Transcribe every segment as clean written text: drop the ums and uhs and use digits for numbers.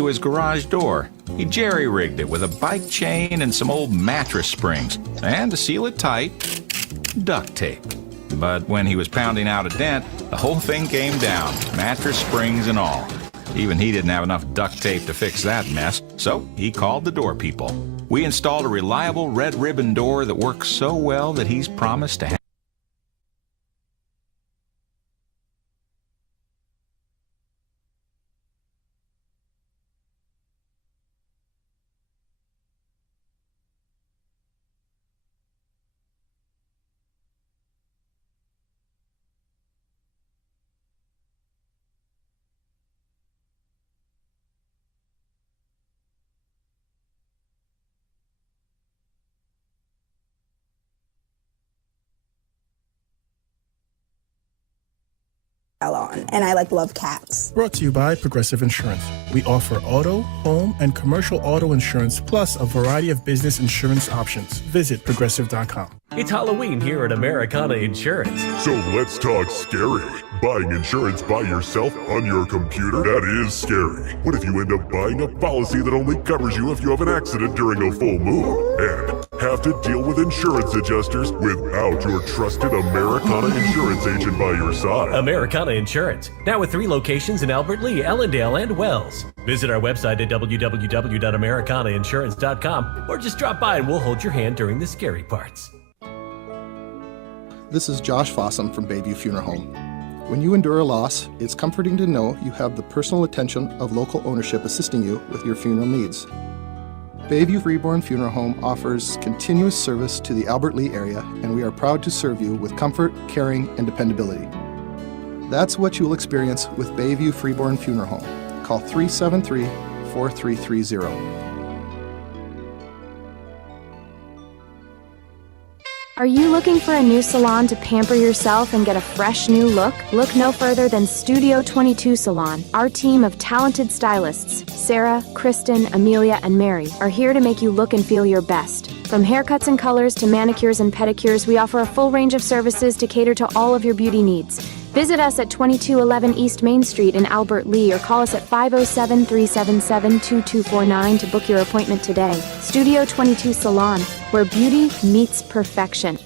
into his garage door. He jerry-rigged it with a bike chain and some old mattress springs, and to seal it tight, duct tape. But when he was pounding out a dent, the whole thing came down, mattress springs and all. Even he didn't have enough duct tape to fix that mess, so he called the door people. We installed a reliable red ribbon door that works so well that he's promised to have on, and I love cats. Brought to you by Progressive Insurance. We offer auto, home, and commercial auto insurance, plus a variety of business insurance options. Visit Progressive.com. It's Halloween here at Americana Insurance. So let's talk scary. Buying insurance by yourself on your computer, that is scary. What if you end up buying a policy that only covers you if you have an accident during a full moon? And have to deal with insurance adjusters without your trusted Americana Insurance agent by your side. Americana Insurance, now with 3 locations in Albert Lea, Ellendale, and Wells. Visit our website at www.americanainsurance.com or just drop by and we'll hold your hand during the scary parts. This is Josh Fossum from Bayview Funeral Home. When you endure a loss, it's comforting to know you have the personal attention of local ownership assisting you with your funeral needs. Bayview Reborn Funeral Home offers continuous service to the Albert Lea area, and we are proud to serve you with comfort, caring, and dependability. That's what you will experience with Bayview Freeborn Funeral Home. Call 373-4330. Are you looking for a new salon to pamper yourself and get a fresh new look? Look no further than Studio 22 Salon. Our team of talented stylists, Sarah, Kristen, Amelia, and Mary, are here to make you look and feel your best. From haircuts and colors to manicures and pedicures, we offer a full range of services to cater to all of your beauty needs. Visit us at 2211 East Main Street in Albert Lea or call us at 507-377-2249 to book your appointment today. Studio 22 Salon, where beauty meets perfection.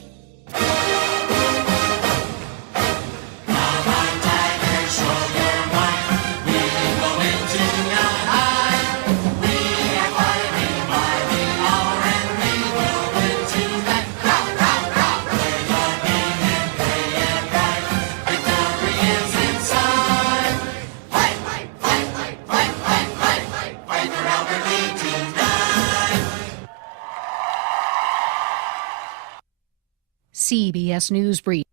CBS News Brief.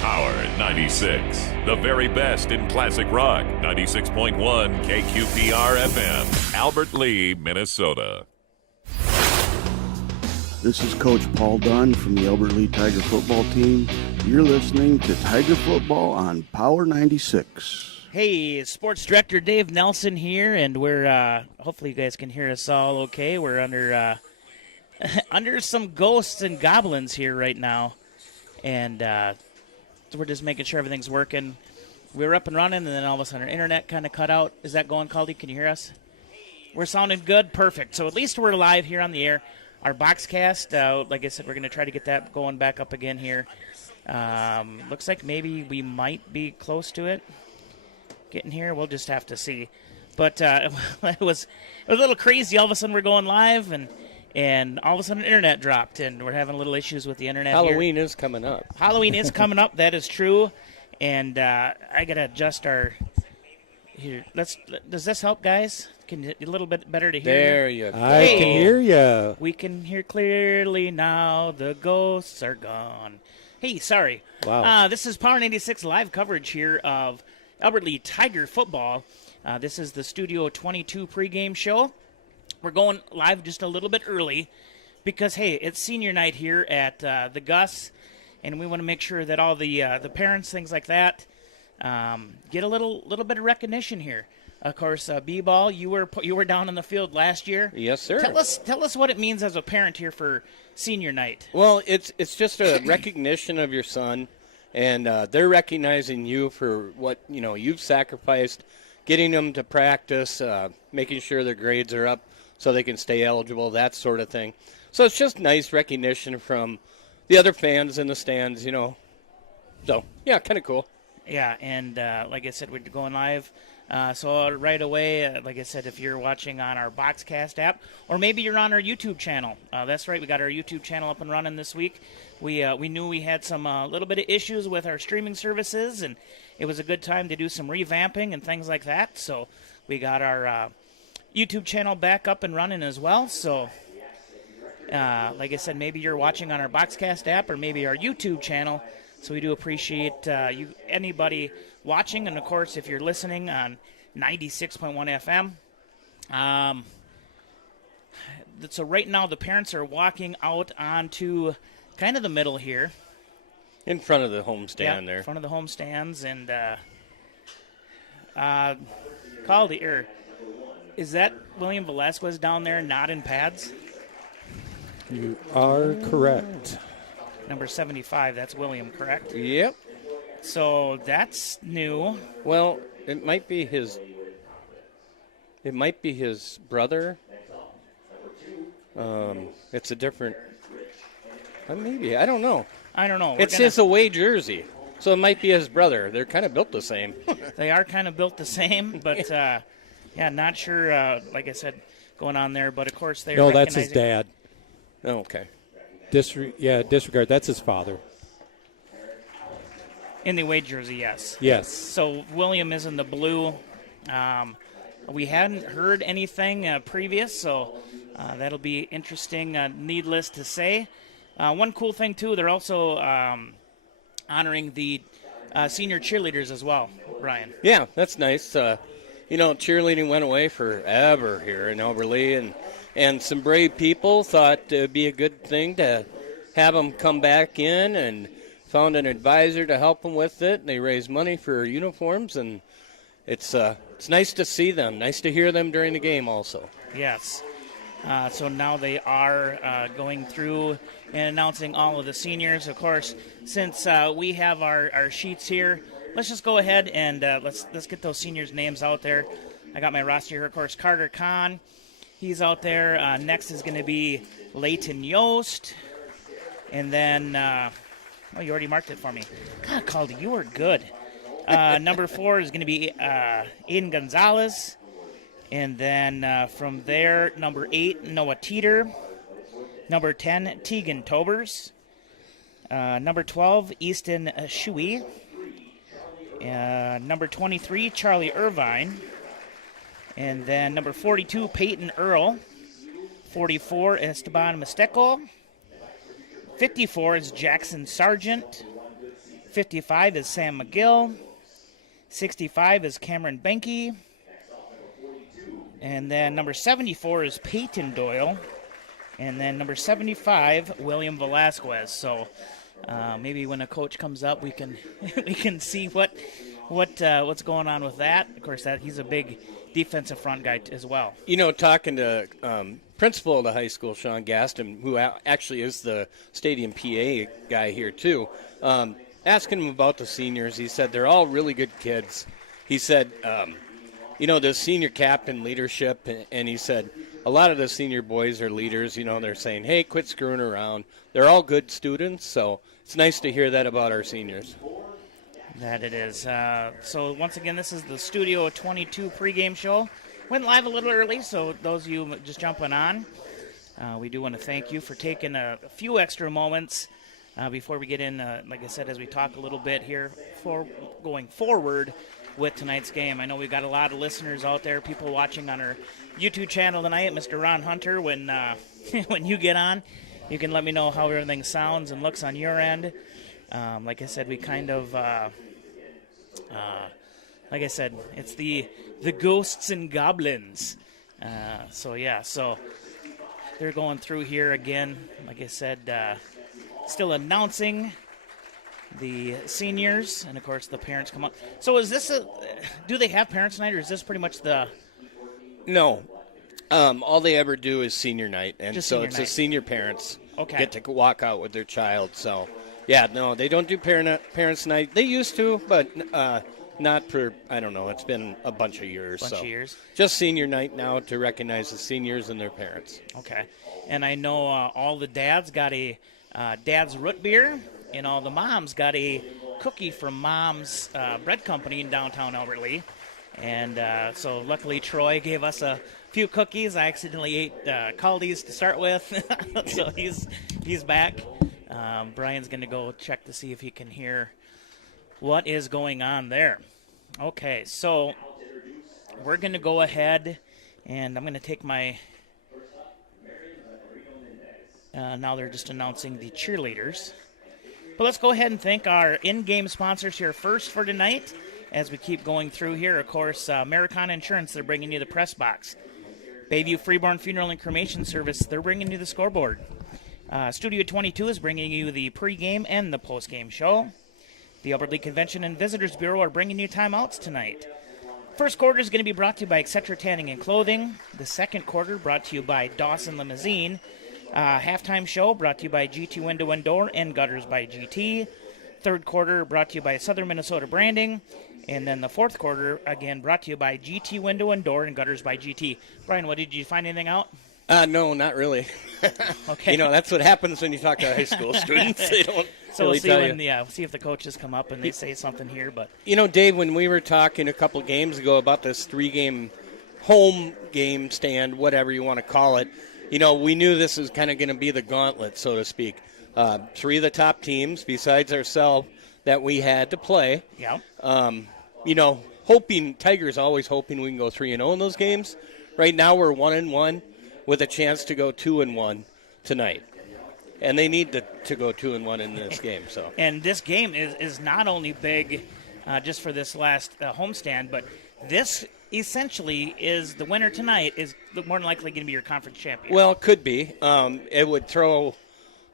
Power 96, the very best in classic rock. 96.1 KQPR FM, Albert Lea, Minnesota. This is Coach Paul Dunn from the Albert Lea Tiger football team. You're listening to Tiger Football on Power 96. Hey, Sports Director Dave Nelson here, and we're hopefully you guys can hear us all okay. We're under under some ghosts and goblins here right now, and so we're just making sure everything's working. We were up and running, and then all of a sudden our internet kind of cut out. Is that going, Caldy? Can you hear us? We're sounding good? Perfect. So at least we're live here on the air. Our Boxcast, like I said, we're going to try to get that going back up again here. Looks like maybe we might be close to it. Getting here, we'll just have to see. But it was a little crazy. All of a sudden, we're going live, and all of a sudden, internet dropped, and we're having a little issues with the internet. Halloween is coming up. Halloween is coming up. That is true, and I gotta adjust our. Here, does this help, guys? Can a little bit better to hear? There you go. I can hear you. We can hear clearly now. The ghosts are gone. Hey, sorry. Wow. This is Power 96 live coverage here of Albert Lea Tiger football. This is the Studio 22 pregame show. We're going live just a little bit early because, hey, it's senior night here at the Gus, and we want to make sure that all the parents, things like that, get a little bit of recognition here. Of course, B-ball, you were down in the field last year. Yes, sir. Tell us what it means as a parent here for senior night. Well, it's just a recognition of your son, and they're recognizing you for what you've sacrificed, getting them to practice, making sure their grades are up so they can stay eligible, that sort of thing. So it's just nice recognition from the other fans in the stands, So yeah, kind of cool. Yeah, and like I said, we're going live. So right away, like I said, if you're watching on our Boxcast app, or maybe you're on our YouTube channel, that's right, we got our YouTube channel up and running this week. We knew we had some little bit of issues with our streaming services, and it was a good time to do some revamping and things like that. So we got our YouTube channel back up and running as well. So like I said, maybe you're watching on our Boxcast app or maybe our YouTube channel. So we do appreciate anybody watching, and of course, if you're listening on 96.1 FM. So right now, the parents are walking out onto kind of the middle here, in front of the home stand there. In front of the home stands, and is that William Velasquez down there, not in pads? You are correct. Number 75, that's William, correct? Yep. So that's new. Well, it might be his brother. It's a different. Maybe, I don't know. It's his away jersey, so it might be his brother. They're kind of built the same. They are kind of built the same, but not sure. Like I said, going on there, but of course they're. No, that's his dad. Oh, okay. Disregard. That's his father. In the away jersey, yes. Yes. So William is in the blue. We hadn't heard anything previous, so that'll be interesting. Needless to say, one cool thing too, they're also honoring the senior cheerleaders as well, Ryan. Yeah, that's nice. Cheerleading went away forever here in Albert Lea, and some brave people thought it would be a good thing to have them come back in, and found an advisor to help them with it. They raised money for uniforms, and it's nice to see them. Nice to hear them during the game also. Yes. So now they are going through and announcing all of the seniors. Of course, since we have our sheets here, let's just go ahead and let's get those seniors' names out there. I got my roster here. Of course, Carter Kahn, he's out there. Next is going to be Leighton Yost. And then, you already marked it for me. God, Caldy, you were good. Number 4 is going to be Aiden Gonzalez. And then from there, number 8, Noah Teeter. Number 10, Tegan Tobers. Number 12, Easton Shui. Number 23, Charlie Irvine. And then number 42, Peyton Earl. 44, Esteban Mesteco. 54 is Jackson Sargent. 55 is Sam McGill. 65 is Cameron Benke. And then number 74 is Peyton Doyle. And then number 75, William Velasquez. So maybe when a coach comes up, we can see what's going on with that. Of course, he's a big defensive front guy as well. Talking to principal of the high school, Sean Gaston, who actually is the stadium PA guy here too, asking him about the seniors. He said they're all really good kids. He said, the senior captain leadership, and he said a lot of the senior boys are leaders. They're saying, hey, quit screwing around. They're all good students, so it's nice to hear that about our seniors. That it is. So once again, this is the Studio 22 pregame show. Went live a little early, so those of you just jumping on, we do want to thank you for taking a few extra moments before we get in, like I said, as we talk a little bit here for going forward with tonight's game. I know we've got a lot of listeners out there, people watching on our YouTube channel tonight. Mr. Ron Hunter, when when you get on, you can let me know how everything sounds and looks on your end. Like I said, we kind of, like I said, it's the ghosts and goblins. So they're going through here again. Like I said, still announcing the seniors, and of course the parents come up. So is this do they have parents' night, or is this pretty much the? No, all they ever do is senior night, and Just so senior it's night. the senior parents Okay. get to walk out with their child. So, yeah, no, they don't do parents' night. They used to, but not for, I don't know, it's been a bunch of years. Bunch of years. Just senior night now to recognize the seniors and their parents. Okay, and I know all the dads got a dad's root beer, and all the moms got a cookie from Mom's Bread Company in downtown Albert Lea. And so luckily Troy gave us a few cookies. I accidentally ate Caldi's to start with, so he's back. Brian's going to go check to see if he can hear what is going on there. Okay, so we're going to go ahead, and I'm going to take my... now they're just announcing the cheerleaders. But let's go ahead and thank our in-game sponsors here first for tonight. As we keep going through here, of course, Americana Insurance, they're bringing you the press box. Bayview Freeborn Funeral and Cremation Service, they're bringing you the scoreboard. Studio 22 is bringing you the pregame and the postgame show. The Albert Lea Convention and Visitors Bureau are bringing you timeouts tonight. First quarter is going to be brought to you by Etc. Tanning and Clothing. The second quarter brought to you by Dawson Limousine. Halftime show brought to you by GT Window and Door and Gutters by GT. Third quarter brought to you by Southern Minnesota Branding. And then the fourth quarter, again, brought to you by GT Window and Door and Gutters by GT. Brian, did you find anything out? No, not really. Okay. That's what happens when you talk to high school students. They don't So really we'll see tell when you. we'll see if the coaches come up and they say something here. But Dave, when we were talking a couple games ago about this 3-game home game stand, whatever you want to call it, we knew this was kind of going to be the gauntlet, so to speak. 3 of the top teams, besides ourselves, that we had to play. Yeah. Tigers always hoping we can go 3-0 in those games. Right now we're 1-1 with a chance to go 2-1 tonight. And they need to go 2-1 in this game. So. And this game is not only big just for this last homestand, but this essentially is the winner tonight is more than likely going to be your conference champion. Well, it could be. It would throw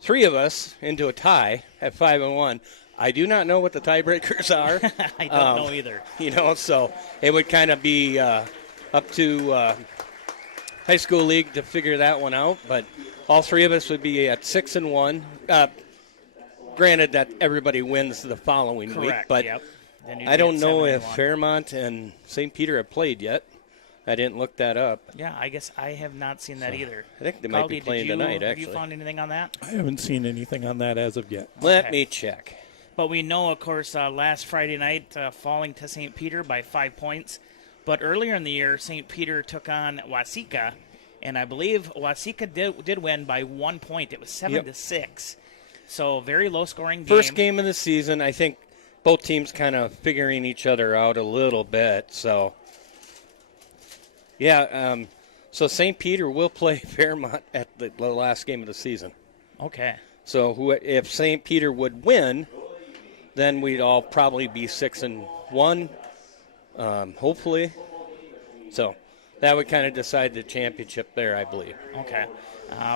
3 of us into a tie at 5-1. I do not know what the tiebreakers are. I don't know either. So it would kind of be up to high school league to figure that one out. But all 3 of us would be at 6-1. Granted that everybody wins the following week, but yep. I don't know if Fairmont and St. Peter have played yet. I didn't look that up. Yeah, I guess I have not seen that either. I think they might be playing tonight, actually. Have you found anything on that? I haven't seen anything on that as of yet. Let me check. But we know, of course, last Friday night falling to St. Peter by 5 points. But earlier in the year, St. Peter took on Waseca, and I believe Waseca did win by 1 point. It was 7-6. So very low-scoring game. First game of the season. I think both teams kind of figuring each other out a little bit. So, yeah. So St. Peter will play Fairmont at the last game of the season. Okay. So if St. Peter would win, then we'd all probably be 6-1, hopefully. So that would kind of decide the championship there, I believe. Okay.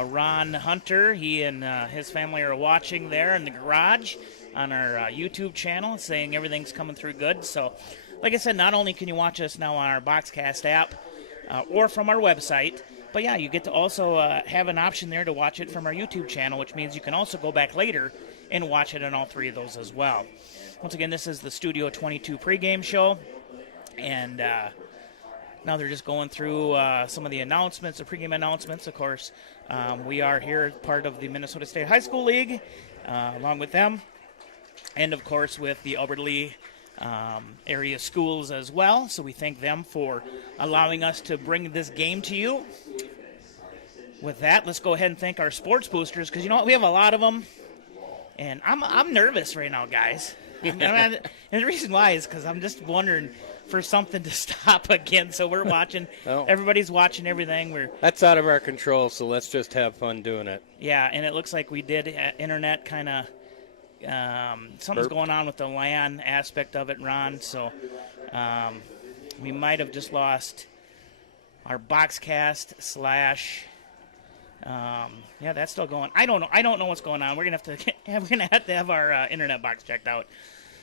Ron Hunter, he and his family are watching there in the garage on our YouTube channel, saying everything's coming through good. So, like I said, not only can you watch us now on our Boxcast app or from our website, but yeah, you get to also have an option there to watch it from our YouTube channel, which means you can also go back later and watch it on all 3 of those as well. Once again, this is the Studio 22 pregame show, and now they're just going through some of the announcements, the pregame announcements. Of course, we are here part of the Minnesota State High School League, along with them, and of course with the Albert Lea area schools as well. So we thank them for allowing us to bring this game to you. With that, let's go ahead and thank our sports boosters, because you know what, we have a lot of them, and I'm nervous right now, guys. And the reason why is because I'm just wondering for something to stop again. So we're watching. Everybody's watching everything. That's out of our control, so let's just have fun doing it. Yeah, and it looks like we did internet kind of something's going on with the LAN aspect of it, Ron. So we might have just lost our Boxcast Yeah, that's still going. I don't know. I don't know what's going on. We're gonna have to have our internet box checked out.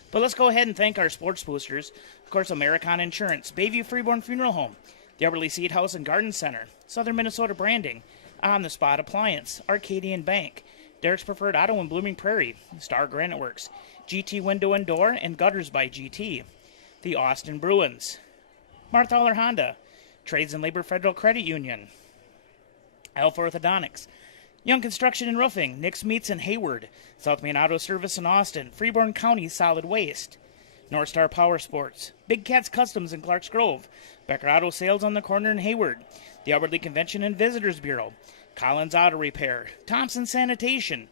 But let's go ahead and thank our sports boosters. Of course, Americana Insurance, Bayview Freeborn Funeral Home, the Albert Lea Seed House and Garden Center, Southern Minnesota Branding, On the Spot Appliance, Arcadian Bank, Derek's Preferred Auto in Blooming Prairie, Star Granite Works, GT Window and Door, and Gutters by GT, the Austin Bruins, Marthaler Honda, Trades and Labor Federal Credit Union, Alpha Orthodontics, Young Construction and Roofing, Nick's Meats in Hayward, South Main Auto Service in Austin, Freeborn County Solid Waste, North Star Power Sports, Big Cats Customs in Clarks Grove, Becker Auto Sales on the corner in Hayward, the Albert Lea Convention and Visitors Bureau, Collins Auto Repair, Thompson Sanitation,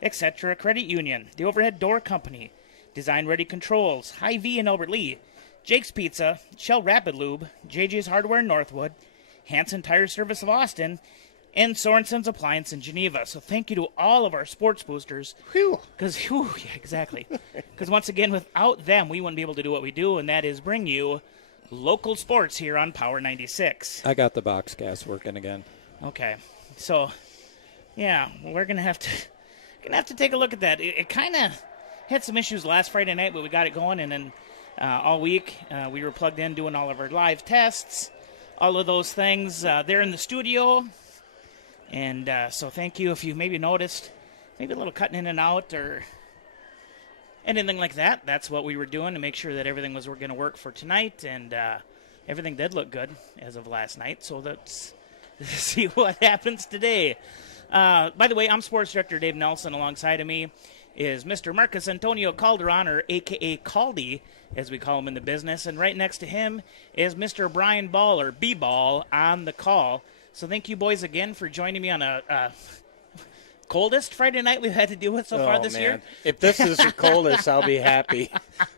etc. Credit Union, the Overhead Door Company, Design Ready Controls, Hy-Vee in Albert Lea, Jake's Pizza, Shell Rapid Lube, JJ's Hardware in Northwood, Hanson Tire Service of Austin, and Sorensen's Appliance in Geneva. So thank you to all of our sports boosters. Because, yeah, exactly. Because once again, without them, we wouldn't be able to do what we do, and that is bring you local sports here on Power 96. I got the box gas working again. Okay. So, yeah, we're gonna have to take a look at that. It kind of had some issues last Friday night, but we got it going, and then all week we were plugged in doing all of our live tests, all of those things there in the studio. And so thank you if you maybe noticed maybe a little cutting in and out or anything like that. That's what we were doing to make sure that everything was going to work for tonight, and everything did look good as of last night. So let's see what happens today. By the way, I'm Sports Director Dave Nelson. Alongside of me is Mr. Marcus Antonio Calderon, or a.k.a. Caldy, as we call him in the business. And right next to him is Mr. Brian Ball, or B-Ball, on the call. So thank you, boys, again for joining me on a coldest Friday night we've had to deal with so far this year. If this is the coldest, I'll be happy.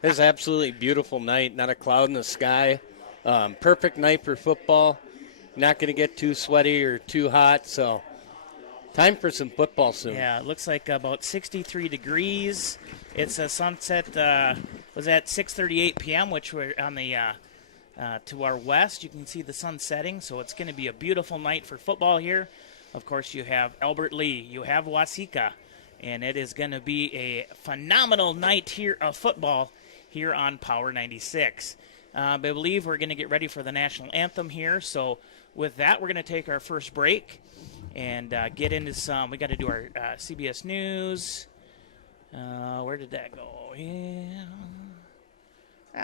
It's an absolutely beautiful night, not a cloud in the sky. Perfect night for football. Not going to get too sweaty or too hot, so time for some football soon. Yeah, it looks like about 63 degrees. It's a sunset was at 6:38 p.m., which we're on the to our west. You can see the sun setting, so it's going to be a beautiful night for football here. Of course, you have Albert Lea, you have Waseca, and it is going to be a phenomenal night here of football here on Power 96. I believe we're going to get ready for the national anthem here, so with that, we're going to take our first break and get into some. We got to do our CBS News. Where did that go? Yeah.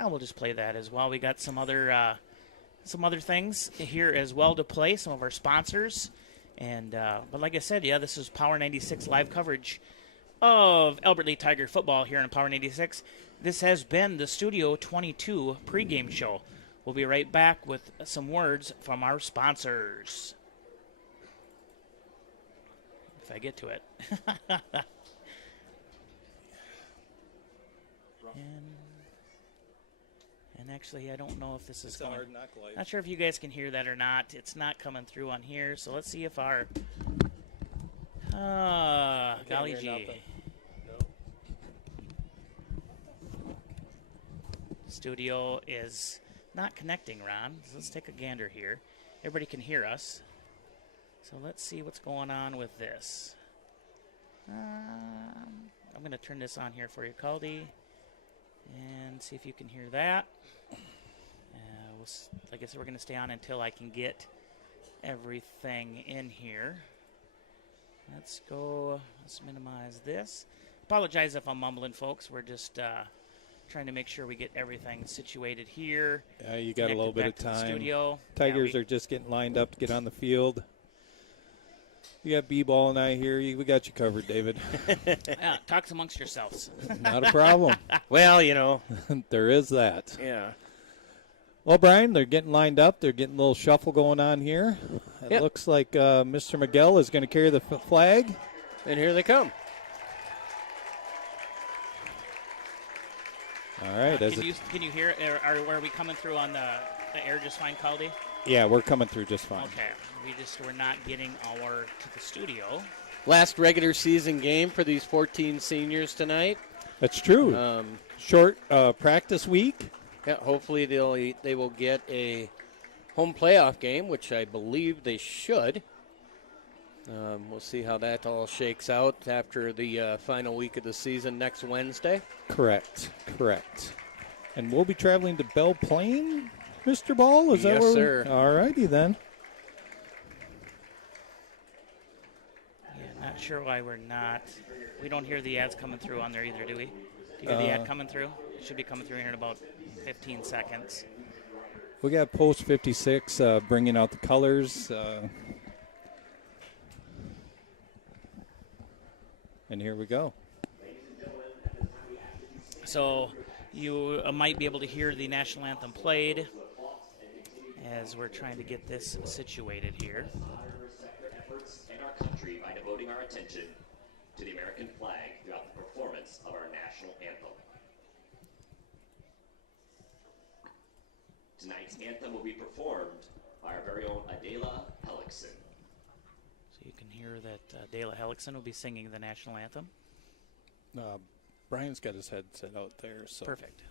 We'll just play that as well. We got some other things here as well to play. Some of our sponsors, and but like I said, yeah, this is Power 96 live coverage of Albert Lea Tiger football here on Power 96. This has been the Studio 22 pregame show. We'll be right back with some words from our sponsors. If I get to it. And actually, I don't know if this is going. Hard knock life. Not sure if you guys can hear that or not. It's not coming through on here, so let's see if our golly gee. Studio is not connecting, Ron. So let's take a gander here. Everybody can hear us. So let's see what's going on with this. I'm going to turn this on here for you, Caldy, and see if you can hear that. Like I said, we're going to stay on until I can get everything in here. Let's go. Let's minimize this. Apologize if I'm mumbling, folks. We're just trying to make sure we get everything situated here. Yeah, you got a little bit of time. Studio. Tigers are just getting lined up to get on the field. You got B-Ball and I here. We got you covered, David. Yeah, talk amongst yourselves. Not a problem. Well, you know. There is that. Yeah. Well, Brian, they're getting lined up. They're getting a little shuffle going on here. It looks like Mr. Miguel is going to carry the flag. And here they come. All right. Can you hear it? Are we coming through on the air just fine, Caldy? Yeah, we're coming through just fine. Okay. We're not getting to the studio. Last regular season game for these 14 seniors tonight. That's true. Short practice week. Yeah, hopefully they will get a home playoff game, which I believe they should. We'll see how that all shakes out after the final week of the season next Wednesday. Correct. And we'll be traveling to Belle Plaine, Mr. Ball? Is that Yes, where sir. All righty then. Yeah, not sure why we don't hear the ads coming through on there either, do we? Do you hear the ad coming through? It should be coming through here in about 15 seconds. We got Post 56 bringing out the colors. And here we go. So you might be able to hear the national anthem played as we're trying to get this situated here. Efforts in our country by devoting our attention to the American flag throughout the performance of our national anthem. Tonight's anthem will be performed by our very own Adela Hellickson. So you can hear that Adela Hellickson will be singing the national anthem. Brian's got his headset out there. So. Perfect.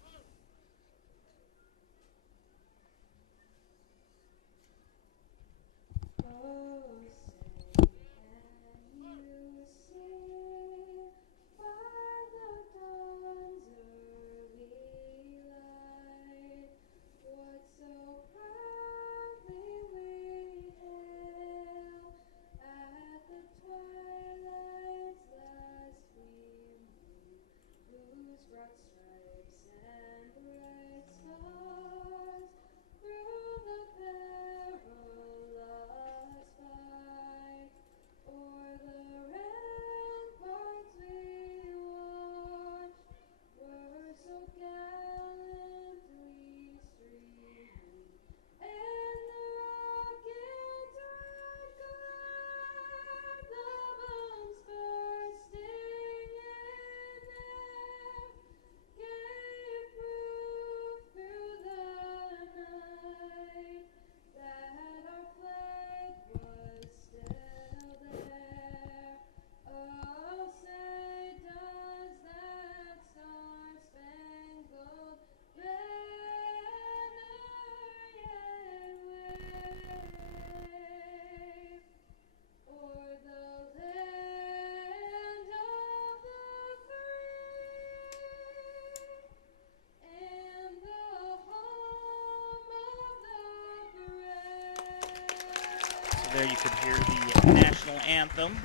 There you could hear the national anthem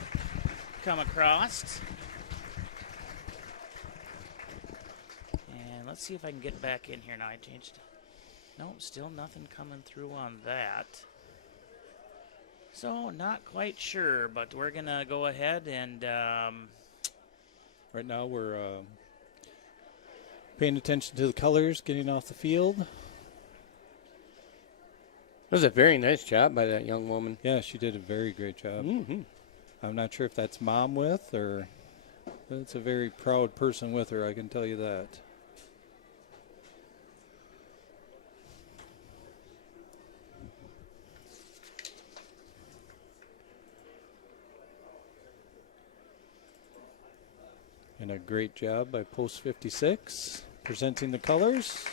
come across. And let's see if I can get back in here now. I changed. Nope, still nothing coming through on that. So not quite sure, but we're going to go ahead and... Right now we're paying attention to the colors getting off the field. That was a very nice job by that young woman. Yeah, she did a very great job. Mm-hmm. I'm not sure if that's mom with or but it's a very proud person with her, I can tell you that. And a great job by Post 56 presenting the colors.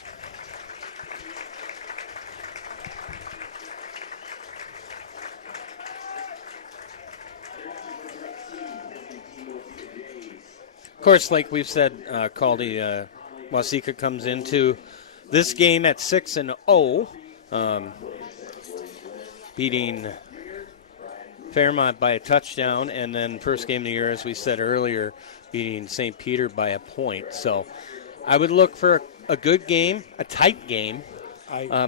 Of course, like we've said, Caldy, Waseca comes into this game at 6-0, beating Fairmont by a touchdown, and then first game of the year, as we said earlier, beating St. Peter by a point. So I would look for a good game, a tight game,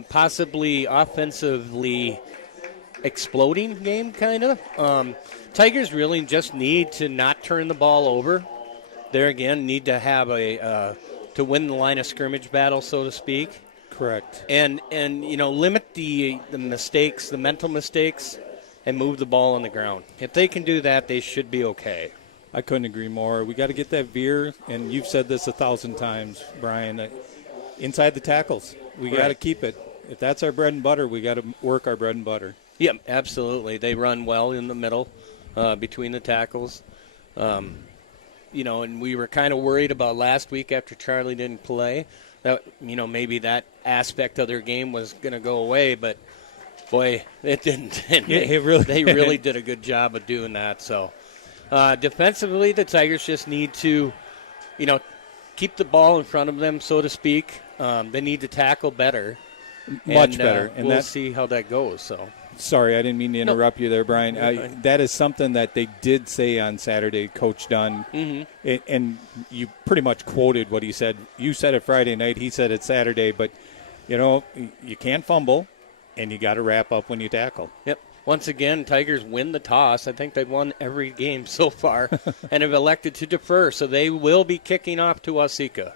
possibly offensively exploding game, kind of. Tigers really just need to not turn the ball over. There again, need to have to win the line of scrimmage battle, so to speak. Correct. And limit the mistakes, the mental mistakes, and move the ball on the ground. If they can do that, they should be okay. I couldn't agree more. We got to get that veer, and you've said this 1,000 times, Brian. Inside the tackles, we got to keep it. If that's our bread and butter, we got to work our bread and butter. Yeah, absolutely. They run well in the middle, between the tackles. And we were kind of worried about last week after Charlie didn't play. That maybe that aspect of their game was going to go away, but Boy, it didn't. It really they really did a good job of doing that. So defensively, the Tigers just need to, keep the ball in front of them, so to speak. They need to tackle better. Much better. And we'll see how that goes. So. Sorry, I didn't mean to interrupt you there, Brian. That is something that they did say on Saturday, Coach Dunn. Mm-hmm. And you pretty much quoted what he said. You said it Friday night. He said it Saturday. But, you can't fumble, and you got to wrap up when you tackle. Yep. Once again, Tigers win the toss. I think they've won every game so far and have elected to defer. So they will be kicking off to Waseca.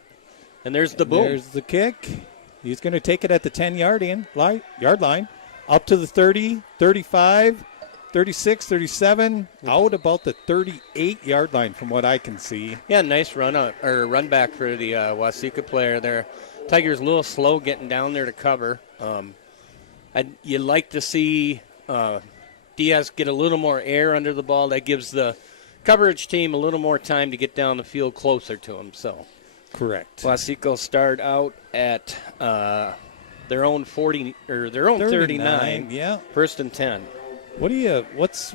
And there's the boom. There's the kick. He's going to take it at the 10-yard line. Up to the 30, 35, 36, 37, out about the 38-yard line from what I can see. Yeah, nice run back for the Waseca player there. Tigers a little slow getting down there to cover. You'd like to see Diaz get a little more air under the ball. That gives the coverage team a little more time to get down the field closer to him. So, correct. Waseca will start out at their own 40 or their own 39. Yeah. First and 10. What's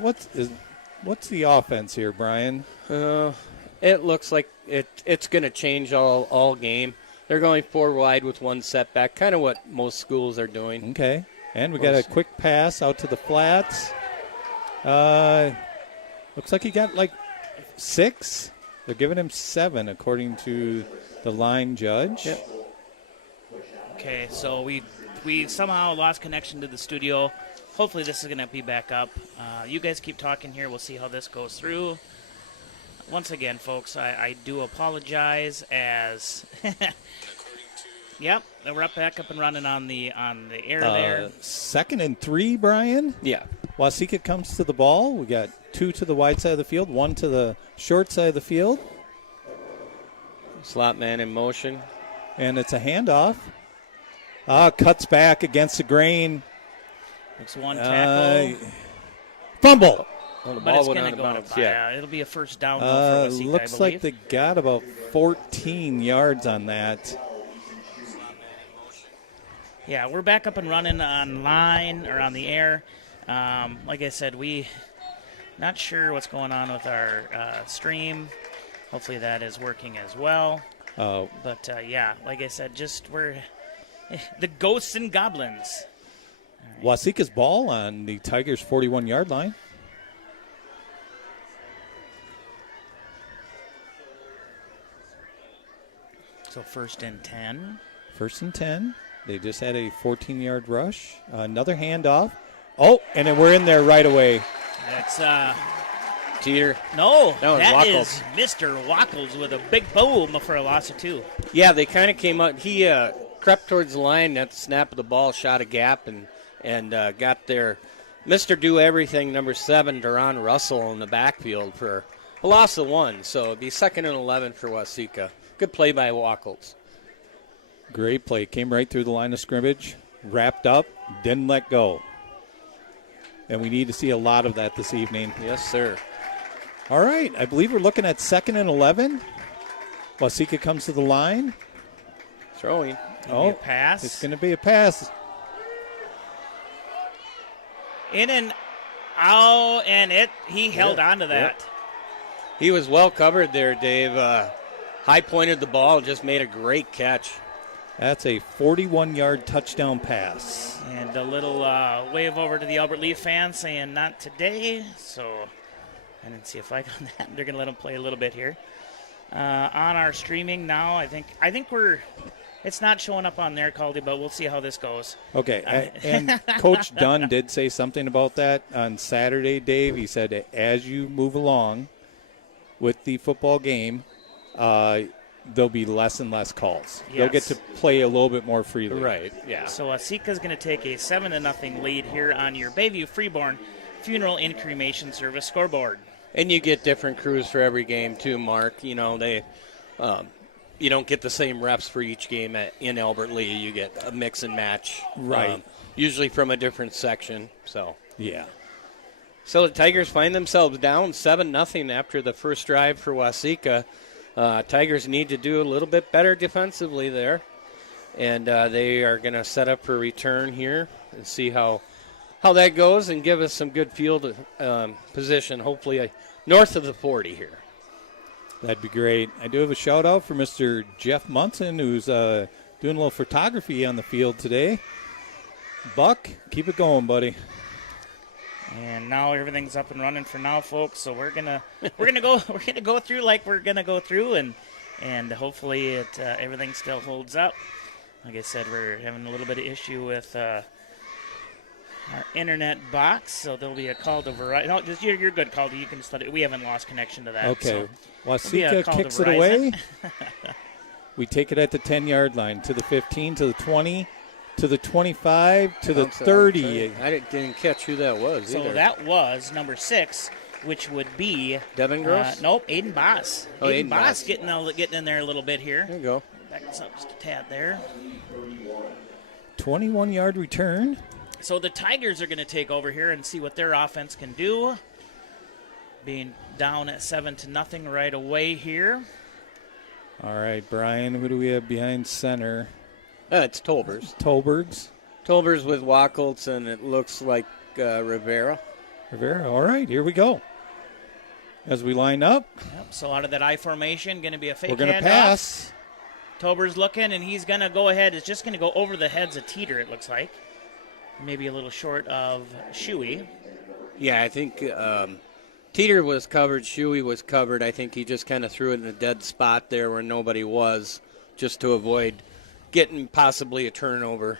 the offense here, Brian? It looks like it's going to change all game. They're going 4 wide with 1 setback, kind of what most schools are doing. Okay. And we got a quick pass out to the flats. Looks like he got like 6. They're giving him 7 according to the line judge. Yep. Okay, so we somehow lost connection to the studio. Hopefully this is going to be back up. You guys keep talking here. We'll see how this goes through. Once again, folks, I do apologize as yep, we're back up and running on the air there. 2nd and 3, Brian. Yeah. Waseca comes to the ball. We got 2 to the wide side of the field, 1 to the short side of the field. Slot man in motion. And it's a handoff. Cuts back against the grain. It's 1 tackle. Fumble. Well, the but ball it's went going out to of go. bounds. Yeah, it'll be a first down. For Waseca, looks like they got about 14 yards on that. Yeah, we're back up and running online or on the air. Like I said, we not sure what's going on with our stream. Hopefully that is working as well. But yeah, like I said, we're the ghosts and goblins. Right. Waseca's ball on the Tigers' 41-yard line. So 1st and 10. 1st and 10. They just had a 14-yard rush. Another handoff. Oh, and then we're in there right away. That's Teeter. No, that Wackles. is Mr. Wackles with a big boom for a loss of 2. Yeah, they kind of came out. He crept towards the line at the snap of the ball, shot a gap, and got their Mr. Do Everything, number 7, Deron Russell, in the backfield for a loss of 1. So it'd be 2nd and 11 for Waseca. Good play by Wackles. Great play. Came right through the line of scrimmage, wrapped up, didn't let go. And we need to see a lot of that this evening. Yes, sir. All right. I believe we're looking at 2nd and 11. Waseca comes to the line. Throwing. A pass. It's going to be a pass. In and out, and he held on to that. Yep. He was well covered there, Dave. High pointed the ball, just made a great catch. That's a 41-yard touchdown pass. And a little wave over to the Albert Lea fans saying not today. So I didn't see a flag on that. They're going to let them play a little bit here. On our streaming now, I think it's not showing up on there, Caldy, but we'll see how this goes. Okay, and Coach Dunn did say something about that on Saturday, Dave. He said as you move along with the football game, there'll be less and less calls. Yes. They'll get to play a little bit more freely. Right, yeah. So Waseca's going to take a 7-0 lead here on your Bayview Freeborn Funeral and Cremation Service scoreboard. And you get different crews for every game, too, Mark. You know, you don't get the same reps for each game in Albert Lea. You get a mix and match. Right. Usually from a different section. So yeah. So the Tigers find themselves down 7-0 after the first drive for Waseca. Tigers need to do a little bit better defensively there. And they are going to set up for return here and see how how that goes and give us some good field position, hopefully north of the 40 here. That'd be great. I do have a shout-out for Mr. Jeff Munson, who's doing a little photography on the field today. Buck, keep it going, buddy. And now everything's up and running for now, folks. So we're gonna go through like we're gonna go through, and hopefully everything still holds up. Like I said, we're having a little bit of issue with our internet box, so there'll be a call to Verizon. No, just you're good, Caldy. You can just let it. We haven't lost connection to that. Okay. So Waseca kicks it away. We take it at the 10-yard line, to the 15, to the 20, to the 25, to the 30. I didn't catch who that was So either. that was number 6, which would be Devin Gross? Nope, Aiden Boss. Oh, Aiden Boss. getting in there a little bit here. There you go. Back us up just a tad there. 21-yard return. So the Tigers are going to take over here and see what their offense can do. Being down at 7-0 right away here. All right, Brian, who do we have behind center? It's Tolbers. Tolbers with Wacholtz, and it looks like Rivera. All right, here we go. As we line up. Yep, so out of that I formation, going to be a fake We're going to handoff. pass. Tolbers looking, and he's going to go ahead. It's just going to go over the heads of Teeter, it looks like. Maybe a little short of Shuey. Yeah, I think Teeter was covered. Shuey was covered. I think he just kind of threw it in a dead spot there where nobody was, just to avoid getting possibly a turnover.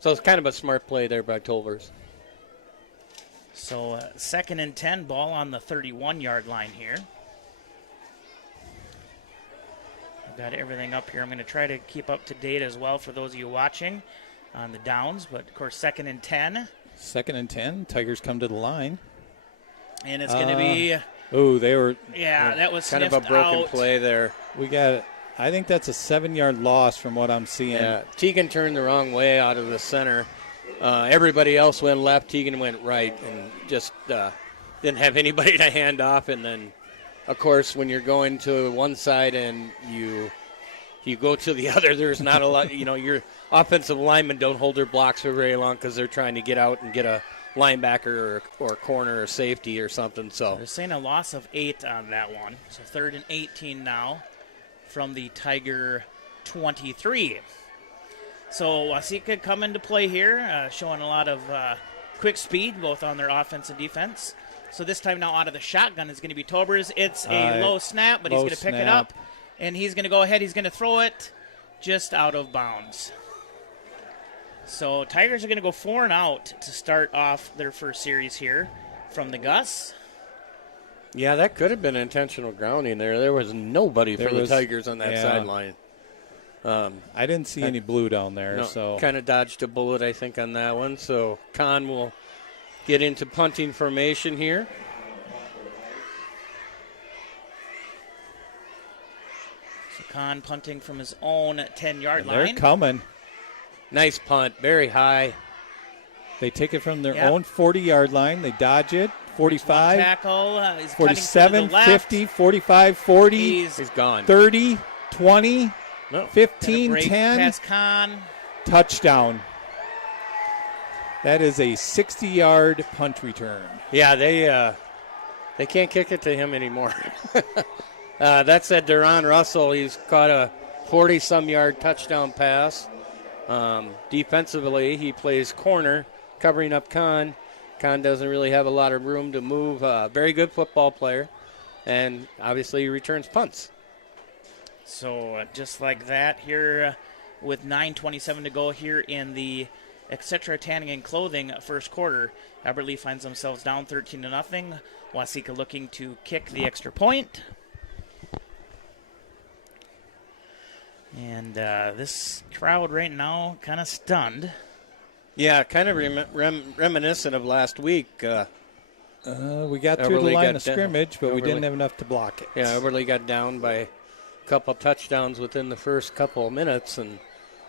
So it's kind of a smart play there by Tolbers. So 2nd and 10, ball on the 31-yard line here. I've got everything up here. I'm going to try to keep up to date as well for those of you watching on the downs. But, of course, 2nd and 10. 2nd and 10. Tigers come to the line. And it's going to be... Oh, they were... Yeah, that was kind of a broken play there. We got it. I think that's a 7-yard loss from what I'm seeing. Yeah, Teagan turned the wrong way out of the center. Everybody else went left. Teagan went right and just didn't have anybody to hand off. And then, of course, when you're going to one side and you go to the other, there's not a lot. Your offensive linemen don't hold their blocks for very long because they're trying to get out and get a linebacker or corner or safety or something. So they're saying a loss of 8 on that one. So 3rd and 18 now from the Tiger 23. So Waseca come into play here, showing a lot of quick speed, both on their offense and defense. So this time now out of the shotgun is going to be Tolbers. It's a low snap, but he's going to pick it up. And he's going to go ahead. He's going to throw it just out of bounds. So Tigers are going to go 4 and out to start off their first series here from the Gus. Yeah, that could have been intentional grounding there. There was nobody for the Tigers on that sideline. I didn't see any blue down there. No, so kind of dodged a bullet, I think, on that one. So Kahn will get into punting formation here. So Kahn punting from his own 10-yard line. They're coming. Nice punt, very high. They take it from their own 40-yard line. They dodge it. 45, tackle, he's 47, 50, 45, 40. He's gone. 30, 20, no. 15, 10. Pass Kahn. Touchdown. That is a 60-yard punt return. Yeah, they can't kick it to him anymore. That said, Duron Russell, he's caught a 40-some-yard touchdown pass. Defensively, he plays corner, covering up Kahn. Kahn doesn't really have a lot of room to move. Very good football player, and obviously he returns punts. So just like that here with 9:27 to go here in the Etc. Tanning and Clothing first quarter, Albert Lea finds themselves down 13-0. Waseca looking to kick the extra point. And this crowd right now kind of stunned. Yeah, kind of reminiscent of last week. We got through the line of scrimmage, but we didn't have enough to block it. Yeah, Everly got down by a couple touchdowns within the first couple of minutes, and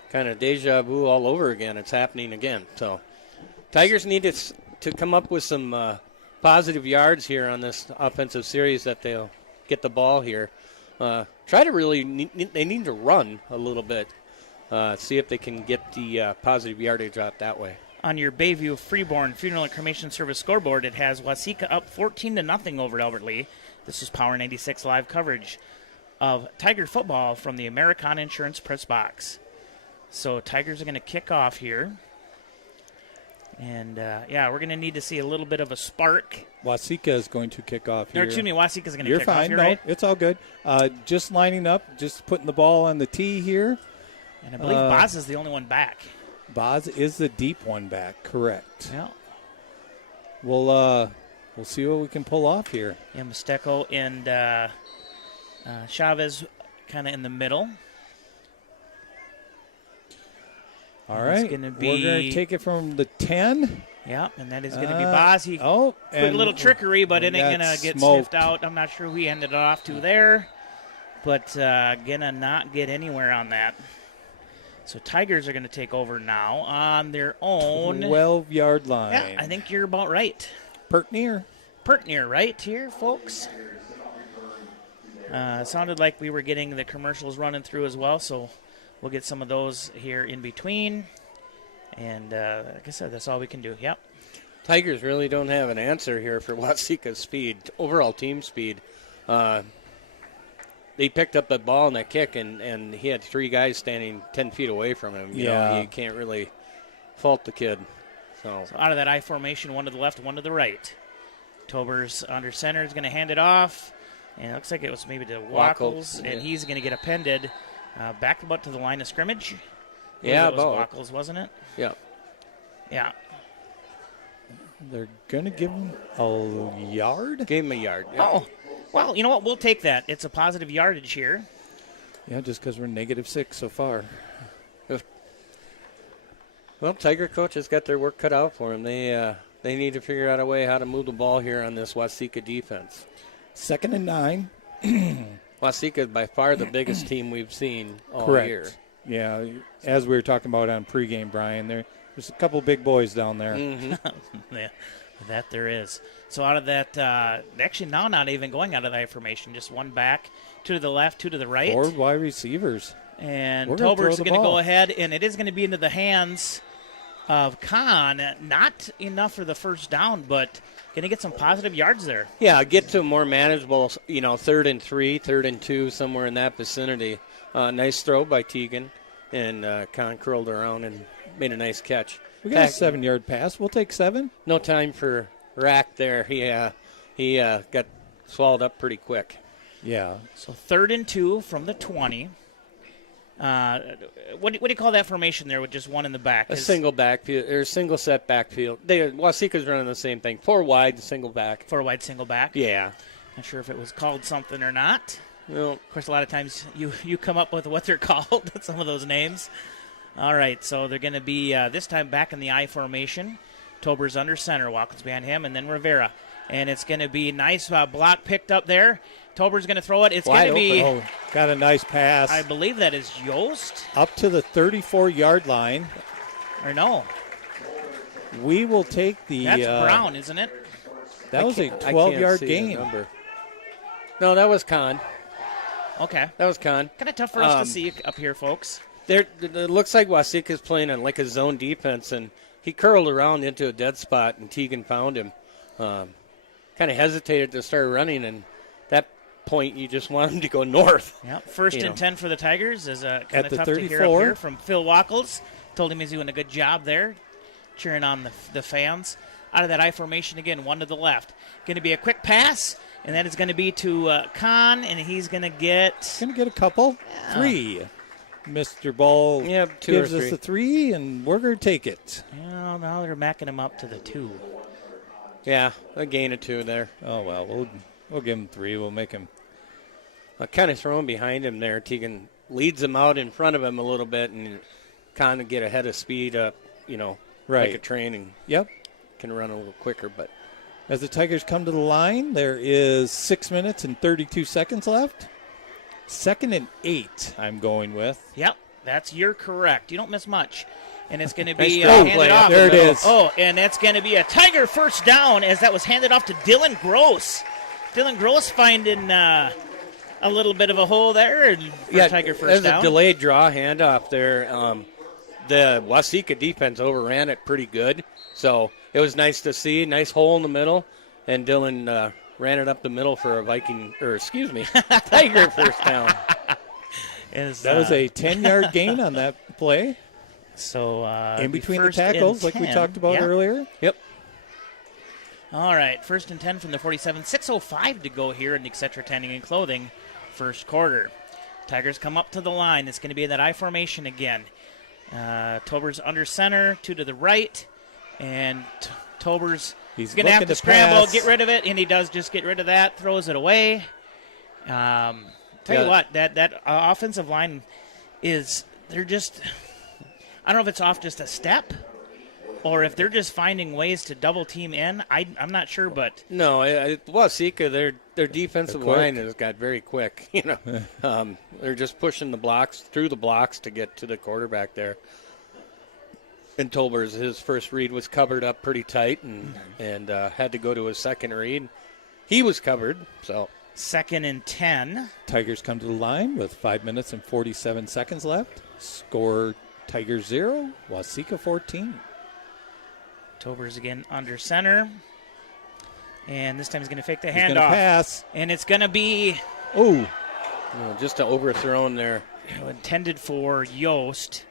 kind of deja vu all over again. It's happening again. So Tigers need to come up with some positive yards here on this offensive series that they'll get the ball here. Try to really they need to run a little bit. See if they can get the positive yardage out that way. On your Bayview Freeborn Funeral and Cremation Service scoreboard, it has Waseca up 14-0 over Albert Lea. This is Power 96 live coverage of Tiger football from the American Insurance press box. So Tigers are going to kick off here. And, we're going to need to see a little bit of a spark. Waseca is going to kick off here. No, excuse me, Waseca is going to You're kick fine. off here, No, right? it's all good. Just lining up, just putting the ball on the tee here. And I believe Boz is the only one back. Boz is the deep one back, correct. Yeah. We'll see what we can pull off here. Yeah, Mesteco and Chavez kind of in the middle. All right. We're going to take it from the 10. Yeah, and that is going to be Boz. He quick little trickery, but it ain't going to get smoked. sniffed out. I'm not sure who he ended it off to there, but going to not get anywhere on that. So Tigers are going to take over now on their own 12-yard line. Yeah, I think you're about right. Pert near right here, folks. Sounded like we were getting the commercials running through as well, so we'll get some of those here in between. And like I said, that's all we can do. Yep. Tigers really don't have an answer here for Waseca's speed, overall team speed. They picked up that ball and that kick, and he had 3 guys standing 10 feet away from him. You know, you can't really fault the kid. So out of that I formation, one to the left, one to the right. Tobers under center is going to hand it off. And it looks like it was maybe to Wackles, and he's going to get appended back about to the line of scrimmage. Yeah, it was Wackles, wasn't it? Yeah. Yeah. They're going to give him a yard? Gave him a yard. Yeah. Oh, well, you know what? We'll take that. It's a positive yardage here. Yeah, just because we're -6 so far. Well, Tiger coach has got their work cut out for them. They need to figure out a way how to move the ball here on this Waseca defense. 2nd and 9. Waseca is by far the biggest team we've seen all Correct. year. Yeah, as we were talking about on pregame, Brian, there's a couple big boys down there. Mm-hmm. Yeah, that there is. So out of that, actually now not even going out of that formation, just one back, 2 to the left, 2 to the right. 4 wide receivers. And Tolbert's going to go ahead, and it is going to be into the hands of Kahn. Not enough for the first down, but going to get some positive yards there. Yeah, get to a more manageable, 3rd and 3, 3rd and 2, somewhere in that vicinity. Nice throw by Teagan, and Kahn curled around and made a nice catch. We got a 7-yard pass. We'll take 7. No time for Rack there. He got swallowed up pretty quick. Yeah. So 3rd and 2 from the 20. What do you call that formation there with just one in the back? A single backfield, or single set backfield. Waseca's running the same thing. 4 wide, single back. 4 wide, single back? Yeah. Not sure if it was called something or not. No. Of course, a lot of times you come up with what they're called, some of those names. All right, so they're going to be this time back in the I formation. Tobers under center, Watkins behind him, and then Rivera. And it's going to be nice block picked up there. Tolbert's going to throw it. It's going to be... Oh, got a nice pass. I believe that is Yost. Up to the 34-yard line. Or no. We will take the... That's Brown, isn't it? That was a 12-yard gain. No, that was Kahn. Okay. That was Kahn. Kind of tough for us to see up here, folks. It looks like Waseca's playing on like a zone defense, and he curled around into a dead spot, and Teagan found him. Kind of hesitated to start running, and that point you just want him to go north. Yeah, 1st and 10 for the Tigers is kind of tough 34. to hear up here from Phil Wackles. Told him he's doing a good job there, cheering on the fans. Out of that I formation again, 1 to the left. Going to be a quick pass, and that is going to be to Kahn, and he's going to get... Going to get a couple. 3. Mr. Ball gives us the 3, and we're going to take it. Well, now they're backing him up to the 2. Yeah, a gain of 2 there. Oh, well, we'll give him 3. We'll make him... kind of thrown behind him there. Teagan leads him out in front of him a little bit and kind of get ahead of speed up, like a train, and can run a little quicker. But as the Tigers come to the line, there is 6 minutes and 32 seconds left. 2nd and 8, I'm going with. Yep, you're correct. You don't miss much. And it's going to be handed off. There it is. Oh, and that's going to be a Tiger first down as that was handed off to Dylan Gross. Dylan Gross finding a little bit of a hole there for Tiger first down. There's a delayed draw handoff there. the Waseca defense overran it pretty good. So it was nice to see. Nice hole in the middle. And Dylan ran it up the middle for a Tiger first down. That was a 10-yard gain on that play. So in between the tackles, like we talked about earlier. Yep. All right, 1st and 10 from the 47. 6:05 to go here in the Etc. Tanning and Clothing first quarter. Tigers come up to the line. It's going to be in that I formation again. Tober's under center, 2 to the right, and Tober's going to have to scramble, get rid of it, and he does just get rid of that, throws it away. Tell you what, that offensive line they're just, I don't know if it's off just a step or if they're just finding ways to double team in. I'm not sure, but no, Waseca, their defensive line has got very quick. They're just pushing the blocks through the blocks to get to the quarterback there. And Tolbers, his first read was covered up pretty tight and had to go to his second read. He was covered, so 2nd and 10. Tigers come to the line with 5 minutes and 47 seconds left. Score Tigers 0, Waseca 14. Tolbers again under center. And this time he's going to fake the handoff. He's going to pass. And it's going to be... just an overthrown there. Intended for Yost.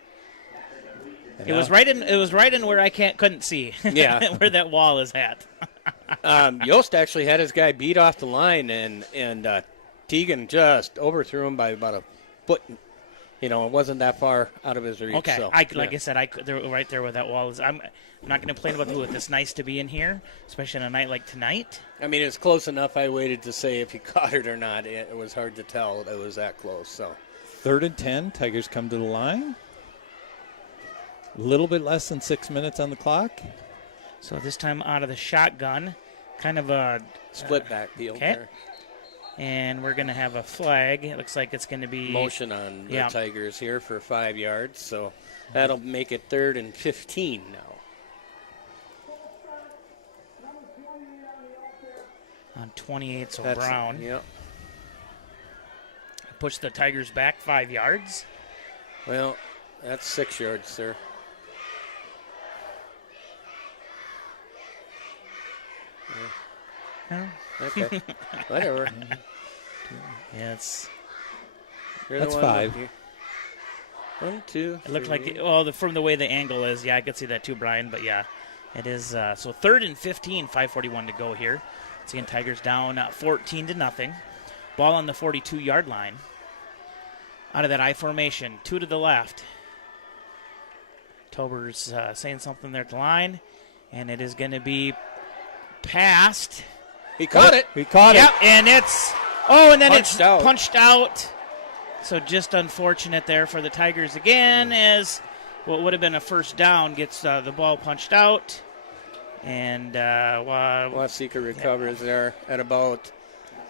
It was right in where I couldn't see. Yeah. Where that wall is at. Yost actually had his guy beat off the line, and Teagan just overthrew him by about a foot. It wasn't that far out of his reach. Okay, so, I said, they're right there where that wall is. I'm not going to complain about the Blue. It's nice to be in here, especially on a night like tonight. I mean, it's close enough. I waited to say if he caught it or not. It was hard to tell. It was that close. So 3rd and 10. Tigers come to the line. A little bit less than 6 minutes on the clock. So this time out of the shotgun, kind of a split backfield there. And we're going to have a flag. It looks like it's going to be motion on the Tigers here for 5 yards. So that'll make it 3rd and 15 now. On 28, so Brown. Yep. Push the Tigers back 5 yards. Well, that's 6 yards, sir. Okay. Whatever. Yeah, that's 5. 1, 2. It looked like from the way the angle is, I could see that too, Brian. But yeah, it is. So 3rd and 15, 5:41 to go here. Once again, Tigers down 14-0. Ball on the 42-yard line. Out of that I formation, 2 to the left. Tober's saying something there at the line, and it is going to be passed. He caught it. He caught it. Yep, and it's punched out. So just unfortunate there for the Tigers again, as what would have been a first down gets the ball punched out. And Waseca recovers there at about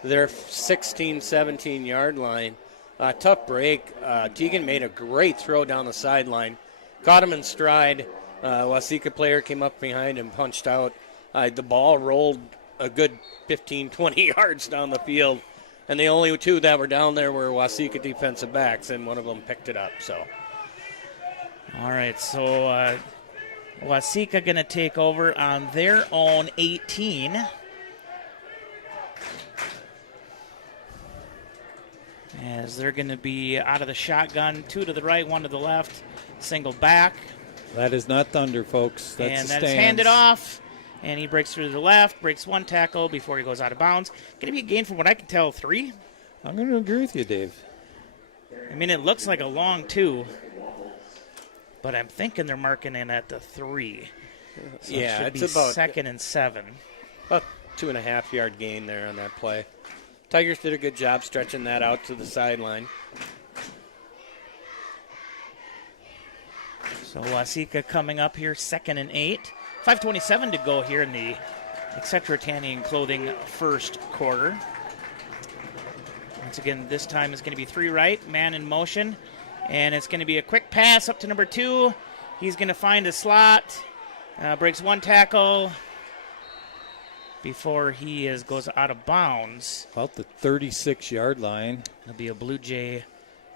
their 16, 17-yard line. Tough break. Teagan made a great throw down the sideline. Caught him in stride. Waseca player came up behind and punched out. The ball rolled a good 15, 20 yards down the field. And the only 2 that were down there were Waseca defensive backs, and one of them picked it up. So, all right, so Waseca going to take over on their own 18. As they're going to be out of the shotgun, 2 to the right, 1 to the left, single back. That is not thunder, folks. That's handed off. And he breaks through to the left, breaks 1 tackle before he goes out of bounds. Going to be a gain from what I can tell, 3. I'm going to agree with you, Dave. I mean, it looks like a long 2, but I'm thinking they're marking in at the 3. So yeah, it should it's be about 2nd and 7. About 2.5-yard gain there on that play. Tigers did a good job stretching that out to the sideline. So Waseca coming up here, 2nd and 8. 5:27 to go here in the Etc. Tanning and Clothing first quarter. Once again, this time it's going to be 3 right, man in motion. And it's going to be a quick pass up to number 2. He's going to find a slot, breaks 1 tackle before he goes out of bounds. About the 36-yard line. It'll be a Blue Jay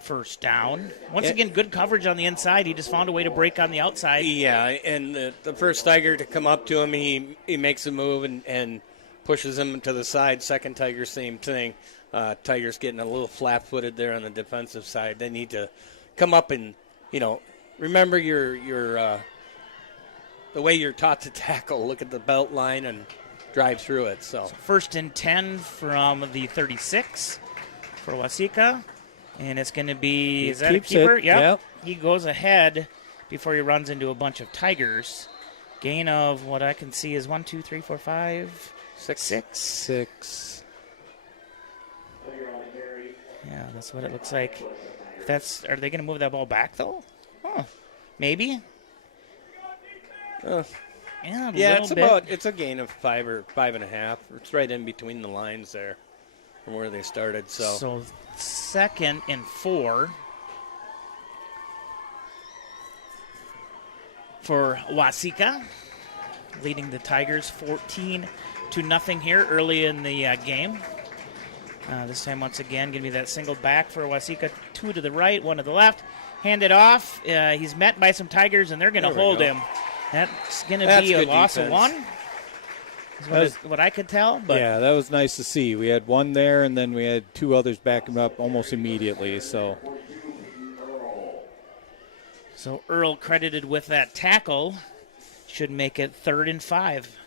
first down. Once again, good coverage on the inside. He just found a way to break on the outside. Yeah, and the first Tiger to come up to him, he makes a move and pushes him to the side. Second Tiger, same thing. Tiger's getting a little flat-footed there on the defensive side. They need to come up and, remember your the way you're taught to tackle. Look at the belt line and drive through it. So first and 10 from the 36 for Waseca. And it's going to be, is that a keeper? Yep. He goes ahead before he runs into a bunch of Tigers. Gain of what I can see is 1, 2, 3, 4, 5, 6. 6. Yeah, that's what it looks like. Are they going to move that ball back, though? Maybe. It's a gain of 5 or 5.5. It's right in between the lines there from where they started. So second and 4 for Waseca, leading the Tigers 14-0 here early in the game. This time, once again, going to be that single back for Waseca. 2 to the right, 1 to the left. Hand it off. He's met by some Tigers, and they're going to hold him. That's going to be a loss of 1. Is what I could tell. But yeah, that was nice to see. We had 1 there, and then we had 2 others back him up almost immediately. So Earl credited with that tackle should make it 3rd and 5.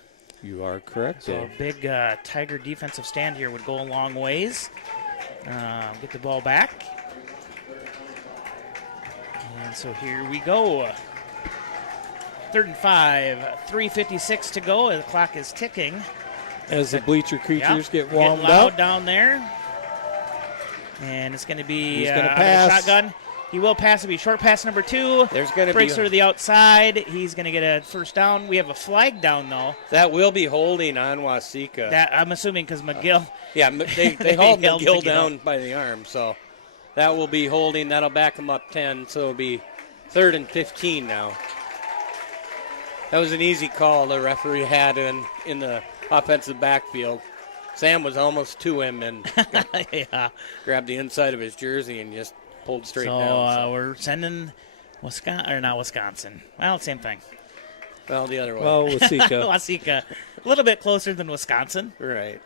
You are correct. So a big Tiger defensive stand here would go a long ways. Get the ball back. And so here we go. 3rd and 5, 3:56 to go. The clock is ticking. As the bleacher creatures get warmed loud up. Down there. And it's going to be He's gonna pass. Shotgun. He will pass. It'll be short pass number 2. There's going to breaks through the outside. He's going to get a first down. We have a flag down, though. That will be holding on Waseca. That I'm assuming because McGill. They hold McGill down by the arm. So that will be holding. That'll back him up 10. So it'll be 3rd and 15 now. That was an easy call the referee had in the offensive backfield. Sam was almost to him and grabbed the inside of his jersey and just pulled straight down. So we're sending Wisconsin. Well, same thing. Well, the other way. Well, Waseca. Waseca. A little bit closer than Wisconsin. Right.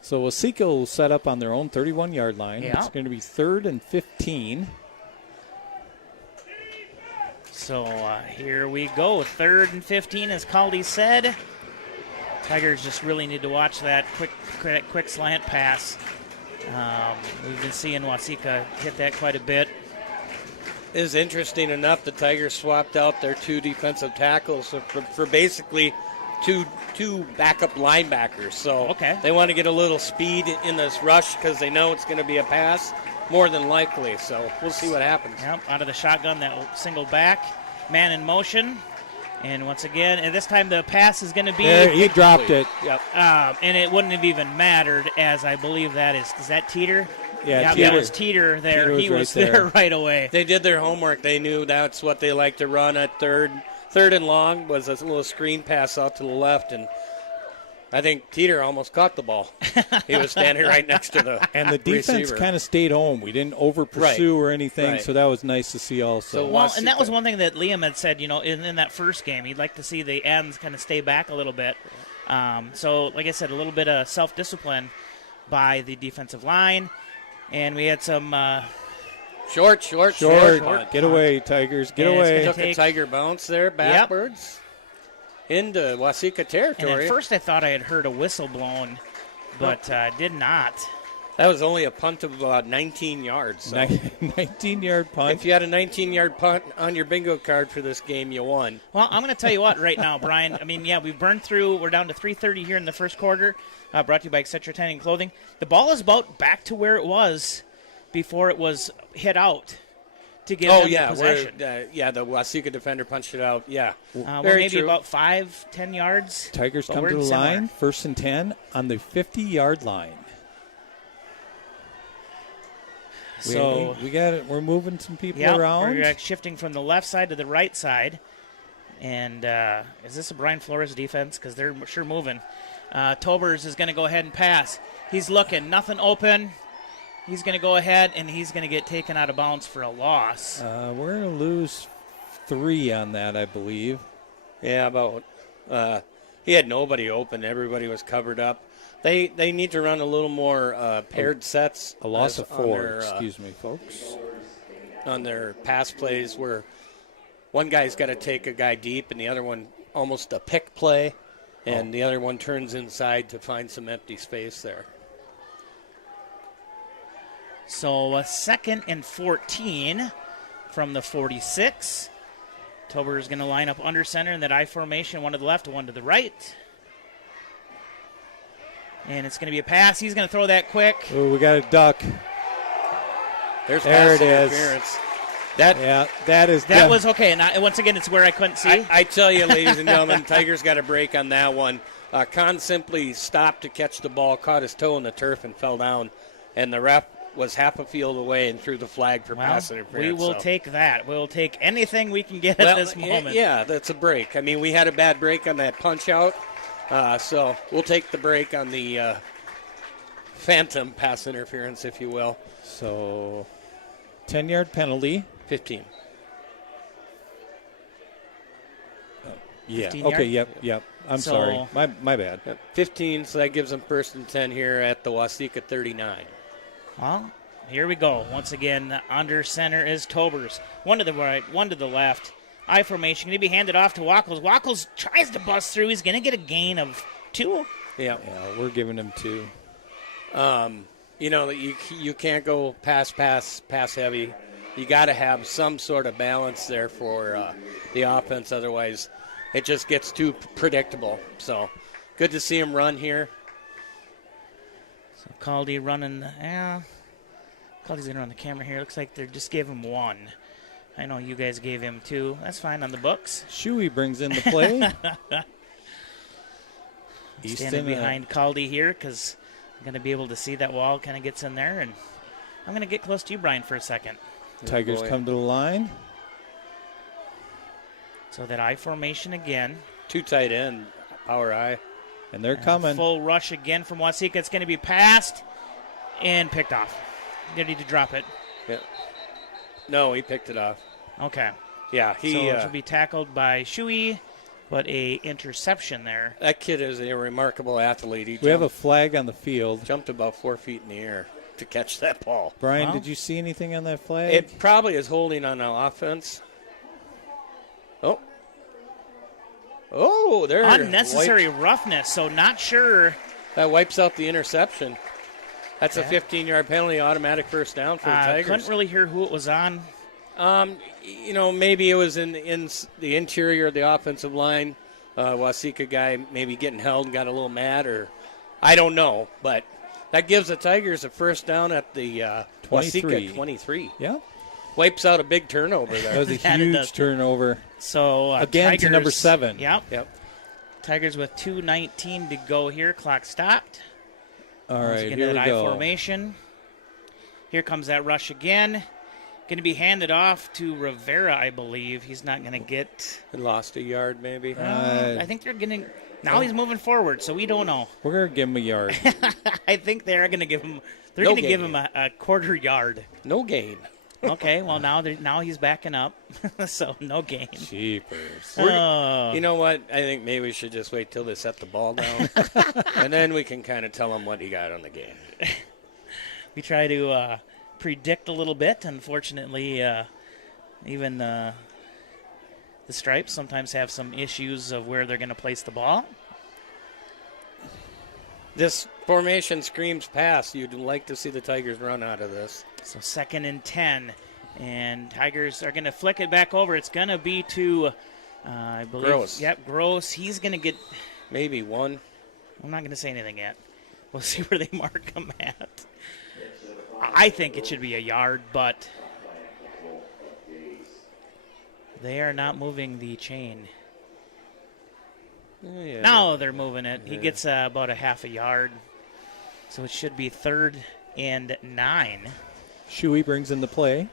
So Waseca will set up on their own 31-yard line. Yeah. It's going to be 3rd and 15. So here we go. 3rd and 15, as Caldy said. Tigers just really need to watch that quick slant pass. We've been seeing Waseca hit that quite a bit. It is interesting enough, the Tigers swapped out their 2 defensive tackles for basically two backup linebackers. So they want to get a little speed in this rush because they know it's going to be a pass, more than likely. So we'll see what happens. Yep, out of the shotgun, that single back, man in motion. And once again, and this time the pass is going to be... There, he dropped it. Yep. And it wouldn't have even mattered, as I believe that is that Teeter? Yeah, Teeter. That was Teeter there. Teeter he was there right away. They did their homework. They knew that's what they like to run at third and long was a little screen pass out to the left, and I think Teeter almost caught the ball. He was standing right next to the And the defense kind of stayed home. We didn't over-pursue or anything, so that was nice to see also. Well, and that was one thing that Liam had said, in that first game. He'd like to see the ends kind of stay back a little bit. So, like I said, a little bit of self-discipline by the defensive line. And we had some... Short. Get away, Tigers. Get away. Took a Tiger bounce there backwards into Waseca territory. And at first I thought I had heard a whistle blown, but did not. That was only a punt of 19 yards. So. 19-yard punt. If you had a 19-yard punt on your bingo card for this game, you won. Well, I'm going to tell you what right now, Brian. I mean, we've burned through. We're down to 3:30 here in the first quarter. Brought to you by Etc. Tanning Clothing. The ball is about back to where it was before it was hit out to give them the possession. The Waseca defender punched it out. Yeah, maybe true. About 5-10 yards. Tigers come to the line, 1st and 10 on the 50-yard line. So we got it. We're moving some people around. We're shifting from the left side to the right side. And is this a Brian Flores defense? Because they're sure moving. Tobers is going to go ahead and pass. He's looking. Nothing open. He's going to go ahead, and he's going to get taken out of bounds for a loss. We're going to lose 3 on that, I believe. Yeah, about. He had nobody open. Everybody was covered up. They need to run a little more paired sets. A loss of 4, excuse me, folks. On their pass plays where one guy's got to take a guy deep and the other one almost a pick play, and the other one turns inside to find some empty space there. So a 2nd and 14 from the 46. Tober is going to line up under center in that I formation, one to the left, one to the right. And it's going to be a pass. He's going to throw that quick. Ooh, we got a duck. There it is. Interference. That was okay. And once again, it's where I couldn't see. I tell you, ladies and gentlemen, Tigers got a break on that one. Kahn simply stopped to catch the ball, caught his toe in the turf, and fell down. And the ref was half a field away and threw the flag for pass interference. We will take that. We'll take anything we can get at this moment. Yeah, that's a break. I mean, we had a bad break on that punch out, so we'll take the break on the phantom pass interference, if you will. So 10-yard penalty. 15. Yeah. 15 okay. yard? Yep. I'm sorry. My bad. 15. So that gives them 1st and 10 here at the Waseca 39. Well, here we go. Once again, under center is Tobers. One to the right, one to the left. I formation going to be handed off to Wackles. Wackles tries to bust through. He's going to get a gain of 2. Yeah, we're giving him 2. You know, you can't go pass heavy. You got to have some sort of balance there for the offense. Otherwise, it just gets too predictable. So, good to see him run here. So Caldy running. Caldy's going to run the camera here. Looks like they just gave him 1. I know you guys gave him 2. That's fine on the books. Shuey brings in the play. Standing behind Caldy here because I'm going to be able to see that wall kind of gets in there. And I'm going to get close to you, Brian, for a second. Tigers come to the line. So that I formation again. 2 tight end, power I. And they're coming. Full rush again from Waseca. It's going to be passed and picked off. They need to drop it. Yeah. No, he picked it off. Okay. Yeah, so it should be tackled by Shuey, but a interception there. That kid is a remarkable athlete. We have a flag on the field. Jumped about 4 feet in the air to catch that ball. Brian, did you see anything on that flag? It probably is holding on the offense. Oh, there. Unnecessary roughness, so not sure. That wipes out the interception. That's a 15-yard penalty, automatic first down for the Tigers. Couldn't really hear who it was on. Maybe it was in the interior of the offensive line. Waseca guy maybe getting held and got a little mad, or I don't know. But that gives the Tigers a first down at the 23. Waseca 23. Yeah. Wipes out a big turnover there. That was a huge turnover. So again Tigers, to number 7. Yep. Tigers with 2:19 to go here. Clock stopped. All right, here we go. Formation. Here comes that rush again. Going to be handed off to Rivera, I believe. He's not going to get. He lost a yard, maybe. I think they're getting. Now he's moving forward, so we don't know. We're going to give him a yard. I think they're going to give him. They're going to give him a quarter yard. No gain. Okay, well now he's backing up, so no gain. Jeepers. You know what? I think maybe we should just wait till they set the ball down, and then we can kind of tell him what he got on the game. We try to predict a little bit. Unfortunately, even the Stripes sometimes have some issues of where they're going to place the ball. This formation screams pass. You'd like to see the Tigers run out of this. So 2nd and 10, and Tigers are going to flick it back over. It's going to be to, I believe. Gross. Yep, Gross. He's going to get. Maybe 1. I'm not going to say anything yet. We'll see where they mark him at. I think it should be a yard, but they are not moving the chain. Yeah. Now they're moving it. He gets about a half a yard. So it should be 3rd and 9. Shuey brings in the play.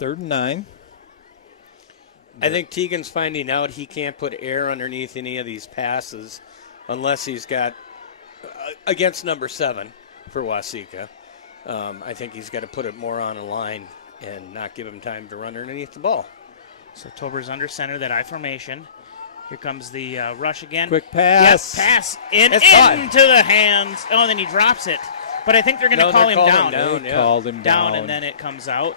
3rd and 9. I think Tegan's finding out he can't put air underneath any of these passes unless he's got against number 7 for Waseca. I think he's got to put it more on a line and not give him time to run underneath the ball. So Tober's under center, that I formation. Here comes the rush again. Quick pass. Yes, pass into the hands. Oh, and then he drops it. But I think they're going to call him down. They called him down. And then it comes out.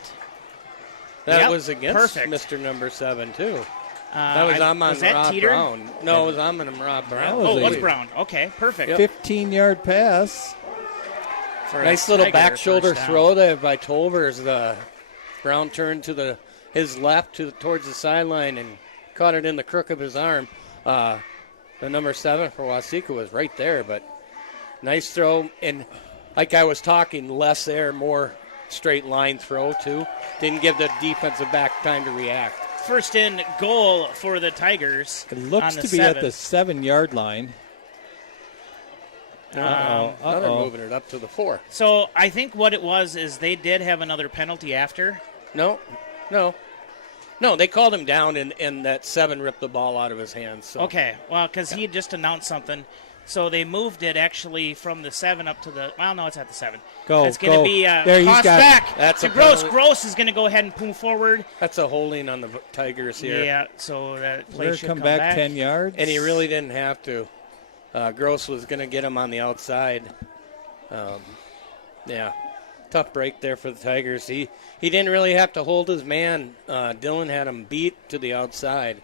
That was against Mr. Number 7, too. That was Rob Brown. No, it was Rob Brown. Oh, it was Brown. Okay, perfect. 15-yard pass. Nice little back shoulder throw there by Tolbers. Brown turned to his left towards the sideline and caught it in the crook of his arm. The number 7 for Waseca was right there, but nice throw. And like I was talking, less air, more straight line throw, too. Didn't give the defensive back time to react. First in goal for the Tigers. It looks to be at the 7-yard line. Now they're moving it up to the 4. So I think what it was is they did have another penalty after. No, they called him down, and that 7 ripped the ball out of his hands. So. Okay, well, because he had just announced something. So they moved it actually from the 7 up to the. Well, no, it's at the 7. It's going to be tossed back. That's to Gross. Gross is going to go ahead and move forward. That's a holding on the Tigers here. Yeah, so that play should come back 10 yards. And he really didn't have to. Gross was going to get him on the outside. Tough break there for the Tigers. He didn't really have to hold his man. Dylan had him beat to the outside.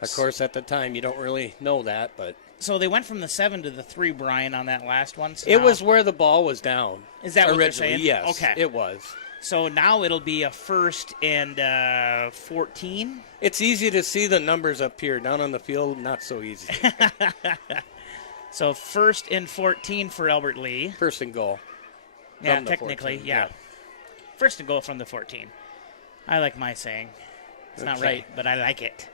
Of course, at the time, you don't really know that, but. So they went from the 7 to the 3, Brian, on that last one. So it was where the ball was down. Is that what they're saying? Yes, okay. It was. So now it'll be a 1st and 14? It's easy to see the numbers up here. Down on the field, not so easy. So 1st and 14 for Albert Lea. 1st and goal. Yeah, technically, 14, yeah. 1st and goal from the 14. I like my saying. It's not right, but I like it.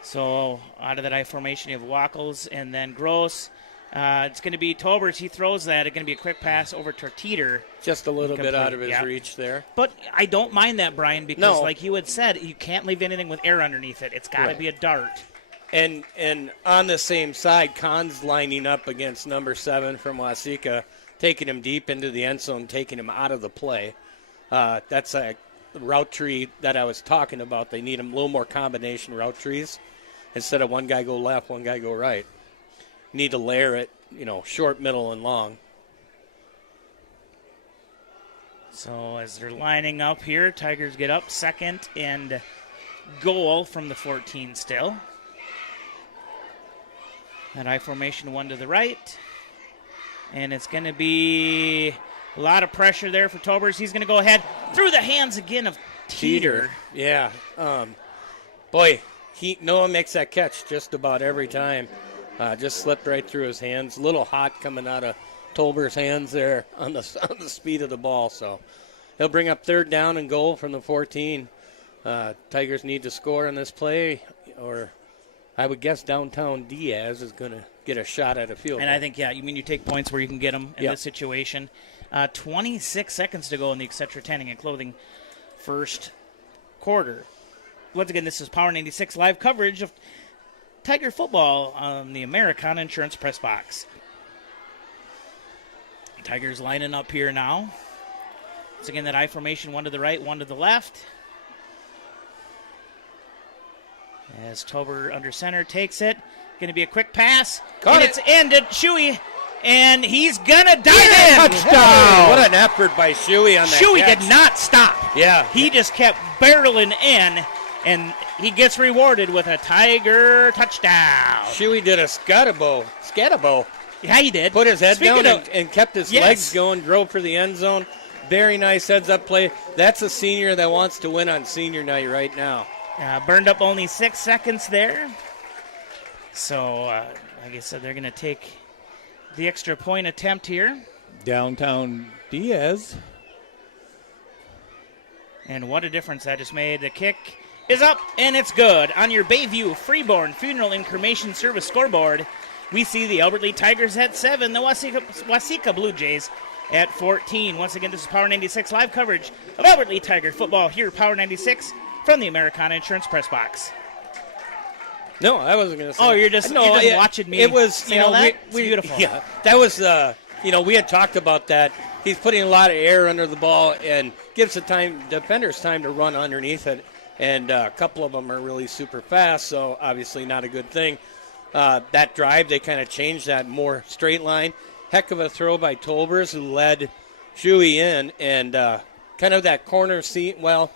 So out of that I formation, you have Wackles and then Gross. It's going to be Tolbers. He throws that. It's going to be a quick pass over to Teeter. Just a little bit out of his reach there. But I don't mind that, Brian, because like you had said, you can't leave anything with air underneath it. It's got to be a dart. And on the same side, Kahn's lining up against number 7 from Waseca, taking him deep into the end zone, taking him out of the play. That's a route tree that I was talking about. They need a little more combination route trees. Instead of one guy go left, one guy go right. Need to layer it, short, middle, and long. So as they're lining up here, Tigers get up 2nd and goal from the 14 still. That I formation 1 to the right. And it's going to be a lot of pressure there for Tolbers. He's going to go ahead through the hands again of Teeter. Yeah. Boy, Noah makes that catch just about every time. Just slipped right through his hands. A little hot coming out of Tolbers' hands there on the speed of the ball. So he'll bring up 3rd down and goal from the 14. Tigers need to score on this play, or I would guess downtown Diaz is going to get a shot at a field goal. I think, you take points where you can get them in this situation. 26 seconds to go in the Etc. Tanning and Clothing first quarter. Once again, this is Power 96 live coverage of Tiger football on the Americana Insurance Press Box. Tigers lining up here now. Once again, that I formation, 1 to the right, 1 to the left. As Tober under center takes it. Going to be a quick pass. It's ended. Shuey. And he's going to dive in. Touchdown. What an effort by Shuey on that Shuey catch. did not stop. Yeah. He just kept barreling in, and he gets rewarded with a Tiger touchdown. Shuey did a scatabo. Yeah, he did. Put his head down and kept his legs going, drove for the end zone. Very nice heads-up play. That's a senior that wants to win on senior night right now. Burned up only 6 seconds there. So, like I said, they're going to take the extra point attempt here. Downtown Diaz. And what a difference that just made. The kick is up, and it's good. On your Bayview Freeborn Funeral and Cremation Service scoreboard, we see the Albert Lea Tigers at 7, the Waseca Blue Jays at 14. Once again, this is Power 96 live coverage of Albert Lea Tiger football here at Power 96 from the Americana Insurance Press Box. No, I wasn't going to say. Oh, you're just watching me. It was, that? It's beautiful. Yeah, that was we had talked about that. He's putting a lot of air under the ball and gives the defenders time to run underneath it. And a couple of them are really super fast, so obviously not a good thing. That drive, they kind of changed that more straight line. Heck of a throw by Tolbers, who led Shuey in, and kind of that corner seat. Well,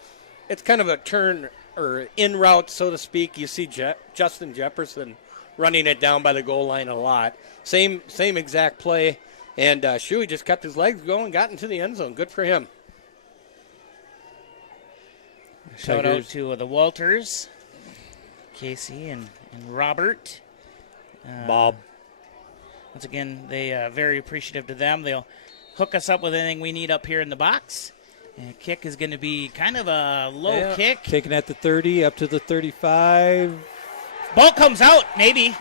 it's kind of a turn or in route, so to speak. You see Justin Jefferson running it down by the goal line a lot. Same exact play, and Shuey just kept his legs going, got into the end zone. Good for him. Shout out to the Walters, Casey and Robert. Bob. Once again, they very appreciative to them. They'll hook us up with anything we need up here in the box. And kick is going to be kind of a low kick. Taken at the 30, up to the 35. Ball comes out, maybe.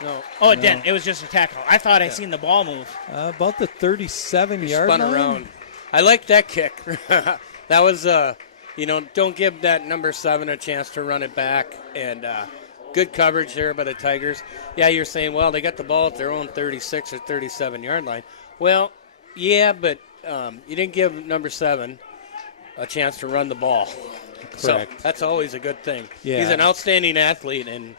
No. Oh, it didn't. It was just a tackle. I thought I seen the ball move. About the 37-yard line. Spun around. I like that kick. That was, don't give that number 7 a chance to run it back. And good coverage there by the Tigers. Yeah, you're saying, well, they got the ball at their own 36 or 37-yard line. Well, yeah, but you didn't give number 7 a chance to run the ball. Correct. So that's always a good thing. Yeah. He's an outstanding athlete, and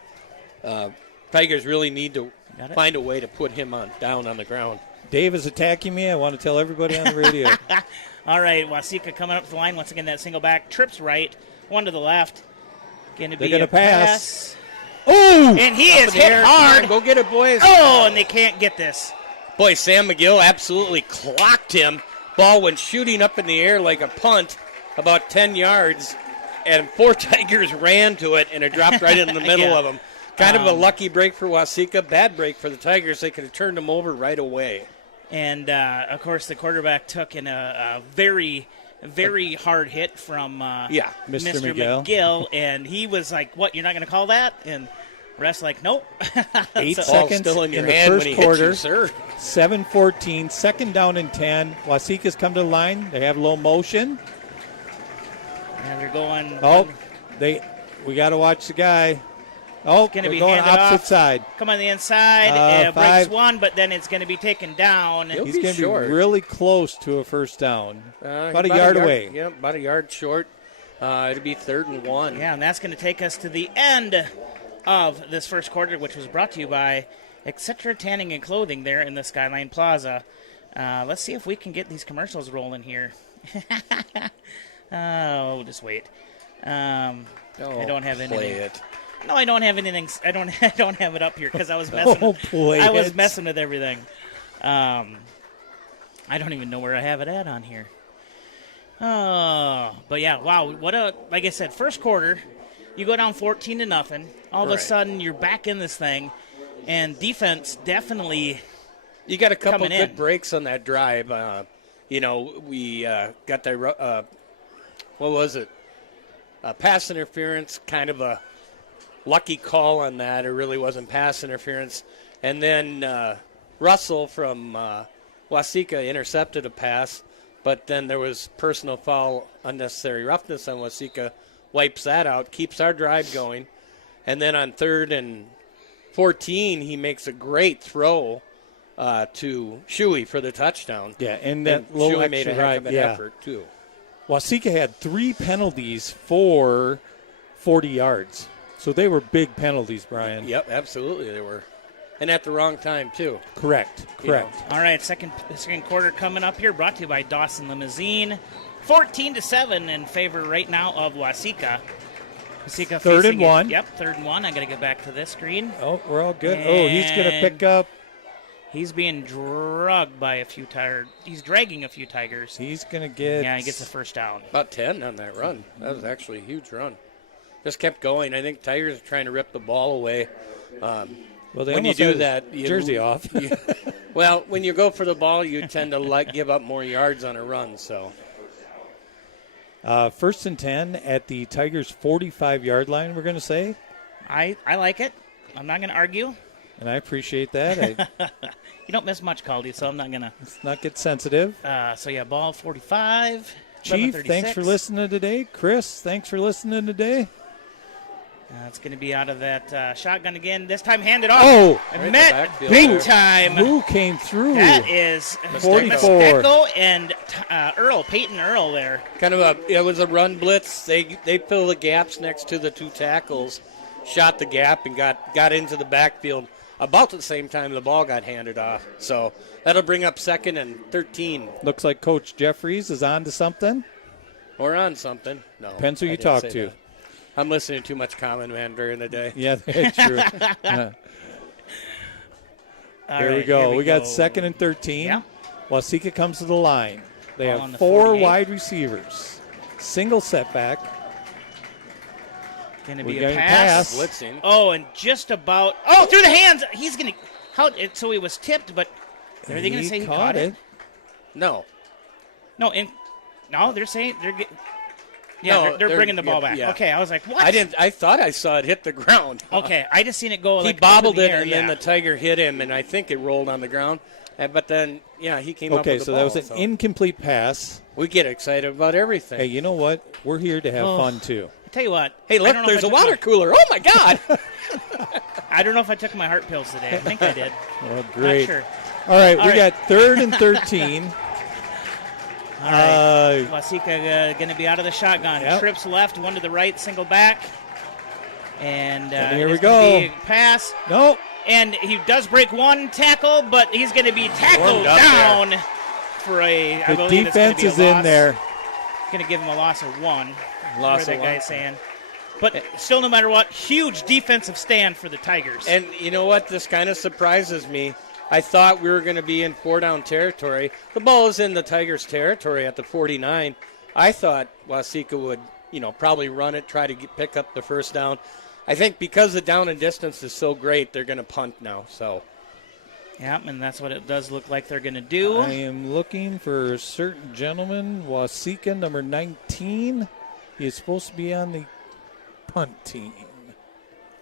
Tigers really need to find a way to put him down on the ground. Dave is attacking me. I want to tell everybody on the radio. All right, Waseca coming up the line. Once again, that single back. Trips right, one to the left. They're going to pass. Oh! And he is hit hard. Go get it, boys. Oh, and they can't get this. Boy, Sam McGill absolutely clocked him. Ball went shooting up in the air like a punt about 10 yards, and 4 Tigers ran to it, and it dropped right in the middle of them. Kind of a lucky break for Waseca, bad break for the Tigers. They could have turned them over right away. And, of course, the quarterback took in a very, very hard hit from Mr. McGill, and he was like, what, you're not going to call that? And rest like, nope. 8 seconds still in your the hand first when he quarter. hits you, sir. 7-14, second down and 10. Waseca's come to the line. They have low motion. And they're going. We got to watch the guy. Oh, going they're to be going handed opposite off. side. Come on the inside. Breaks 5. one, but then it's going to be taken down. He's going to be really close to a first down. About a yard away. Yeah, about a yard short. It'll be 3rd and 1. Yeah, and that's going to take us to the end of this first quarter, which was brought to you by Etc. Tanning and Clothing there in the Skyline Plaza. Let's see if we can get these commercials rolling here. Just wait. I don't have anything. Play it. No, I don't have anything. I don't have it up here because I was messing. I was messing with everything. I don't even know where I have it at on here. But yeah, wow! Like I said, first quarter, you go down 14-0. All of a sudden, you're back in this thing, and defense definitely. You got a couple good breaks on that drive. We got the what was it? Pass interference, kind of a lucky call on that. It really wasn't pass interference. And then Russell from Waseca intercepted a pass, but then there was personal foul, unnecessary roughness on Waseca, wipes that out, keeps our drive going. And then on 3rd and 14, he makes a great throw to Shuey for the touchdown. Yeah, and that little Shuey extra made a heck of an effort, too. Waseca had 3 penalties for 40 yards. So they were big penalties, Brian. Yep, absolutely they were. And at the wrong time, too. Correct. All right, second quarter coming up here, brought to you by Dawson Limousine. 14-7 in favor right now of Waseca. Waseca 3rd and 1. Yep, 3rd and 1. I got to get back to this screen. Oh, we're all good. He's going to pick up. He's being drugged by a few Tigers. He's dragging a few Tigers. He's going to get. Yeah, he gets a first down. About 10 on that run. That was actually a huge run. Just kept going. I think Tigers are trying to rip the ball away. Well, they when you do that, jersey off. Well, when you go for the ball, you tend to give up more yards on a run. So, 1st and 10 at the Tigers' 45-yard line. We're going to say. I like it. I'm not going to argue. And I appreciate that. You don't miss much, Caldy, so I'm not going to. Let's not get sensitive. Ball 45. Chief, thanks for listening today. Chris, thanks for listening today. It's going to be out of that shotgun again. This time handed off. Oh! Right met big time. Who came through? That is 44. Mistecco and Peyton Earl there. It was a run blitz. They filled the gaps next to the two tackles, shot the gap, and got into the backfield about the same time the ball got handed off. So that'll bring up 2nd and 13. Looks like Coach Jeffries is on to something. Or on something. No. Depends who I you didn't talk say to. that. I'm listening to too much Common Man during the day. Yeah, that's true. Here we go. We got 2nd and 13. Yeah. Waseca comes to the line. They Ball on have the 4 48. wide receivers. Single setback. Going to We're be a getting pass. Blitzing. Oh, and just about. Oh, through the hands. He's going to. So he was tipped, but are they going to say he caught it? No. No, they're saying they're getting. Yeah, they're bringing the ball back. Yeah. Okay, I was like, what? I thought I saw it hit the ground. Okay, I just seen it go. He like bobbled up in it, the air, and then the Tiger hit him, and I think it rolled on the ground. But then, he came up with the ball. Okay, so that was an incomplete pass. We get excited about everything. Hey, you know what? We're here to have fun, too. I tell you what. Hey, look, there's a water cooler. Oh, my God. I don't know if I took my heart pills today. I think I did. Well, great. Not sure. All right, we got 3rd and 13. All right. Waseca going to be out of the shotgun. Yep. Trips left, one to the right, single back. And here we it's gonna go. be a pass. No. And he does break one tackle, but he's going to be tackled down for I the believe defense it's is gonna be a in loss. there. Going to give him a loss of 1. Loss that of guy's 1. saying. But still, no matter what, huge defensive stand for the Tigers. And you know what? This kind of surprises me. I thought we were going to be in 4-down territory. The ball is in the Tigers' territory at the 49. I thought Waseca would, probably run it, try to pick up the first down. I think because the down and distance is so great, they're going to punt now. So. Yeah, and that's what it does look like they're going to do. I am looking for a certain gentleman, Waseca, number 19. He is supposed to be on the punt team.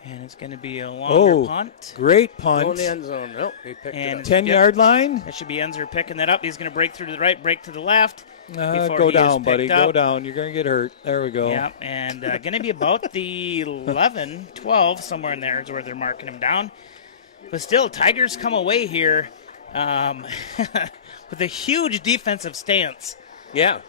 And it's going to be a longer punt. Great punt. Go in the end zone. Nope, he picked it up. 10-yard line. That should be Enzer picking that up. He's going to break through to the right, break to the left. Go down, buddy. Go down. You're going to get hurt. There we go. Yeah, and going to be about the 11, 12, somewhere in there is where they're marking him down. But still, Tigers come away here with a huge defensive stance. Yeah.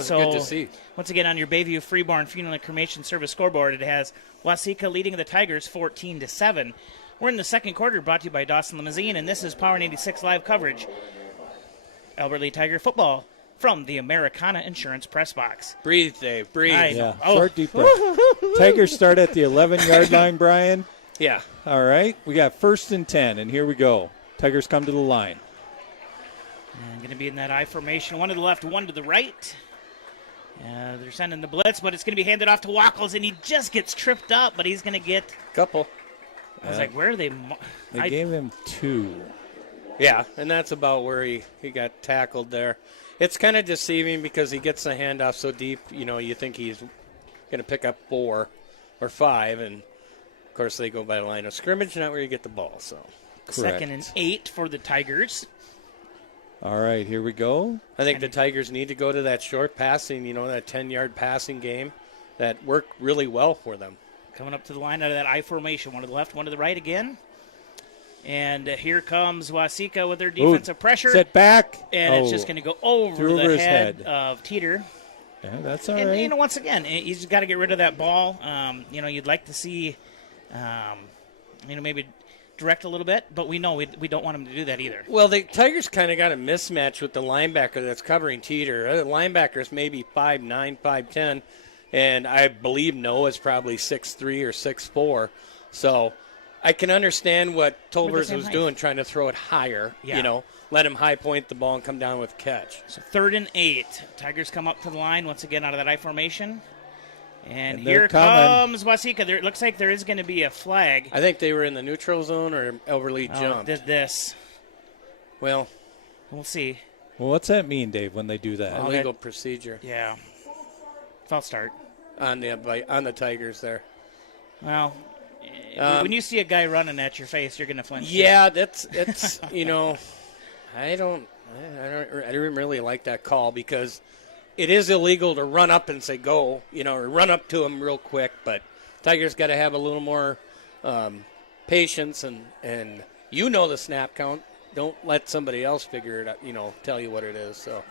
So good to see. Once again, on your Bayview Freeborn Funeral and Cremation Service scoreboard, it has Waseca leading the Tigers 14-7. We're in the second quarter, brought to you by Dawson Limousine, and this is Power 96 live coverage. Albert Lea Tiger football from the Americana Insurance Press Box. Breathe, Dave. Breathe. Yeah. Short, deep breath. Tigers start at the 11-yard line, Brian. Yeah. All right. We got 1st and 10, and here we go. Tigers come to the line. And going to be in that I formation, one to the left, one to the right. They're sending the blitz, but it's going to be handed off to Wackles, and he just gets tripped up, but he's going to get couple. I was like, where are they? They gave him 2. Yeah, and that's about where he got tackled there. It's kind of deceiving because he gets the handoff so deep, you think he's going to pick up 4 or 5, and, of course, they go by the line of scrimmage, not where you get the ball. So, Correct. 2nd and 8 for the Tigers. All right, here we go. I think the Tigers need to go to that short passing, that 10-yard passing game that worked really well for them. Coming up to the line out of that I formation, one to the left, one to the right again. And here comes Waseca with their defensive pressure. Set back. And it's just going to go over the head of Teeter. Yeah, that's all and, right. Once again, he's got to get rid of that ball. You'd like to see, maybe direct a little bit, but we know we don't want him to do that either. Well, the Tigers kind of got a mismatch with the linebacker that's covering Teeter. The linebacker's maybe 5'9", 5'10", and I believe Noah's probably 6'3" or 6'4". So I can understand what Tolbers was doing, trying to throw it higher, let him high point the ball and come down with catch. So 3rd and 8. Tigers come up to the line once again out of that I formation. And here comes Waseca. It looks like there is going to be a flag. I think they were in the neutral zone or Albert Lea jumped. Did this. Well, we'll see. Well, what's that mean, Dave, when they do that? Legal procedure. Yeah. False start. On the Tigers there. Well, when you see a guy running at your face, you're going to flinch. Yeah, that's I don't really like that call because it is illegal to run up and say go, or run up to him real quick, but Tigers got to have a little more patience and the snap count. Don't let somebody else figure it out, tell you what it is. So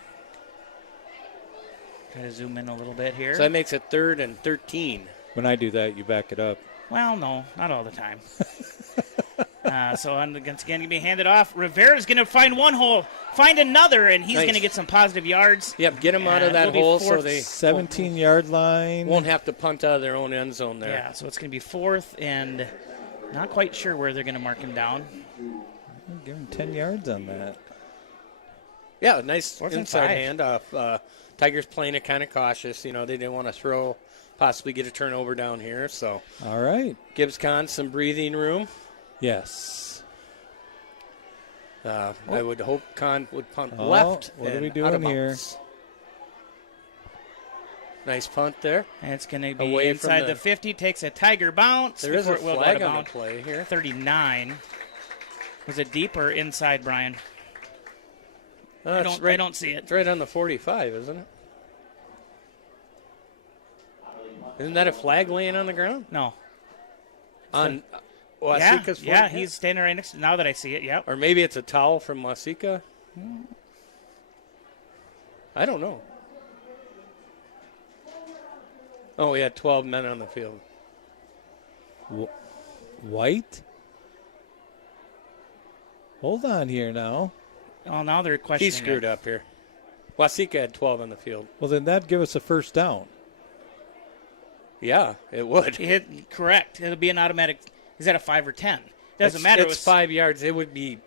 try to zoom in a little bit here. So that makes it 3rd and 13. When I do that, you back it up. Well, no, not all the time. So once again, going to be handed off. Rivera's going to find one hole, find another, and he's going to get some positive yards. Yep, get him out of that hole so they 17-yard line. Won't have to punt out of their own end zone there. Yeah, so it's going to be 4th, and not quite sure where they're going to mark him down. Give him 10 yards on that. Yeah, nice 4th inside and 5. handoff. Tigers playing it kind of cautious. They didn't want to throw, possibly get a turnover down here. So all right, gives Con some breathing room. Yes. I would hope Con would punt left. What are we out doing of here? bounds. Nice punt there. And it's going to be Away inside from the 50. Takes a Tiger bounce. There is a before it will flag go out of on the bounds. play here. 39. Was it deep or inside, Brian? I don't see it. It's right on the 45, isn't it? Isn't that a flag laying on the ground? No. On Waseca's yeah, he's standing right next to. Now that I see it, yep. Or maybe it's a towel from Waseca. I don't know. Oh, we had 12 men on the field. White? Hold on here now. Well, now they're questioning. He screwed up here. Waseca had 12 on the field. Well, then that'd give us a first down. Yeah, it would. Correct. It'll be an automatic. Is that a 5 or 10? Doesn't matter. It's 5 yards. It would be.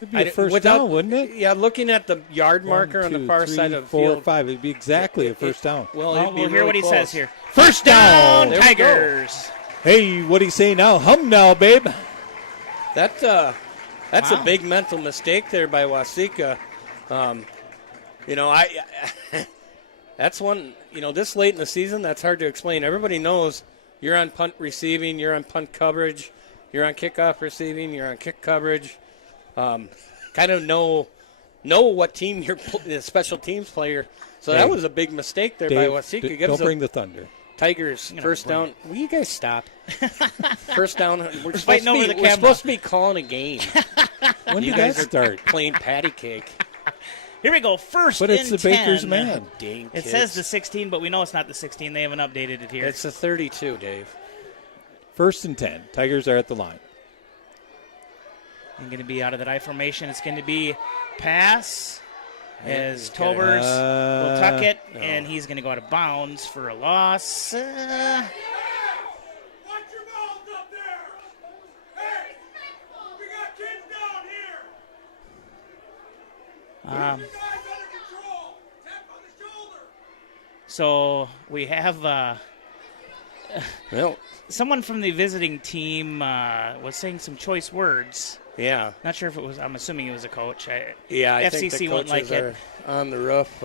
It'd be a first down, wouldn't it? Yeah, looking at the yard marker on the far side of the field. 4, 5. It'd be exactly a first down. We'll hear what he says here. First down, Tigers. Hey, what'd he say now? Hum now, babe. That's a big mental mistake there by Waseca. That's one. This late in the season, that's hard to explain. Everybody knows you're on punt receiving, you're on punt coverage, you're on kickoff receiving, you're on kick coverage. Kind of know what team you're the special teams player. So that was a big mistake there Dave, by Waseca. Don't bring the thunder. Tigers first down. Will you guys stop? First down. We're supposed supposed to be calling a game. When you did guys that start? Playing patty cake. Here we go. First but it's and the Baker's 10. man. Dang it kids. says the 16, but we know it's not the 16. They haven't updated it here. It's the 32, Dave. First and 10. Tigers are at the line. I'm going to be out of that I formation. It's going to be pass as Tobers will tuck it, and he's going to go out of bounds for a loss. Watch your mouth up there! Hey! We got kids down here! Keep you guys under control! Tap on the shoulder! So we have someone from the visiting team was saying some choice words. Yeah. Not sure if it was, I'm assuming it was a coach. I FCC think the wouldn't like coaches it. are on the roof.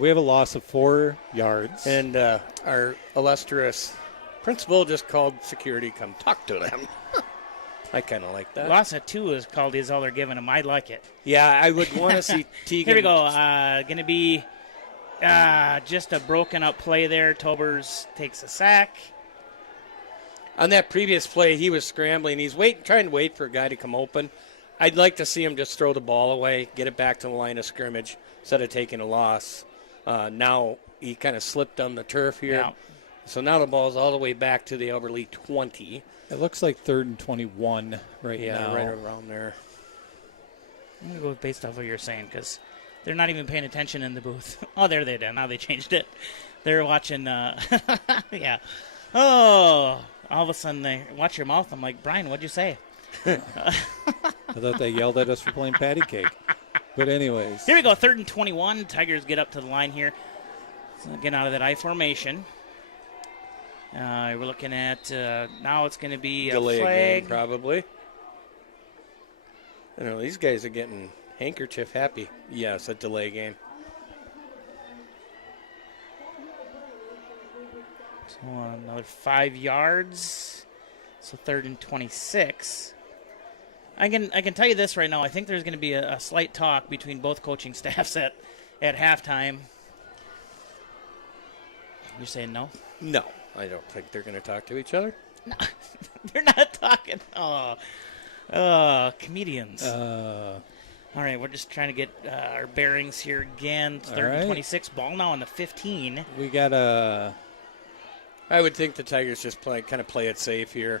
We have a loss of 4 yards. And our illustrious principal just called security, come talk to them. I kind of like that. Loss of 2 is called is all they're giving him. I like it. Yeah, I would want to see Teagan. Here we go. Going to be just a broken up play there. Tobers takes a sack. On that previous play, he was scrambling. He's trying to wait for a guy to come open. I'd like to see him just throw the ball away, get it back to the line of scrimmage instead of taking a loss. Now he kind of slipped on the turf here. Yeah. So now the ball's all the way back to the Albert Lea 20. It looks like 3rd and 21 right now. Yeah, right around there. I'm going to go based off what you're saying because they're not even paying attention in the booth. Oh, there they did. Now they changed it. They're watching. Yeah. Oh. All of a sudden, they watch your mouth. I'm like, Brian, what'd you say? I thought they yelled at us for playing patty cake. But anyways. Here we go, 3rd and 21. Tigers get up to the line here. So getting out of that I formation. We're looking at, now it's going to be a delay flag. game, probably. I know, these guys are getting handkerchief happy. Yes, a delay game. So another 5 yards. So 3rd and 26. I can tell you this right now. I think there's going to be a slight talk between both coaching staffs at halftime. You're saying no? No. I don't think they're going to talk to each other. No, they're not talking. Comedians. All right, we're just trying to get our bearings here again. Third and 26, ball now on the 15. We got a... I would think the Tigers just play it safe here.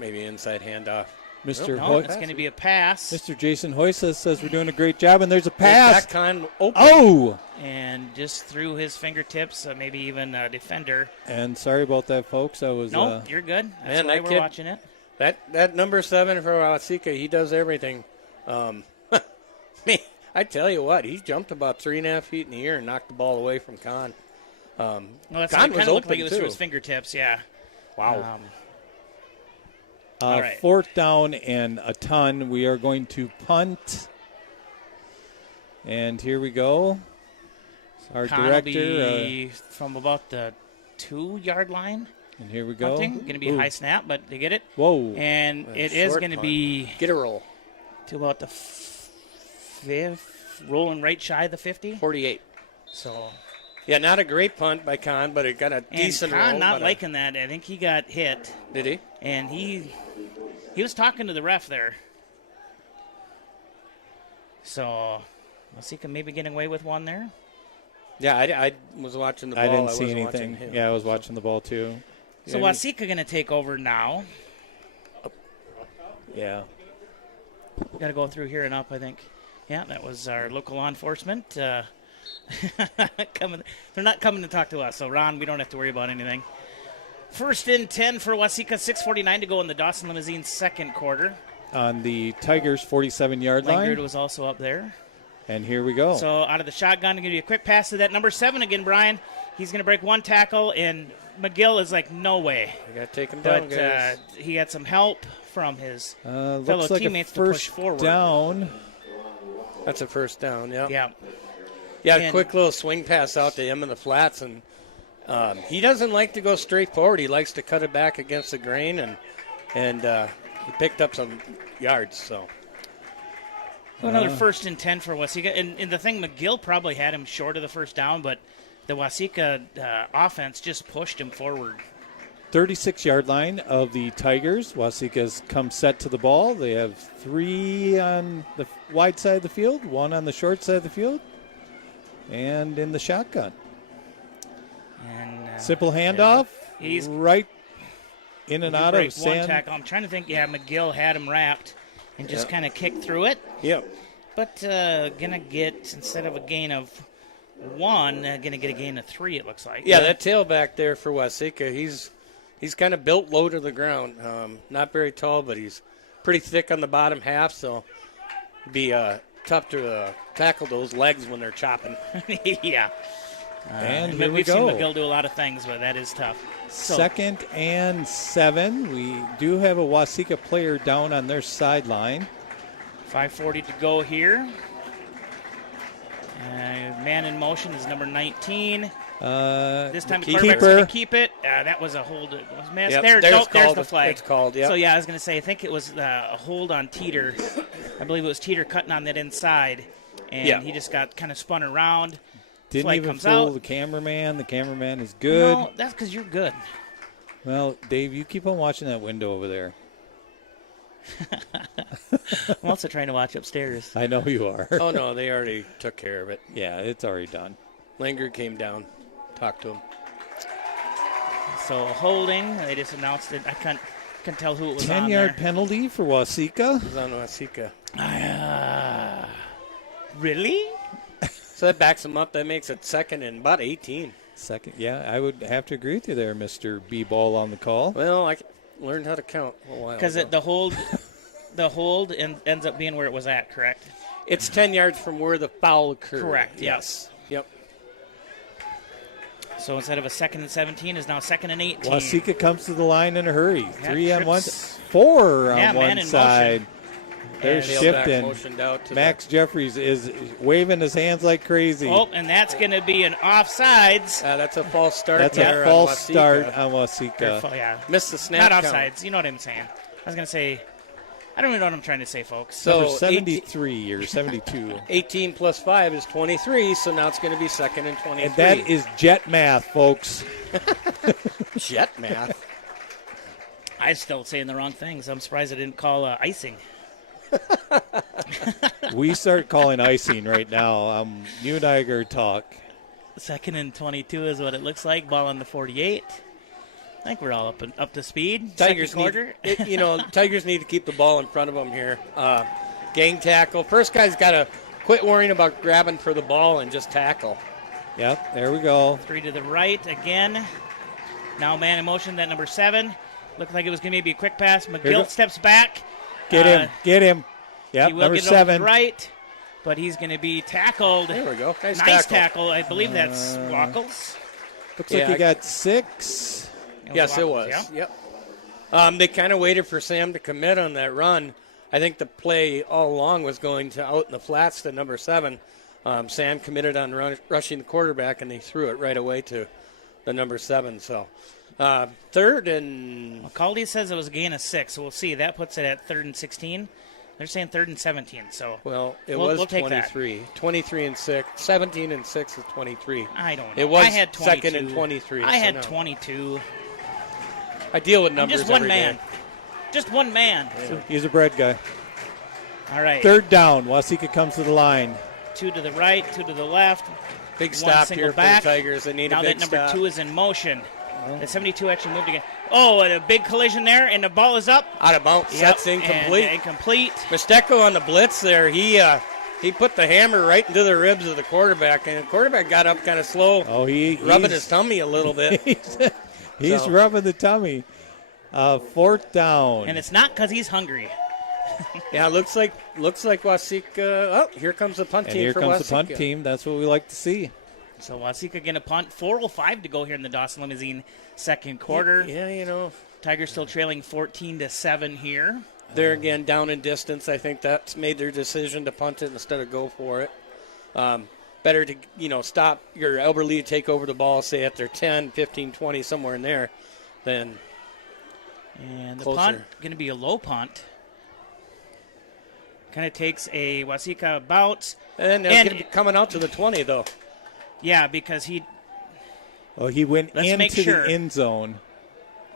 Maybe inside handoff. Mr. No, it's going to be a pass. Mr. Jason Hoysa says we're doing a great job, and there's a pass. Con open. Oh! And just through his fingertips, maybe even a defender. And sorry about that, folks. I was. No, you're good. That's why we're watching it. That number 7 for Waseca, he does everything. I tell you what, he jumped about 3.5 feet in the air and knocked the ball away from Con. Well, that's Con kind was of looked open like it was too. through his fingertips. Yeah. Wow. All right. 4th down and a ton. We are going to punt. And here we go. Our Con director. will be from about the 2-yard line. And here we go. Going to be a high snap, but they get it. Whoa. And it is going to be. Get a roll. To about the 5th, rolling right shy of the 50. 48. So. Yeah, not a great punt by Con, but it got a decent roll. Con not liking that. I think he got hit. Did he? And he was talking to the ref there. So, Waseca maybe getting away with one there. Yeah, I was watching the ball. I didn't wasn't see anything. watching him. Yeah, I was watching the ball too. So Waseca going to take over now. Yeah. Got to go through here and up, I think. Yeah, that was our local law enforcement. Coming. They're not coming to talk to us, so Ron, we don't have to worry about anything. 1st and 10 for Waseca, 6:49 to go in the Dawson Limousine second quarter. On the Tigers' 47-yard line. Langard was also up there. And here we go. So out of the shotgun, going to be a quick pass to that number 7 again, Brian. He's going to break one tackle, and McGill is like, no way. You got to take him down, But guys. he had some help from his fellow looks like teammates a to push first forward. down. That's a first down, yeah. Yeah. Yeah, And- a quick little swing pass out to him in the flats, and he doesn't like to go straight forward. He likes to cut it back against the grain, and he picked up some yards. So Another 1st and 10 for Waseca. And the thing, McGill probably had him short of the first down, but the Waseca offense just pushed him forward. 36-yard line of the Tigers. Waseca's come set to the ball. They have 3 on the wide side of the field, 1 on the short side of the field, and in the shotgun. And Simple handoff. He's right in and out of one sand. tackle. I'm trying to think. Yeah, McGill had him wrapped and just kind of kicked through it. Yep. But gonna get, instead of a gain of 1, gonna get a gain of 3. It looks like. yeah, that tailback there for Waseca, he's kind of built low to the ground. Not very tall, but he's pretty thick on the bottom half, so it'd be tough to tackle those legs when they're chopping. Yeah. And here we we've go. seen McGill do a lot of things, but that is tough. So, 2nd and 7. We do have a Waseca player down on their sideline. 5:40 to go here. Man in motion is number 19. This time the quarterback's going to keep it. That was a hold. It was missed. Yep, There's the flag. It's called, yeah. So, yeah, I was going to say, I think it was a hold on Teeter. I believe it was Teeter cutting on that inside, and he just got kind of spun around. Didn't Flag even comes fool out. the cameraman. The cameraman is good. No, that's because you're good. Well, Dave, you keep on watching that window over there. I'm also trying to watch upstairs. I know you are. Oh, no, they already took care of it. Yeah, it's already done. Langard came down, talked to him. So holding, they just announced it. I couldn't tell who it was on 10-yard there. penalty for Waseca. It was on Waseca. Really? So that backs him up. That makes it 2nd and about 18. Yeah, I would have to agree with you there, Mr. B-Ball on the call. Well, I learned how to count a while ago. Because the hold ends up being where it was at, correct? It's 10 yards from where the foul occurred. Correct, Yes. Yep. So instead of a 2nd and 17 is now 2nd and 18. Waseca comes to the line in a hurry. Yeah, 3 on one, trips. 4 on Yeah, man one in side. motion. They're And shifting. motioned out to Max Jeffries is waving his hands like crazy. Oh, and that's going to be an offsides. That's a false start. That's there a false on Waseca. start on Waseca. Yeah. Missed the snap Not count. offsides. You know what I'm saying. I was going to say I don't even know what I'm trying to say, folks. So Number 73 or 72. 18 plus 5 is 23, so now it's going to be second and 23. And that is jet math, folks. Jet math. I'm still saying the wrong things. I'm surprised I didn't call icing. We start calling icing right now. You and I are going to talk. Second and 22 is what it looks like. Ball on the 48. I think we're all up to speed. Tigers Second quarter. Tigers need to keep the ball in front of them here. Gang tackle. First guy's got to quit worrying about grabbing for the ball and just tackle. Yep, there we go. 3 to the right again. Now man in motion, that number 7. Looked like it was going to be a quick pass. McGill steps back. Get him. Yep, he will number get 7. Over to the right, but he's going to be tackled. There we go. Nice tackle. I believe that's Wackles. Looks like he got 6. Yes, it was. Yeah. Yep. They kind of waited for Sam to commit on that run. I think the play all along was going to out in the flats to number 7. Sam committed on rushing the quarterback, and they threw it right away to the number 7. So third and... Caldy says it was a gain of 6, so we'll see. That puts it at 3rd and 16. They're saying 3rd and 17. So well, it we'll was take 23. That. 23 and 6. 17 and 6 is 23. I don't know. It was I had 22. second and 23. I had 22. I deal with numbers just one every man. day. Just one man. Yeah. He's a bread guy. All right. 3rd down. Waseca comes to the line. 2 to the right, 2 to the left. Big stop here back. for the Tigers. They need now a big that number stop. 2 is in motion. The 72 actually moved again. Oh, and a big collision there, and the ball is up. Out of bounds. Yep, That's incomplete. And incomplete. Mistecco on the blitz there. He put the hammer right into the ribs of the quarterback, and the quarterback got up kind of slow. Oh, rubbing his tummy a little bit. he's rubbing the tummy. 4th down. And it's not because he's hungry. Yeah, looks like Waseca. Oh, here comes the punt and team here for comes Waseca. the punt team. That's what we like to see. So Waseca going to punt. 4:05 to go here in the Dawson Limousine second quarter. Yeah, Tigers still trailing 14-7 here. They're again down in distance. I think that's made their decision to punt it instead of go for it. Better to stop your Albert Lea, take over the ball, say at their 10, 15, 20, somewhere in there, than and the closer. punt going to be a low punt. Kind of takes a Waseca bounce. And they're going to be coming out to the 20, though. Yeah, because he went into the end zone.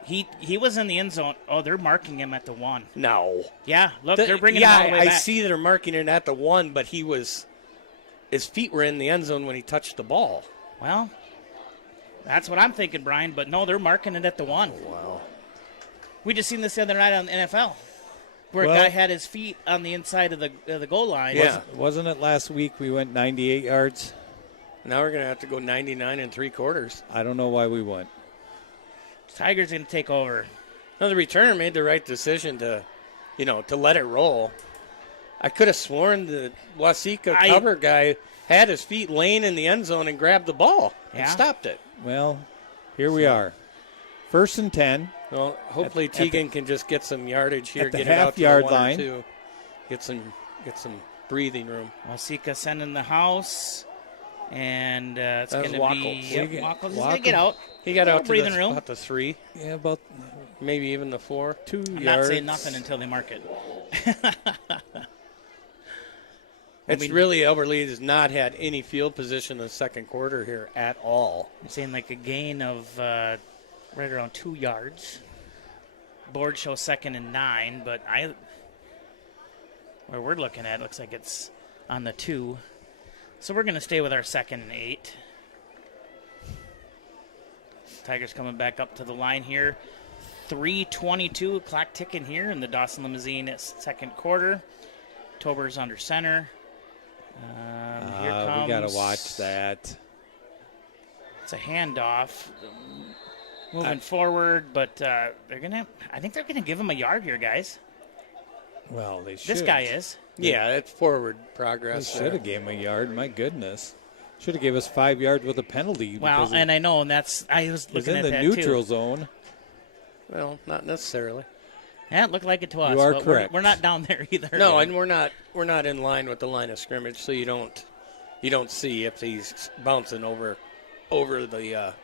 He was in the end zone. Oh, they're marking him at the 1. No. Yeah, look, they're bringing him all the way back. I see they're marking it at the 1, but his feet were in the end zone when he touched the ball. Well, that's what I'm thinking, Brian. But no, they're marking it at the 1. Oh, wow. We just seen this the other night on the NFL, where a guy had his feet on the inside of the goal line. Yeah. Wasn't it last week we went 98 yards? Now we're going to have to go 99 3/4. I don't know why we went. Tigers going to take over. No, the returner made the right decision to let it roll. I could have sworn the Waseca cover guy had his feet laying in the end zone and grabbed the ball and stopped it. Well, here we are. 1st and 10. Well, hopefully Teagan can just get some yardage here, at the get it out to half-yard the 1 line. or 2, get some breathing room. Waseca sending the house, and it's That going to was be Wackles. Wackles. He's going to get out. He got out to breathing room. about the 3. Yeah, about maybe even the 4. 2 I'm yards. not saying nothing until they mark it. Really, Albert Lea has not had any field position in the second quarter here at all. I'm saying like a gain of right around 2 yards. Board shows 2nd and 9, but where we're looking at looks like it's on the 2. So we're going to stay with our 2nd and 8. Tigers coming back up to the line here. 3:22 clock ticking here in the Dawson Limousine second quarter. Tober's under center. Here comes. We got to watch that. It's a handoff. Moving forward, but I think they're gonna give him a yard here, guys. Well, they should. This guy is. Yeah, it's forward progress. They should have gave him a yard. My goodness. Should have gave us 5 yards with a penalty. Well, and I know, and I was looking at that in the neutral too. zone. Well, not necessarily. Yeah, it looked like it to us. You are but correct. We're not down there either. No, and we're not in line with the line of scrimmage, so you don't see if he's bouncing over the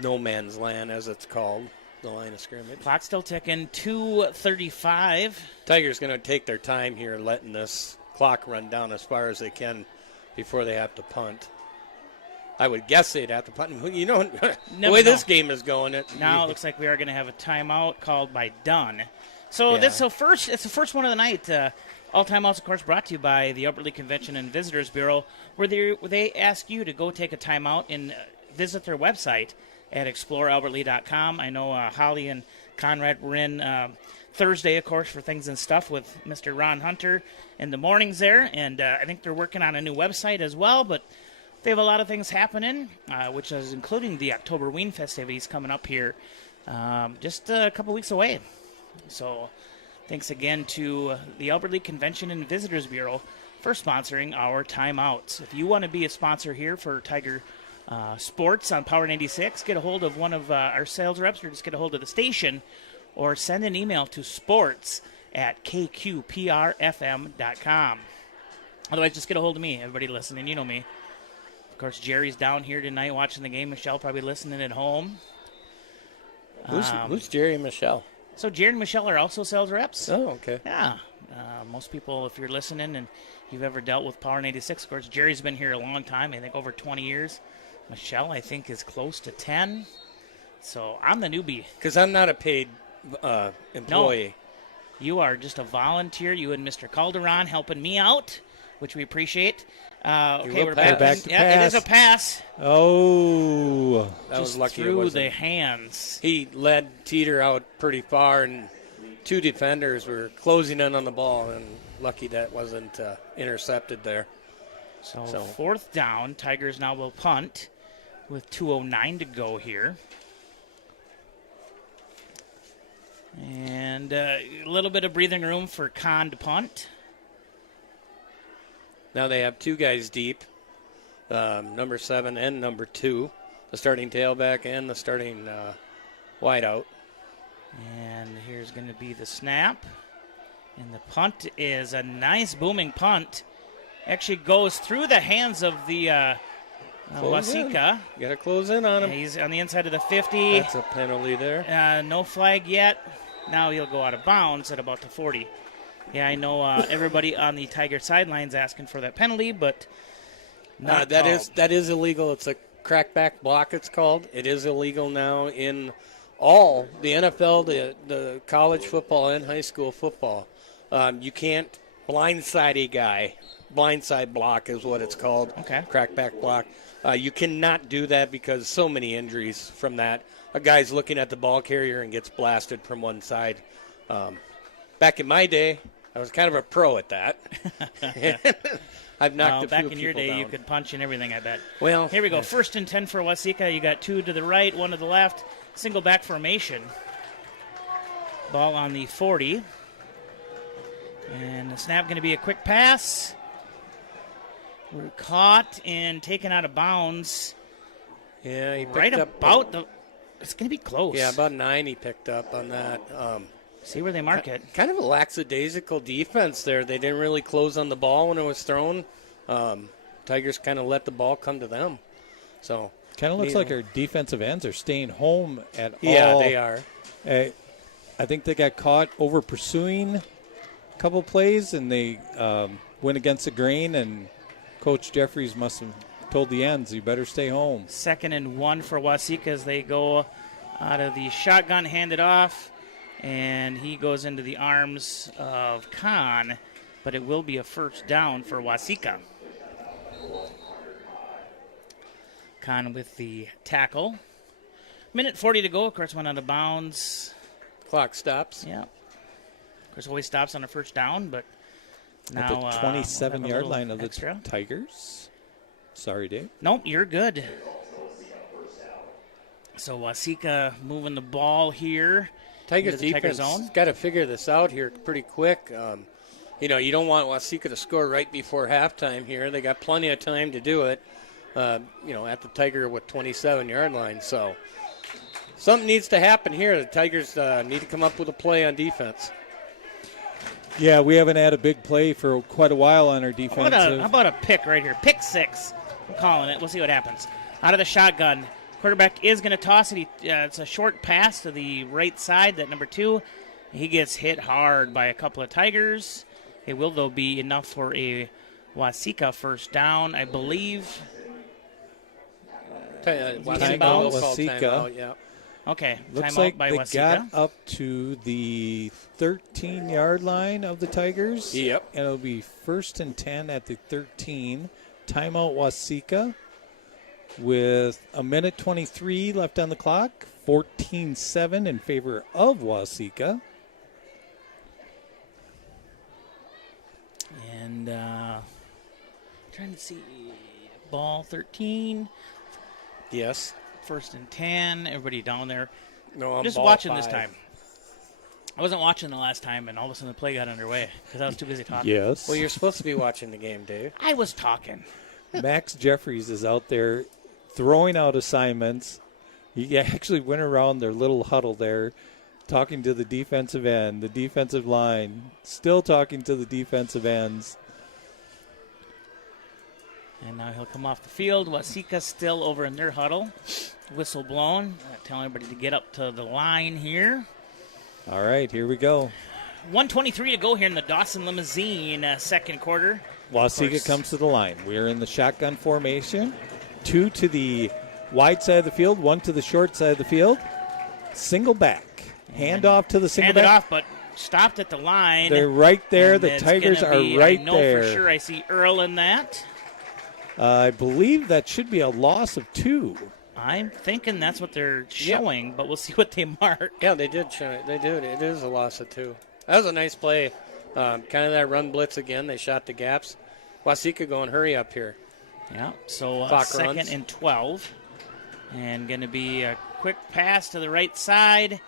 no man's land, as it's called. the line of scrimmage. Clock still ticking, 2:35. Tigers going to take their time here, letting this clock run down as far as they can before they have to punt. I would guess they'd have to punt. You know, the way this game is going. Now it looks like we are going to have a timeout called by Dunn. So it's the first one of the night. All timeouts, of course, brought to you by the Albert Lea Convention and Visitors Bureau, where they ask you to go take a timeout and visit their website at explorealbertlea.com. I know Holly and Conrad were in Thursday, of course, for Things and Stuff with Mr. Ron Hunter in the mornings there, and I think they're working on a new website as well, but they have a lot of things happening, which is including the October Ween festivities coming up here just a couple weeks away. So thanks again to the Albert Lea Convention and Visitors Bureau for sponsoring our timeouts. If you want to be a sponsor here for Tiger Sports on Power 96, get a hold of one of our sales reps or just get a hold of the station or send an email to sports@kqprfm.com. Otherwise, just get a hold of me. Everybody listening, you know me. Of course, Jerry's down here tonight watching the game. Michelle probably listening at home. Who's Jerry and Michelle? So Jerry and Michelle are also sales reps. Oh, okay. Yeah. Most people, if you're listening and you've ever dealt with Power 96, of course, Jerry's been here a long time, I think over 20 years. Michelle, I think, is close to 10. So I'm the newbie. Because I'm not a paid employee. No, you are just a volunteer. You and Mr. Calderon helping me out, which we appreciate. Okay, we're back. It is a pass. Oh, that was lucky. Through the hands. He led Teeter out pretty far, and two defenders were closing in on the ball, and lucky that wasn't intercepted there. So fourth down. Tigers now will punt with 2:09 to go here. And a little bit of breathing room for Kahn to punt. Now they have two guys deep, number 7 and number 2, the starting tailback and the starting wideout. And here's going to be the snap. And the punt is a nice booming punt. Actually goes through the hands of the Waseca. Got to close in on him. Yeah, he's on the inside of the 50. That's a penalty there. No flag yet. Now he'll go out of bounds at about the 40. Yeah, I know everybody on the Tiger sidelines asking for that penalty, but not that is illegal. It's a crackback block, it's called. It is illegal now in all the NFL, the college football, and high school football. You can't blindside a guy. Blindside block is what it's called. Okay. Crackback block. You cannot do that because so many injuries from that. A guy's looking at the ball carrier and gets blasted from one side. Back in my day, I was kind of a pro at that. I've knocked a few back in your people day, down. you could punch and everything, I bet. Well, here we go. 1st and 10 for Waseca. You got 2 to the right, 1 to the left. Single back formation. Ball on the 40. And the snap going to be a quick pass. We're caught and taken out of bounds. Yeah, he picked right up about the. It's going to be close. Yeah, about 9 he picked up on that. See where they mark it. Kind of a lackadaisical defense there. They didn't really close on the ball when it was thrown. Tigers kind of let the ball come to them. So kind of looks like our defensive ends are staying home at all. Yeah, they are. I think they got caught over pursuing a couple plays, and they went against the grain, and Coach Jeffries must have told the ends, you better stay home. 2nd and 1 for Waseca as they go out of the shotgun, handed off, and he goes into the arms of Kahn, but it will be a first down for Waseca. Kahn with the tackle. Minute 40 to go. Of course, went out of bounds. Clock stops. Yeah. Of course, always stops on a first down, but now at the 27-yard line of extra. The Tigers. Sorry, Dave. Nope, you're good. So Waseca moving the ball here. Tigers defense got to figure this out here pretty quick. You don't want Waseca to score right before halftime here. They got plenty of time to do it, at the Tiger with 27-yard line. So something needs to happen here. The Tigers need to come up with a play on defense. Yeah, we haven't had a big play for quite a while on our defense. How about a pick right here? Pick 6. I'm calling it. We'll see what happens. Out of the shotgun, Quarterback is going to toss it. It's a short pass to the right side, that number 2. He gets hit hard by a couple of Tigers. It will, though, be enough for a Waseca first down, I believe. Waseca. Yeah. Okay, Looks timeout like by they Waseca. got up to the 13-yard line of the Tigers. Yep. And it'll be 1st and 10 at the 13. Timeout Waseca with a minute 23 left on the clock. 14-7 in favor of Waseca. And trying to see, ball 13. Yes. 1st and 10. Everybody down there. No, I'm just ball watching 5. this time. I wasn't watching the last time, and all of a sudden the play got underway because I was too busy talking. Yes. Well, you're supposed to be watching the game, Dave. I was talking. Max Jeffries is out there throwing out assignments. He actually went around their little huddle there, talking to the defensive end, the defensive line, still talking to the defensive ends. And now he'll come off the field. Waseca still over in their huddle. Whistle blown. Telling everybody to get up to the line here. All right, here we go. 1:23 to go here in the Dawson Limousine second quarter. Waseca comes to the line. We're in the shotgun formation. 2 to the wide side of the field, 1 to the short side of the field. Single back. Hand off to the single Handed back. off, but stopped at the line. They're right there. And The it's Tigers gonna are be, right I know there. for sure I see Earl in that. I believe that should be a loss of 2. I'm thinking that's what they're showing, but we'll see what they mark. Yeah, they did show it. They did. It is a loss of 2. That was a nice play. Kind of that run blitz again. They shot the gaps. Waseca going, hurry up here. Yeah, so Clock 2nd runs. and 12. And going to be a quick pass to the right side.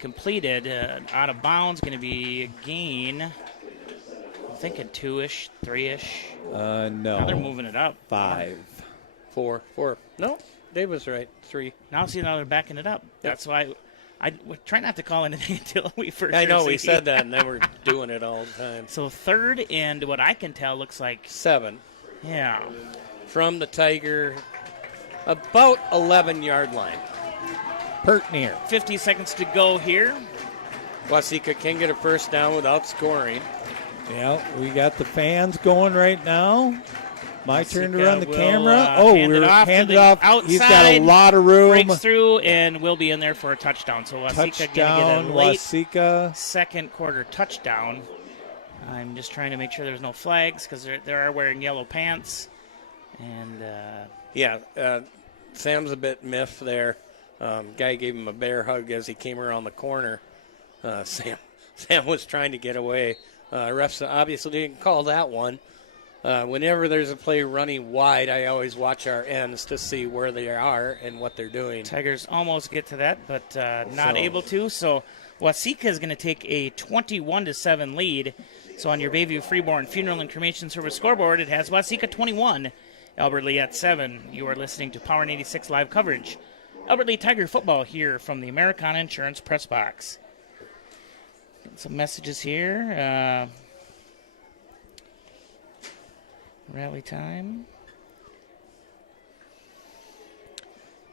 Completed. Out of bounds. Going to be a gain. I'm thinking 2-ish, 3-ish. No. Now they're moving it up. 5. 4. No, Dave was right. 3. Now see, now they're backing it up. That's why I would try not to call anything until we first. I know we see. said that, and then we're doing it all the time. So 3rd and what I can tell looks like 7. Yeah. From the Tiger, about 11-yard line. Pert near. 50 seconds to go here. Waseca can get a first down without scoring. Yeah, we got the fans going right now. My turn to run the will, camera. hand We're it off to handed the off. outside, He's got a lot of room. Breaks through and will be in there for a touchdown. So Waseca going to Touchdown, get a late Waseca. second quarter touchdown. I'm just trying to make sure there's no flags because they are wearing yellow pants. And Sam's a bit miffed there. Guy gave him a bear hug as he came around the corner. Sam was trying to get away. Refs obviously didn't call that one. Whenever there's a play running wide, I always watch our ends to see where they are and what they're doing. Tigers almost get to that, but not able to. So Waseca is going to take a 21-7 lead. So on your Bayview Freeborn Funeral and Cremation Service scoreboard, it has Waseca 21, Albert Lea at 7. You are listening to Power 86 live coverage. Albert Lea Tiger football here from the Americana Insurance Press Box. Some messages here. Rally time.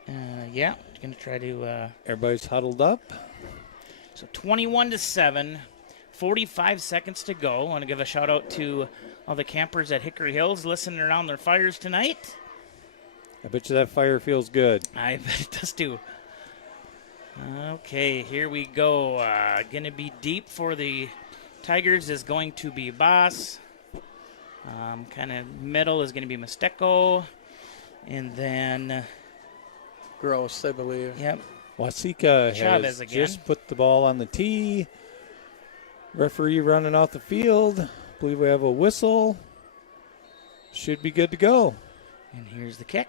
Going to try to. Everybody's huddled up. So 21-7, 45 seconds to go. I want to give a shout out to all the campers at Hickory Hills listening around their fires tonight. I bet you that fire feels good. I bet it does too. Okay, here we go. Going to be deep for the Tigers is going to be Boss. Kind of middle is going to be Mesteco. And then Gross, I believe. Yep. Waseca Chavez has again. just put the ball on the tee. Referee running off the field. Believe we have a whistle. Should be good to go. And here's the kick.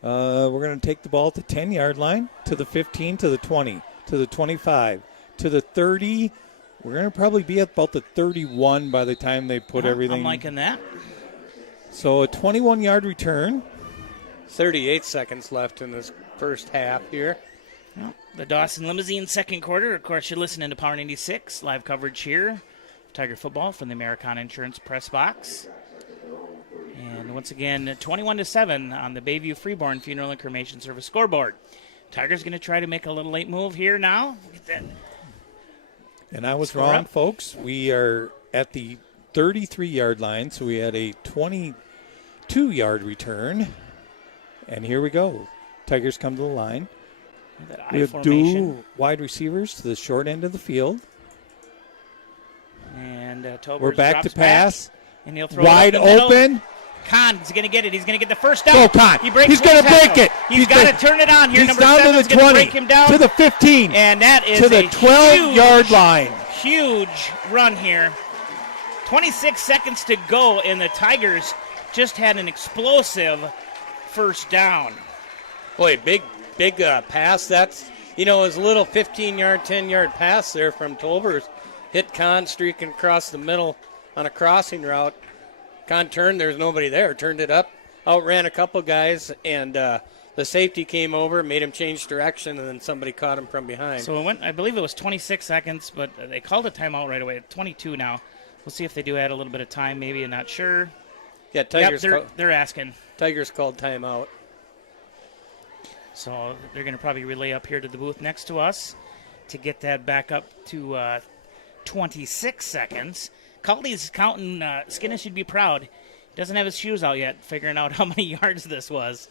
We're going to take the ball to 10-yard line, to the 15, to the 20, to the 25, to the 30. We're going to probably be at about the 31 by the time they put everything. I'm liking that. So a 21-yard return. 38 seconds left in this first half here. Well, the Dawson Limousine second quarter. Of course, you're listening to Power 96 live coverage here. Tiger football from the Americana Insurance Press Box. And And once again, 21-7 on the Bayview Freeborn Funeral and Cremation Service scoreboard. Tigers going to try to make a little late move here now. Get that. And I was Score wrong, up. folks. We are at the 33-yard line, so we had a 22-yard return. And here we go. Tigers come to the line. That We I have formation. two wide receivers to the short end of the field. And Tobers We're back drops to pass. and he'll throw Wide it up the middle. open. Kahn's going to get it. He's going to get the first down. Go, Kahn. He breaks He's going to one break tackle. it. He's got to turn it on here. He's Number down to 7's the going 20, to break him down. to the 15, And that is to the a 12-yard line. Huge run here. 26 seconds to go, and the Tigers just had an explosive first down. Boy, big pass. That's, it was a little 15-yard, 10-yard pass there from Tolbers. Hit Kahn streaking across the middle on a crossing route. Kahn turned, there's nobody there. Turned it up, outran a couple guys, and the safety came over, made him change direction, and then somebody caught him from behind. So it went, I believe it was 26 seconds, but they called a timeout right away. 22 now. We'll see if they do add a little bit of time, maybe. I'm not sure. Yeah, Tigers. Yep, they're asking. Tigers called timeout. So they're going to probably relay up here to the booth next to us to get that back up to 26 seconds. Caldy's counting. Skinner should be proud. He doesn't have his shoes out yet, figuring out how many yards this was.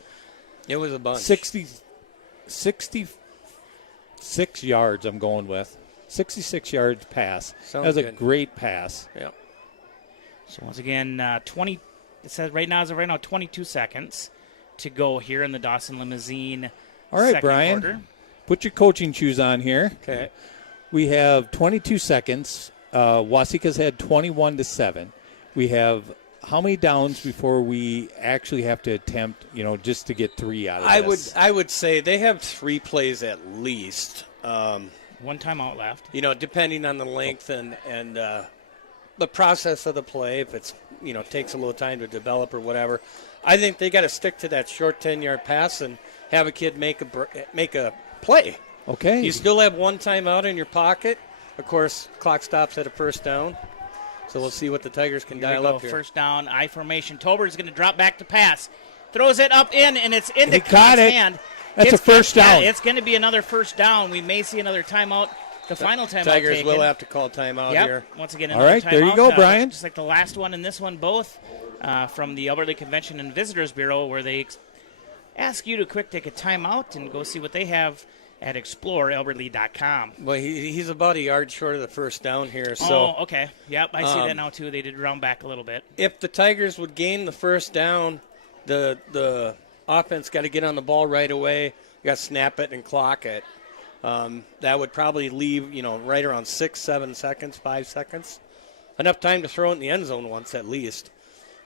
It was a bunch. 66 yards I'm going with. 66 yards pass. Sounds that was a good. great pass. Yep. So once again, 20. It says right now, 22 seconds to go here in the Dawson Limousine. All right, second Brian. quarter. Put your coaching shoes on here. Okay. We have 22 seconds. Waseca's had 21-7. We have how many downs before we actually have to attempt, just to get 3 out of this? I would say they have 3 plays at least. One timeout left. Depending on the length and the process of the play, if it's takes a little time to develop or whatever. I think they got to stick to that short 10-yard pass and have a kid make a play. Okay. You still have 1 timeout in your pocket. Of course, clock stops at a first down. So we'll see what the Tigers can Here we dial go, up here. First down, I formation. Tober is going to drop back to pass. Throws it up in, and it's into He caught Kahn's it. hand. That's a first down. Yeah, it's going to be another first down. We may see another timeout. The final timeout Tigers taken. will have to call timeout here. Once again, All another right, there you timeout, go, Brian. Just like the last one and this one, both from the Albert Lea Convention and Visitors Bureau, where they ask you to quick take a timeout and go see what they have at explorealbertlea.com. Well, he's about a yard short of the first down here. So, oh, okay. Yep, I see that now, too. They did round back a little bit. if the Tigers would gain the first down, the offense got to get on the ball right away. You got to snap it and clock it. That would probably leave, right around 6, 7 seconds, 5 seconds. Enough time to throw it in the end zone once at least.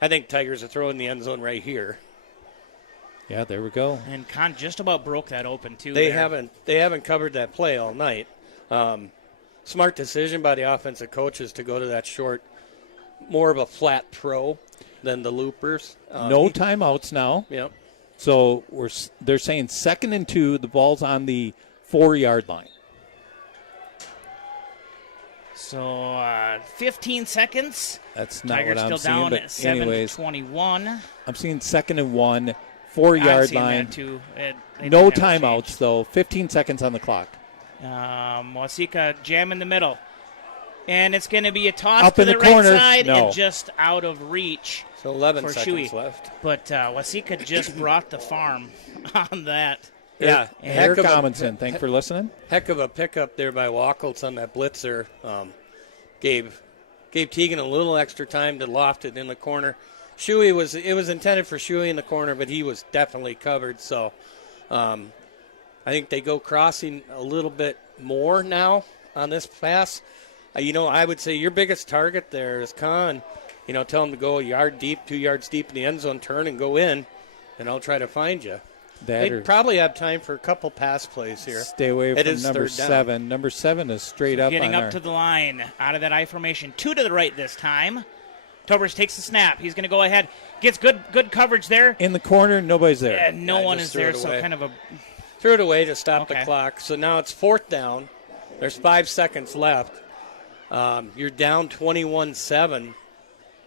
I think Tigers are throwing the end zone right here. Yeah, there we go. And Kahn just about broke that open, too. They there. haven't covered that play all night. Smart decision by the offensive coaches to go to that short, more of a flat throw than the loopers. No timeouts now. Yep. So they're saying 2nd and 2. The ball's on the 4-yard line. So 15 seconds. That's not Tigers what I'm still seeing. down But at 7 anyways, 21. I'm seeing 2nd and 1, I'm 4-yard seeing line. that too. They No don't have it timeouts changed. though. 15 seconds on the clock. Waseca jam in the middle. And it's going to be a toss Up to in the the right corner. side No. and just out of reach. So 11 for seconds Shuey. left. But Waseca just brought the farm on that. Yeah. Eric Amundsen, thanks for listening. Heck of a pickup there by Wacholtz on that blitzer. Gave Teagan a little extra time to loft it in the corner. It was intended for Shuey in the corner, but he was definitely covered. So I think they go crossing a little bit more now on this pass. I would say your biggest target there is Kahn. Tell him to go a yard deep, 2 yards deep in the end zone, turn and go in, and I'll try to find you. They'd probably have time for a couple pass plays here. Stay away It from is number third down. 7. Number 7 is straight up Getting on up to the line out of that I formation. 2 to the right this time. Tobers takes the snap. He's going to go ahead. Gets good coverage there. in the corner. Nobody's there. And no one just is threw there, it so away. kind of a... Threw it away to stop the Okay. clock. So now it's 4th down. There's 5 seconds left. You're down 21-7.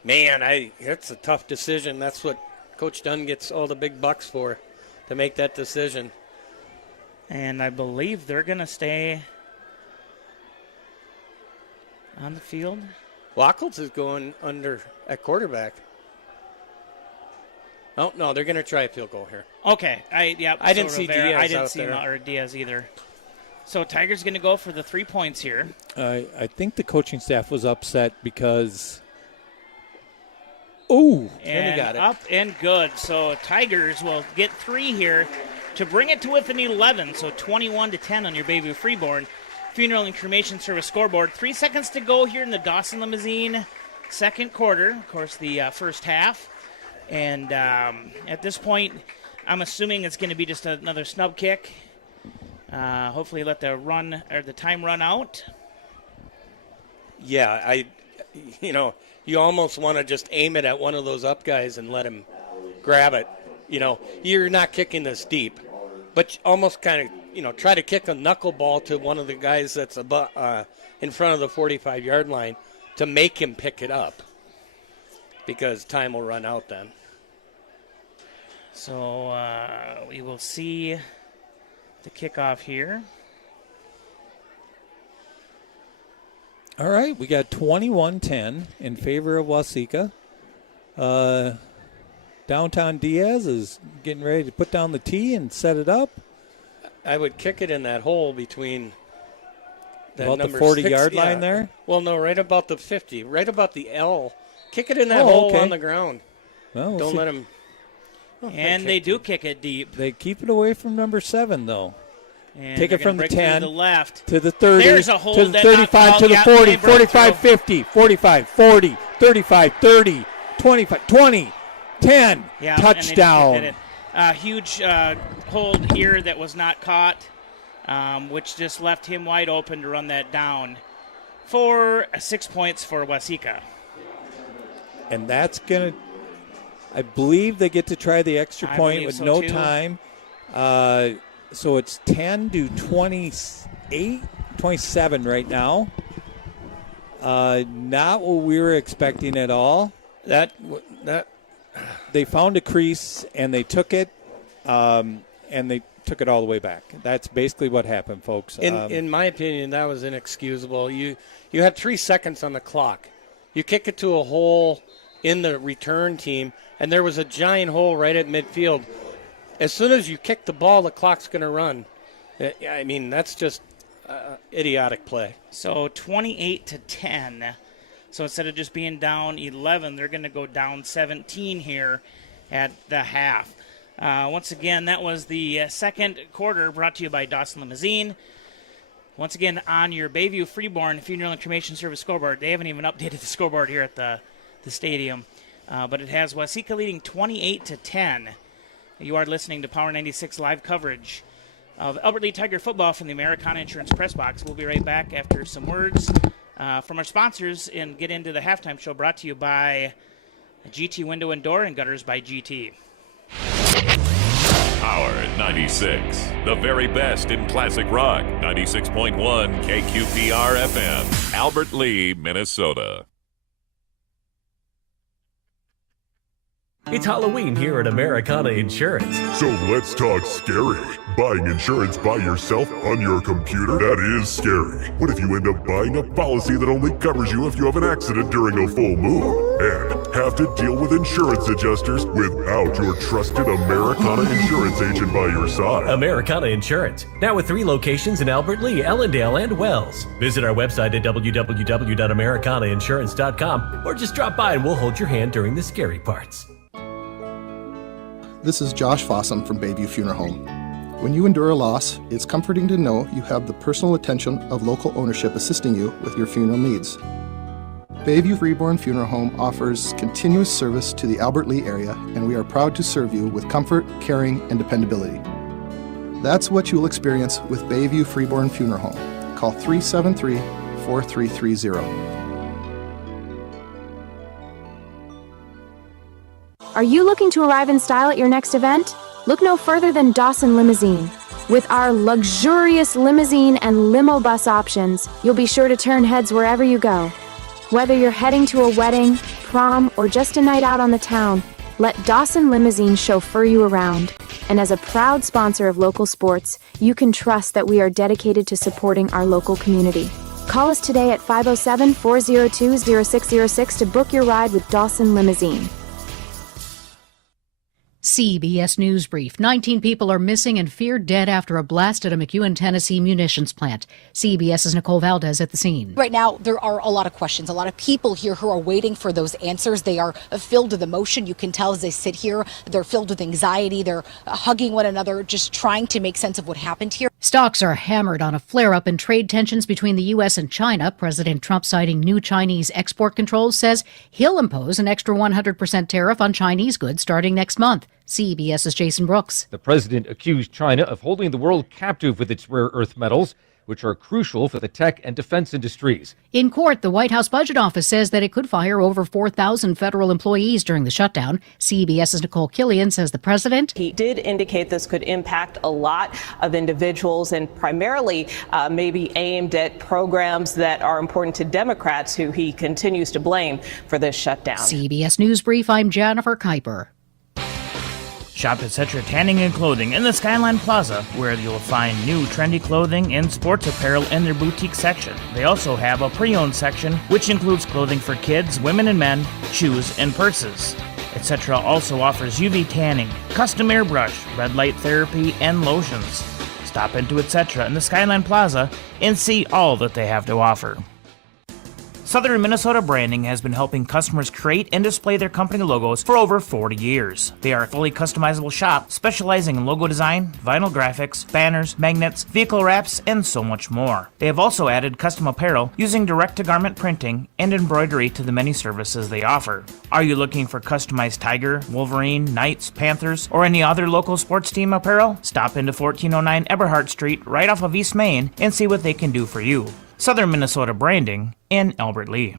Man, it's a tough decision. That's what Coach Dunn gets all the big bucks for to make that decision. And I believe they're going to stay on the field. Wackels is going under at quarterback. Oh, no, they're going to try a field goal here. Okay. I didn't see Diaz I didn't out see there. or Diaz either. So Tigers going to go for the 3 points here. I think the coaching staff was upset because. Oh, And got it. up and good. So Tigers will get 3 here to bring it to within 11. So 21-10 on your Bayview Freeborn Funeral and Cremation Service scoreboard. 3 seconds to go here in the Dawson Limousine second quarter. Of course, the first half. And at this point, I'm assuming it's going to be just another snub kick. Hopefully, let the time run out. Yeah, you almost want to just aim it at one of those up guys and let him grab it. You're not kicking this deep, but almost kind of, try to kick a knuckleball to one of the guys that's in front of the 45-yard line to make him pick it up, because time will run out then. So we will see the kickoff here. all right. We got 21-10 in favor of Waseca. Downtown Diaz is getting ready to put down the tee and set it up. I would kick it in that hole between about the 40-yard line there? Well, no, right about the 50, right about the L. Kick it in that hole on the ground. Well, Don't let him. And they do kick it deep. They keep it away from number 7, though. And take it from the 10 to the left. to the 30, There's a hold to the that 35, to the 40, 45, 50, 45, 40, 35, 30, 25, 20, 10. Yeah, touchdown. Huge hold here that was not caught, which just left him wide open to run that down for 6 points for Waseca. And that's going to, I believe they get to try the extra point with no time. So it's 10-28, 27 right now. Not what we were expecting at all. That they found a crease and they took it, and they took it all the way back. That's basically what happened, folks. In my opinion, that was inexcusable. You had 3 seconds on the clock. You kick it to a hole in the return team, and there was a giant hole right at midfield. As soon as you kick the ball, the clock's going to run. I mean, that's just idiotic play. So 28-10. So instead of just being down 11, they're going to go down 17 here at the half. Once again, that was the second quarter, brought to you by Dawson Limousine. Once again, on your Bayview Freeborn Funeral and Cremation Service scoreboard. They haven't even updated the scoreboard here at the stadium, but it has Waseca leading 28-10. You are listening to Power 96 live coverage of Albert Lea Tiger football from the Americana Insurance Press Box. We'll be right back after some words from our sponsors and get into the halftime show, brought to you by GT Window and Door and Gutters by GT. Power 96, the very best in classic rock. 96.1 KQPR FM, Albert Lea, Minnesota. It's Halloween here at Americana Insurance. So let's talk scary. Buying insurance by yourself on your computer, that is scary. What if you end up buying a policy that only covers you if you have an accident during a full moon? And have to deal with insurance adjusters without your trusted Americana insurance agent by your side. Americana Insurance, now with 3 locations in Albert Lea, Ellendale, and Wells. Visit our website at www.americanainsurance.com or just drop by and we'll hold your hand during the scary parts. This is Josh Fossum from Bayview Funeral Home. When you endure a loss, it's comforting to know you have the personal attention of local ownership assisting you with your funeral needs. Bayview Reborn Funeral Home offers continuous service to the Albert Lea area, and we are proud to serve you with comfort, caring, and dependability. That's what you'll experience with Bayview Freeborn Funeral Home. Call 373-4330. Are you looking to arrive in style at your next event? Look no further than Dawson Limousine. With our luxurious limousine and limo bus options, you'll be sure to turn heads wherever you go. Whether you're heading to a wedding, prom, or just a night out on the town, Let Dawson Limousine chauffeur you around. And as a proud sponsor of local sports, you can trust that we are dedicated to supporting our local community. Call us today at 507-402-0606 to book your ride with Dawson Limousine. CBS News Brief. 19 people are missing and feared dead after a blast at a McEwen, Tennessee munitions plant. CBS's Nicole Valdez at the scene. Right now, there are a lot of questions, a lot of people here who are waiting for those answers. They are filled with emotion. You can tell as they sit here, they're filled with anxiety. They're hugging one another, just trying to make sense of what happened here. Stocks are hammered on a flare-up in trade tensions between the U.S. and China. President Trump, citing new Chinese export controls, says he'll impose an extra 100% tariff on Chinese goods starting next month. CBS's Jason Brooks. The president accused China of holding the world captive with its rare earth metals, which are crucial for the tech and defense industries. In court, the White House Budget Office says that it could fire over 4,000 federal employees during the shutdown. CBS's Nicole Killian says the president... He did indicate this could impact a lot of individuals and primarily maybe aimed at programs that are important to Democrats, who he continues to blame for this shutdown. CBS News Brief, I'm Jennifer Kuiper. Shop Etc. Tanning and Clothing in the Skyline Plaza, where you'll find new trendy clothing and sports apparel in their boutique section. They also have a pre-owned section, which includes clothing for kids, women and men, shoes, and purses. Etc. also offers UV tanning, custom airbrush, red light therapy, and lotions. Stop into Etc. in the Skyline Plaza and see all that they have to offer. Southern Minnesota Branding has been helping customers create and display their company logos for over 40 years. They are a fully customizable shop specializing in logo design, vinyl graphics, banners, magnets, vehicle wraps, and so much more. They have also added custom apparel using direct-to-garment printing and embroidery to the many services they offer. Are you looking for customized Tiger, Wolverine, Knights, Panthers, or any other local sports team apparel? Stop into 1409 Eberhart Street right off of East Main and see what they can do for you. Southern Minnesota Branding in Albert Lea.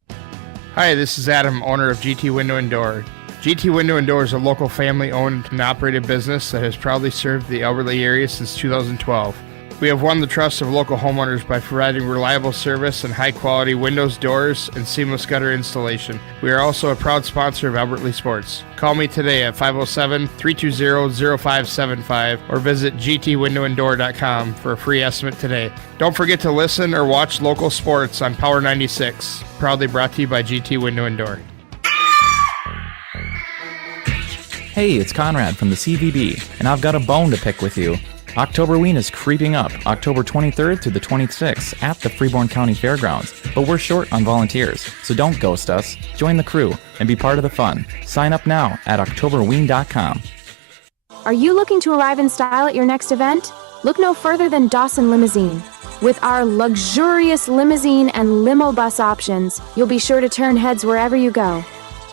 Hi, this is Adam, owner of GT Window and Door. GT Window and Door is a local family-owned and operated business that has proudly served the Albert Lea area since 2012. We have won the trust of local homeowners by providing reliable service and high-quality windows, doors, and seamless gutter installation. We are also a proud sponsor of Albert Lea Sports. Call me today at 507-320-0575 or visit gtwindowanddoor.com for a free estimate today. Don't forget to listen or watch local sports on Power 96. Proudly brought to you by GT Window and Door. Hey, it's Conrad from the CVB, and I've got a bone to pick with you. Octoberween is creeping up, October 23rd through the 26th at the Freeborn County Fairgrounds, but we're short on volunteers, so don't ghost us. Join the crew and be part of the fun. Sign up now at octoberween.com. Are you looking to arrive in style at your next event? Look no further than Dawson Limousine. With our luxurious limousine and limo bus options, you'll be sure to turn heads wherever you go.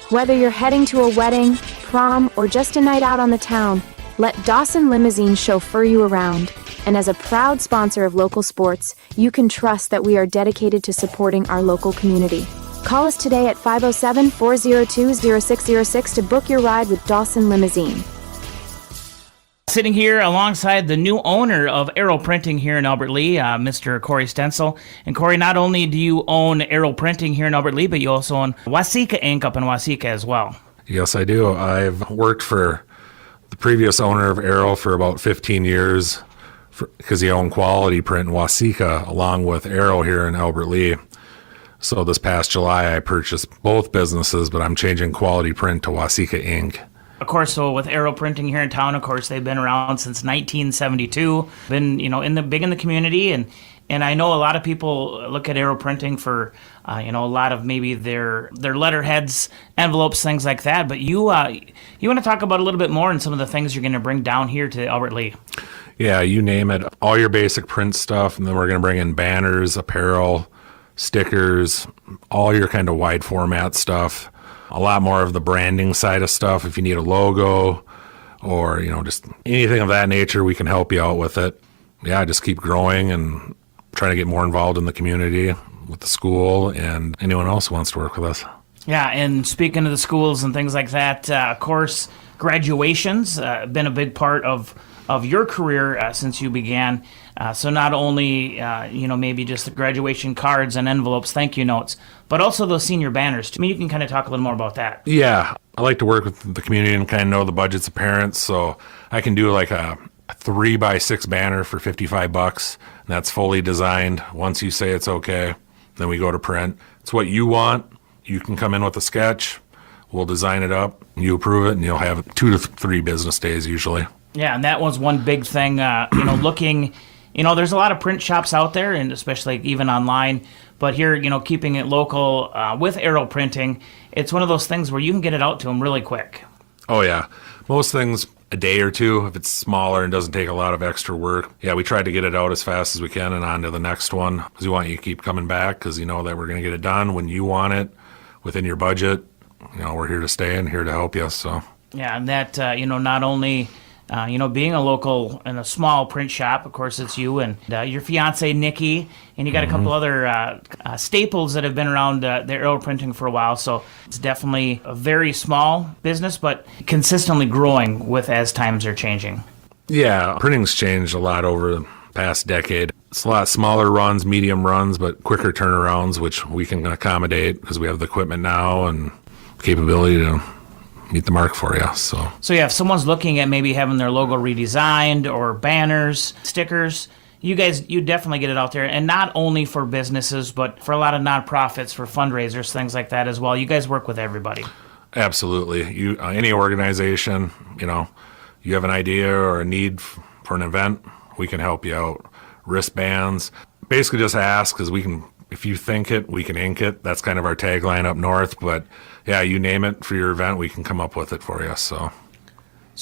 Whether you're heading to a wedding, prom, or just a night out on the town, let Dawson Limousine chauffeur you around. And as a proud sponsor of local sports, you can trust that we are dedicated to supporting our local community. Call us today at 507-402-0606 to book your ride with Dawson Limousine. Sitting here alongside the new owner of Aero Printing here in Albert Lea, Mr. Corey Stencil. And Corey, not only do you own Aero Printing here in Albert Lea, but you also own Waseca Inc. up in Waseca as well. Yes, I do. I've worked for the previous owner of Aero for about 15 years because he owned Quality Print in Waseca along with Aero here in Albert Lea. So this past July, I purchased both businesses, but I'm changing Quality Print to Waseca Inc. Of course, so with Aero Printing here in town, of course, they've been around since 1972. Been, big in the community, and I know a lot of people look at Aero Printing for, a lot of maybe their letterheads, envelopes, things like that. But you want to talk about a little bit more and some of the things you're going to bring down here to Albert Lea. Yeah, you name it. All your basic print stuff, and then we're going to bring in banners, apparel, stickers, all your kind of wide format stuff. A lot more of the branding side of stuff. If you need a logo or, just anything of that nature, we can help you out with it. Yeah, just keep growing and trying to get more involved in the community with the school and anyone else who wants to work with us. Yeah, and speaking of the schools and things like that, of course, graduations been a big part of of your career since you began. So not only, maybe just the graduation cards and envelopes, thank you notes, but also those senior banners. To me, you can kind of talk a little more about that. Yeah, I like to work with the community and kind of know the budgets of parents, so I can do like a 3x6 banner for $55, and that's fully designed. Once you say it's okay, then we go to print. It's what you want. You can come in with a sketch. We'll design it up. You approve it, and you'll have 2 to 3 business days usually. Yeah, and that was one big thing, looking, there's a lot of print shops out there, and especially even online, but here, keeping it local with aero printing, it's one of those things where you can get it out to them really quick. Oh, yeah. Most things, a day or two, if it's smaller and doesn't take a lot of extra work. Yeah, we try to get it out as fast as we can and on to the next one, because we want you to keep coming back, because you know that we're going to get it done when you want it, within your budget. We're here to stay and here to help you, so. Yeah, and that, not only... being a local and a small print shop, of course, it's you and your fiance, Nikki, and you got a couple other staples that have been around the aero printing for a while. So it's definitely a very small business, but consistently growing with as times are changing. Yeah, printing's changed a lot over the past decade. It's a lot smaller runs, medium runs, but quicker turnarounds, which we can accommodate because we have the equipment now and capability to meet the mark for you. So yeah, if someone's looking at maybe having their logo redesigned or banners, stickers, you definitely get it out there. And not only for businesses, but for a lot of nonprofits, for fundraisers, things like that as well. You guys work with everybody. Absolutely. Any organization, you have an idea or a need for an event, we can help you out. Wristbands, basically just ask, because if you think it, we can ink it. That's kind of our tagline up north, but yeah, you name it for your event, we can come up with it for you. So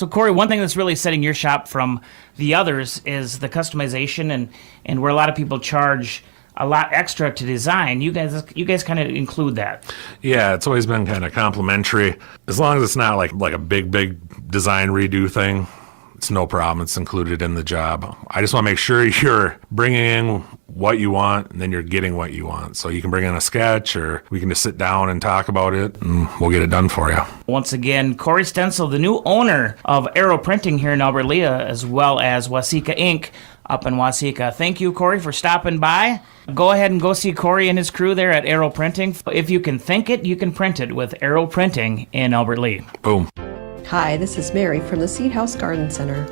Corey, one thing that's really setting your shop from the others is the customization and where a lot of people charge a lot extra to design. You guys kind of include that. Yeah, it's always been kind of complimentary. As long as it's not like a big design redo thing, it's no problem. It's included in the job. I just want to make sure you're bringing in what you want, and then you're getting what you want. So you can bring in a sketch, or we can just sit down and talk about it, and we'll get it done for you. Once again, Corey Stencil, the new owner of Aero Printing here in Albert Lea, as well as Waseca Inc. up in Waseca. Thank you, Corey, for stopping by. Go ahead and go see Corey and his crew there at Aero Printing. If you can think it, you can print it with Aero Printing in Albert Lea. Boom. Hi, this is Mary from the Seed House Garden Center.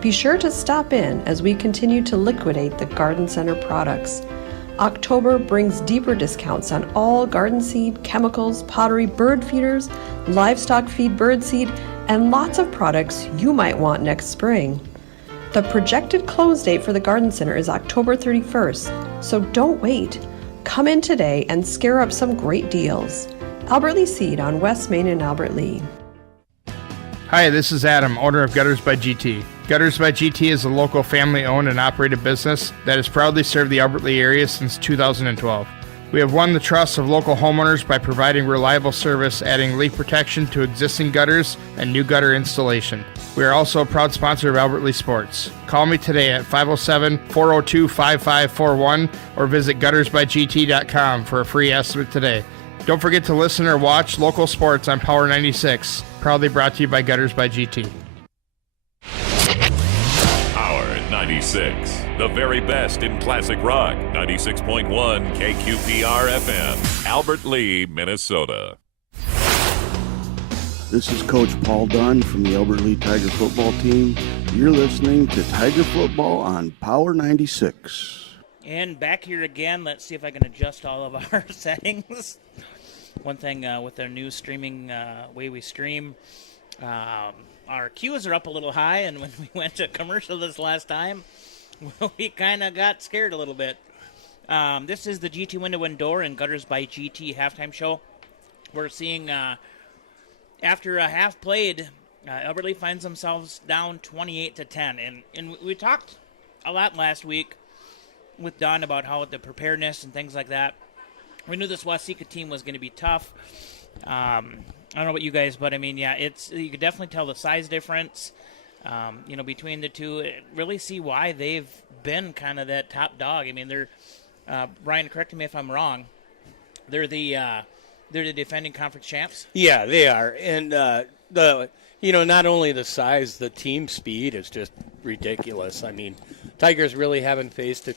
Be sure to stop in as we continue to liquidate the Garden Center products. October brings deeper discounts on all garden seed, chemicals, pottery, bird feeders, livestock feed, bird seed, and lots of products you might want next spring. The projected close date for the Garden Center is October 31st, so don't wait. Come in today and scare up some great deals. Albert Lea Seed on West Main in Albert Lea. Hi, this is Adam, owner of Gutters by GT. Gutters by GT is a local family-owned and operated business that has proudly served the Albert Lea area since 2012. We have won the trust of local homeowners by providing reliable service, adding leak protection to existing gutters and new gutter installation. We are also a proud sponsor of Albert Lea Sports. Call me today at 507-402-5541 or visit guttersbygt.com for a free estimate today. Don't forget to listen or watch local sports on Power 96. Proudly brought to you by Gutters by GT. Power 96, the very best in classic rock. 96.1 KQPR FM, Albert Lea, Minnesota. This is Coach Paul Dunn from the Albert Lea Tiger football team. You're listening to Tiger Football on Power 96. And back here again, let's see if I can adjust all of our settings. One thing with our new streaming way we stream, our cues are up a little high, and when we went to commercial this last time, we kind of got scared a little bit. This is the GT Window and Door and Gutters by GT halftime show. We're seeing, after a half played, Albert Lea finds themselves down 28-10. And we talked a lot last week with Don about how the preparedness and things like that. We knew this Waseca team was going to be tough. I don't know about you guys, but I mean, yeah, you could definitely tell the size difference, between the two. Really see why they've been kind of that top dog. I mean, they're Brian, correct me if I'm wrong. They're the They're the defending conference champs? Yeah, they are. And, not only the size, the team speed is just ridiculous. I mean, Tigers really haven't faced a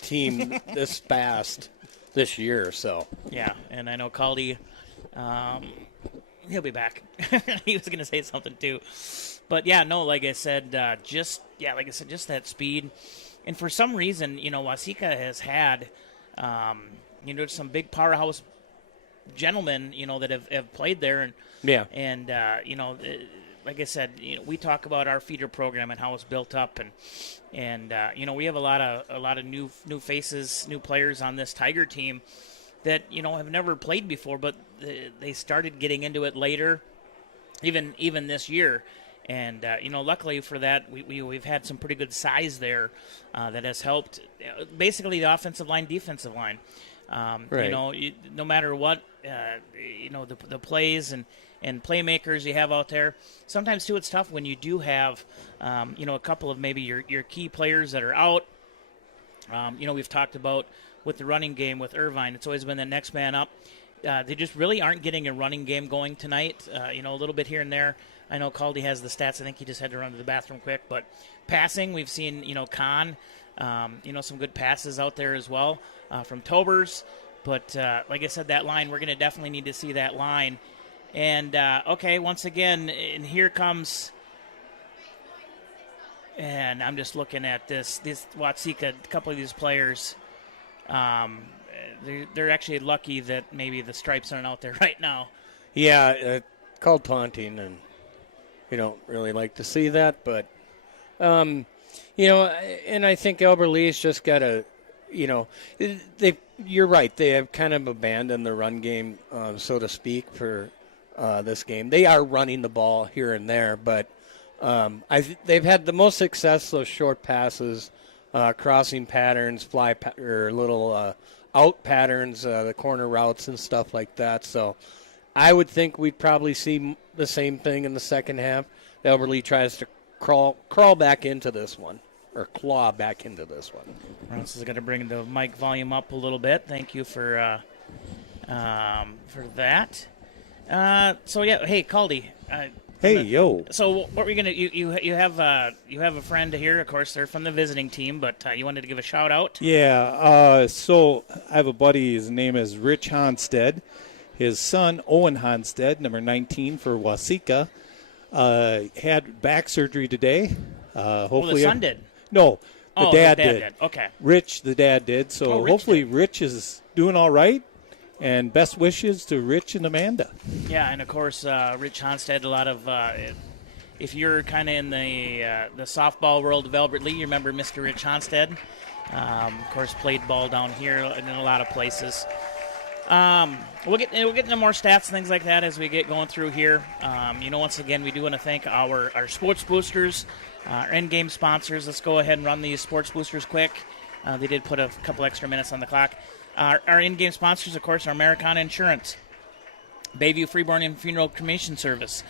team this fast this year, so. Yeah, and I know Caldy, he'll be back. He was going to say something too. But, yeah, no, like I said, just that speed. And for some reason, Waseca has had, some big powerhouse gentlemen, that have played there. And, and like I said, we talk about our feeder program and how it's built up. And we have a lot of new faces, new players on this Tiger team that, have never played before, but they started getting into it later, even this year. And, luckily for that, we've had some pretty good size there that has helped basically the offensive line, defensive line. Right. No matter what, the plays and playmakers you have out there. Sometimes, too, it's tough when you do have, a couple of maybe your key players that are out. We've talked about with the running game with Irvine. It's always been the next man up. They just really aren't getting a running game going tonight, a little bit here and there. I know Caldy has the stats. I think he just had to run to the bathroom quick. But passing, we've seen, Kahn, some good passes out there as well from Tobers. But like I said, that line, we're going to definitely need to see that line. And, once again, and here comes, and I'm just looking at this Waseca, a couple of these players, they're actually lucky that maybe the stripes aren't out there right now. Yeah, called taunting, and we don't really like to see that. But, and I think Albert Lea's just got to, you're right. They have kind of abandoned the run game, so to speak, for this game. They are running the ball here and there, but they've had the most success, those short passes, crossing patterns, or little out patterns, the corner routes and stuff like that. So I would think we'd probably see the same thing in the second half. Albert Lea tries to crawl back into this one, or claw back into this one. This is going to bring the mic volume up a little bit. Thank you for that. Hey, Caldy. Hey, yo. So what were we gonna? You have a friend here. Of course, they're from the visiting team, but you wanted to give a shout out. Yeah. So I have a buddy. His name is Rich Honstead. His son Owen Honstead, number 19 for Waseca, had back surgery today. Hopefully, the son did. No, the dad did. Okay. Rich, the dad did. So hopefully, Rich is doing all right. And best wishes to Rich and Amanda. Yeah, and of course, Rich Honstead, a lot of, if you're kind of in the softball world of Albert Lea, you remember Mr. Rich Honstead. Of course, played ball down here and in a lot of places. We'll get into more stats and things like that as we get going through here. Once again, we do want to thank our sports boosters, our end-game sponsors. Let's go ahead and run these sports boosters quick. They did put a couple extra minutes on the clock. Our in-game sponsors, of course, are Americana Insurance, Bayview Freeborn and Funeral Cremation Service,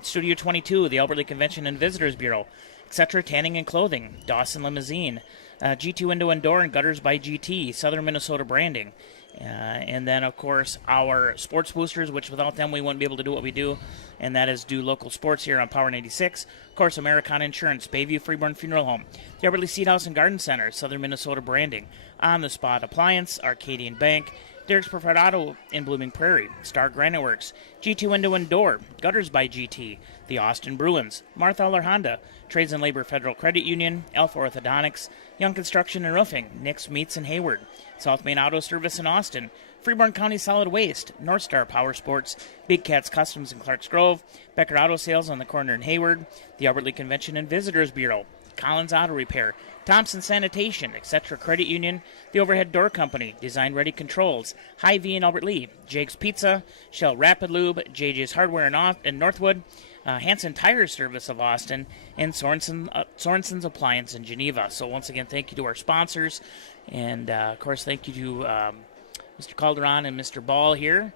Studio 22, the Albert Lea Convention and Visitors Bureau, etc. Tanning and Clothing, Dawson Limousine, GT Window and Door and Gutters by GT, Southern Minnesota Branding, and then, of course, our sports boosters, which without them we wouldn't be able to do what we do, and that is do local sports here on Power 96. Of course, Americana Insurance, Bayview Freeborn Funeral Home, the Albert Lea Seed House and Garden Center, Southern Minnesota Branding, On the Spot Appliance, Arcadian Bank, Derek's Preferred Auto in Blooming Prairie, Star Granite Works, GT Window and Door, Gutters by GT, the Austin Bruins, Marthaler Honda, Trades and Labor Federal Credit Union, Alpha Orthodontics, Young Construction and Roofing, Nick's Meats in Hayward, South Main Auto Service in Austin, Freeborn County Solid Waste, North Star Power Sports, Big Cats Customs in Clarks Grove, Becker Auto Sales on the corner in Hayward, the Albert Lea Convention and Visitors Bureau, Collins Auto Repair, Thompson Sanitation, etc. Credit Union, the Overhead Door Company, Design Ready Controls, Hy-Vee in Albert Lea, Jake's Pizza, Shell Rapid Lube, JJ's Hardware in Northwood, Hanson Tire Service of Austin, and Sorensen's Appliance in Geneva. So once again, thank you to our sponsors, and of course, thank you to Mr. Calderon and Mr. Ball here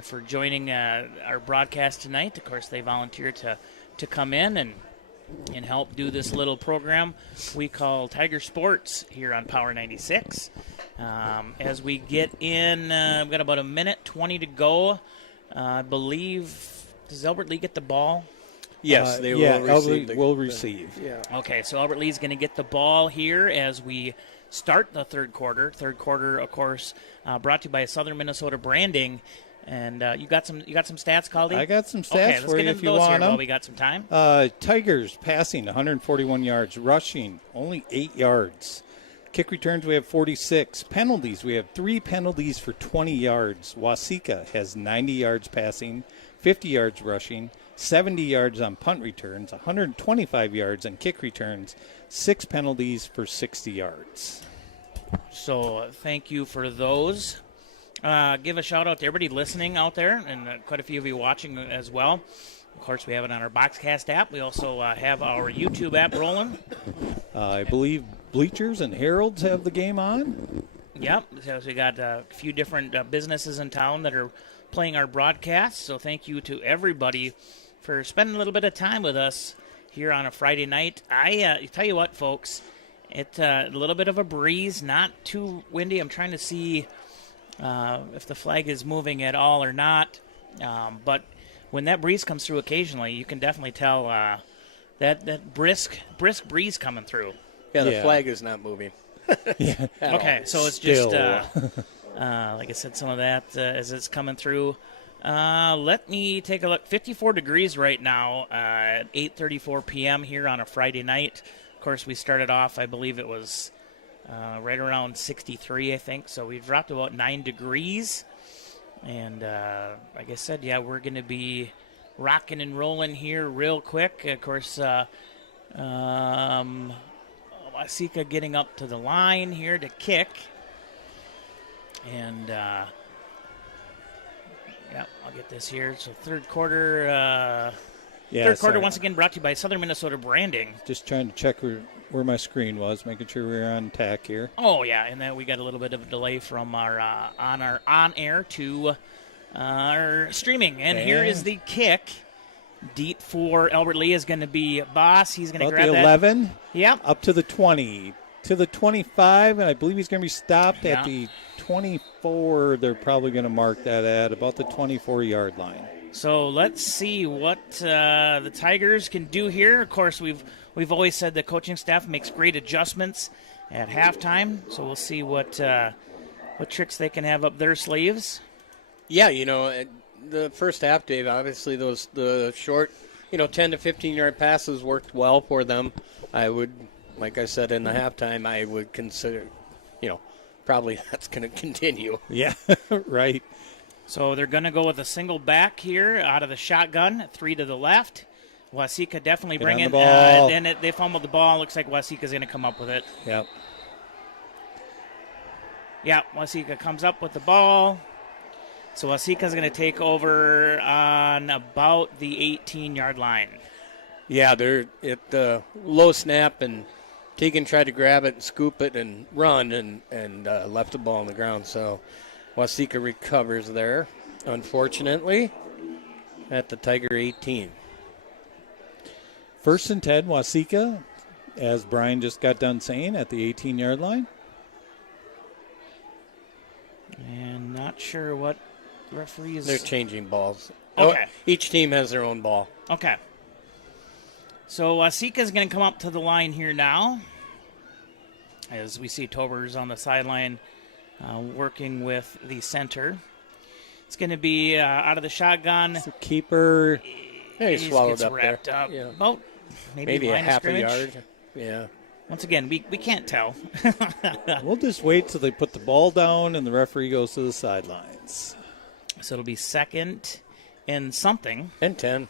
for joining our broadcast tonight. Of course, they volunteered to come in and help do this little program we call Tiger Sports here on Power 96. As we get in, we've got about a minute 20 to go. I believe, does Albert Lea get the ball? Yes, they will receive. Yeah. Okay, so Albert Lea's going to get the ball here as we start the third quarter. Third quarter, of course, brought to you by Southern Minnesota Branding. And you got some stats, Caldy? I got some stats okay, for you if you want them. While we got some time. Tigers passing 141 yards, rushing only 8 yards. Kick returns, we have 46. Penalties, we have 3 penalties for 20 yards. Waseca has 90 yards passing, 50 yards rushing, 70 yards on punt returns, 125 yards on kick returns, 6 penalties for 60 yards. So thank you for those. Give a shout out to everybody listening out there, and quite a few of you watching as well. Of course, we have it on our Boxcast app. We also have our YouTube app rolling. I believe Bleachers and Heralds have the game on. Yep. So we got a few different businesses in town that are playing our broadcast. So thank you to everybody for spending a little bit of time with us here on a Friday night. I tell you what, folks, it's a little bit of a breeze, not too windy. I'm trying to see if the flag is moving at all or not. But when that breeze comes through occasionally, you can definitely tell that brisk breeze coming through. Yeah, the flag is not moving. Yeah. Okay, so it's just, like I said, some of that as it's coming through. Let me take a look. 54 degrees right now at 8:34 p.m. here on a Friday night. Of course, we started off, I believe it was right around 63, I think. So we've dropped about 9 degrees. And like I said, yeah, we're going to be rocking and rolling here real quick. Of course, Waseca getting up to the line here to kick. And, yeah, I'll get this here. So third quarter, once again, brought to you by Southern Minnesota Branding. Just trying to check where my screen was, making sure we were on tack here. Oh, yeah, and then we got a little bit of a delay from our on-air to our streaming. And here is the kick. Deep for Albert Lea is going to be Boss. He's going to grab the that. 11. Yep. Up to the 20. To the 25, and I believe he's going to be stopped at the 24. They're probably going to mark that at about the 24-yard line. So let's see what the Tigers can do here. Of course, we've always said the coaching staff makes great adjustments at halftime. So we'll see what tricks they can have up their sleeves. Yeah, the first half, Dave, obviously the short, 10 to 15-yard passes worked well for them. I would, like I said in the halftime, I would consider, probably that's going to continue. Yeah, right. So they're going to go with a single back here out of the shotgun, 3 to the left. Waseca definitely bringing the ball. Then they fumbled the ball. Looks like Waseca's going to come up with it. Yep. Yeah, Waseca comes up with the ball. So Waseca's going to take over on about the 18-yard line. Yeah, they're at low snap, and Tegan tried to grab it and scoop it and run and left the ball on the ground. So Waseca recovers there, unfortunately, at the Tiger 18. 1st and 10, Waseca, as Brian just got done saying, at the 18-yard line. And not sure what referees. They're changing balls. Okay. Each team has their own ball. Okay. So Waseca's going to come up to the line here now. As we see Tobers on the sideline working with the center. It's going to be out of the shotgun. It's a keeper. He swallowed up wrapped there. Up. Yeah. About maybe a half scrimmage. a yard. Yeah. Once again, we can't tell. We'll just wait till they put the ball down and the referee goes to the sidelines. So it'll be 2nd and something. And 10.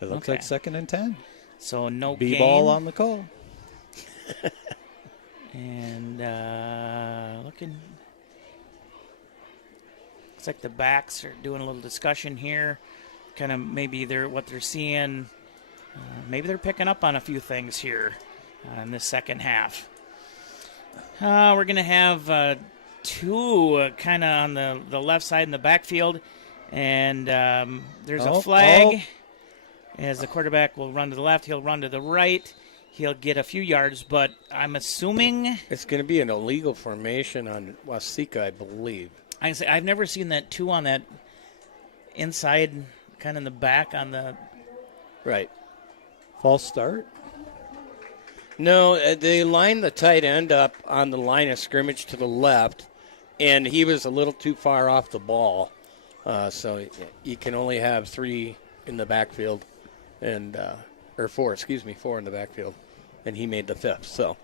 It looks like 2nd and 10. So no B-ball on the call. And looking. Looks like the backs are doing a little discussion here. Kind of maybe what they're seeing. Maybe they're picking up on a few things here in this second half. We're going to have 2 kind of on the left side in the backfield. And there's a flag. As the quarterback will run to the left, he'll run to the right. he'll get a few yards, but I'm assuming it's going to be an illegal formation on Waseca, I believe. I've never seen that 2 on that inside, kind of in the back on the. Right. False start? No, they lined the tight end up on the line of scrimmage to the left, and he was a little too far off the ball. So you can only have 3 in the backfield, and or 4 in the backfield, and he made the 5th. So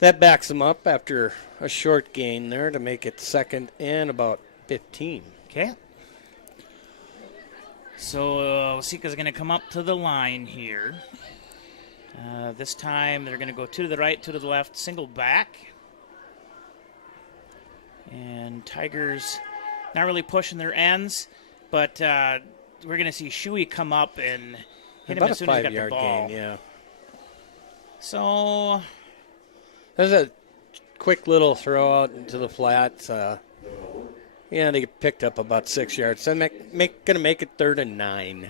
that backs him up after a short gain there to make it 2nd and about 15. Okay. So Waseca's going to come up to the line here. This time they're going to go 2 to the right, 2 to the left, single back. And Tigers not really pushing their ends, but we're going to see Shuey come up and hit him as soon as he got the ball. Gain, yeah. So there's a quick little throw out into the flats. They picked up about 6 yards. So going to make it 3rd and 9.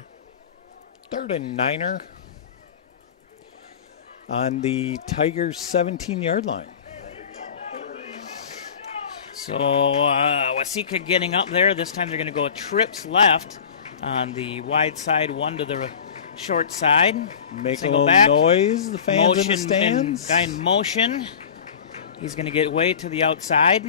3rd and 9er on the Tigers' 17-yard line. So Waseca getting up there. This time they're going to go trips left on the wide side, 1 to the short side. Make Single a little back. noise, the fans motion in the stands. Guy in motion. He's going to get way to the outside.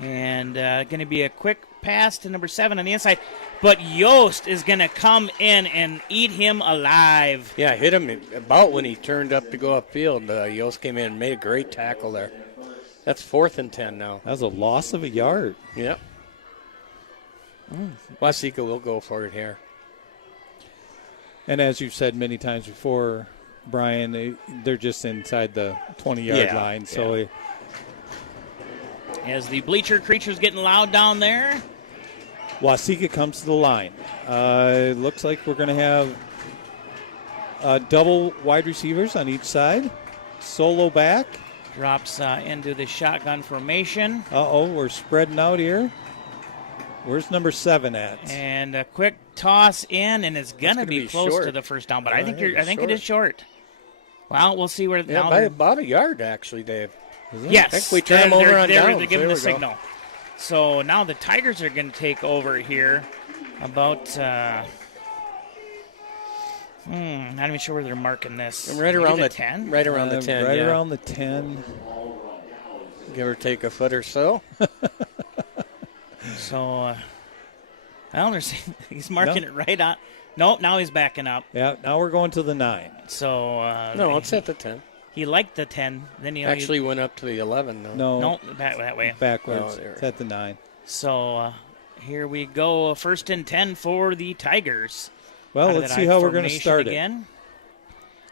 And going to be a quick pass to number 7 on the inside. But Yost is going to come in and eat him alive. Yeah, hit him about when he turned up to go upfield. Yost came in and made a great tackle there. That's 4th and 10 now. That was a loss of a yard. Yep. Waseca will go for it here. And as you've said many times before, Brian, they're just inside the 20-yard line. So as the bleacher creature's getting loud down there. Waseca comes to the line. Looks like we're going to have double wide receivers on each side. Solo back. Drops into the shotgun formation. We're spreading out here. Where's number 7 at? And a quick toss in, and it's gonna be close short. to the first down. But I think it is short. Well, we'll see where. Yeah, now by about a yard actually, Dave. Yes, I think we turn them over on downs. They're giving the signal. So now the Tigers are going to take over here. About. Not even sure where they're marking this. Right around the 10. Right around the 10. Right yeah. around the 10. Give or take a foot or so. So, he's marking it right on. Nope, now he's backing up. Yeah, now we're going to the 9. So no, it's at the 10. He liked the 10. Then he actually went up to the 11. Though. No, back that way. Backwards. It's at the 9. So here we go. 1st and 10 for the Tigers. Well, let's see how we're going to start again.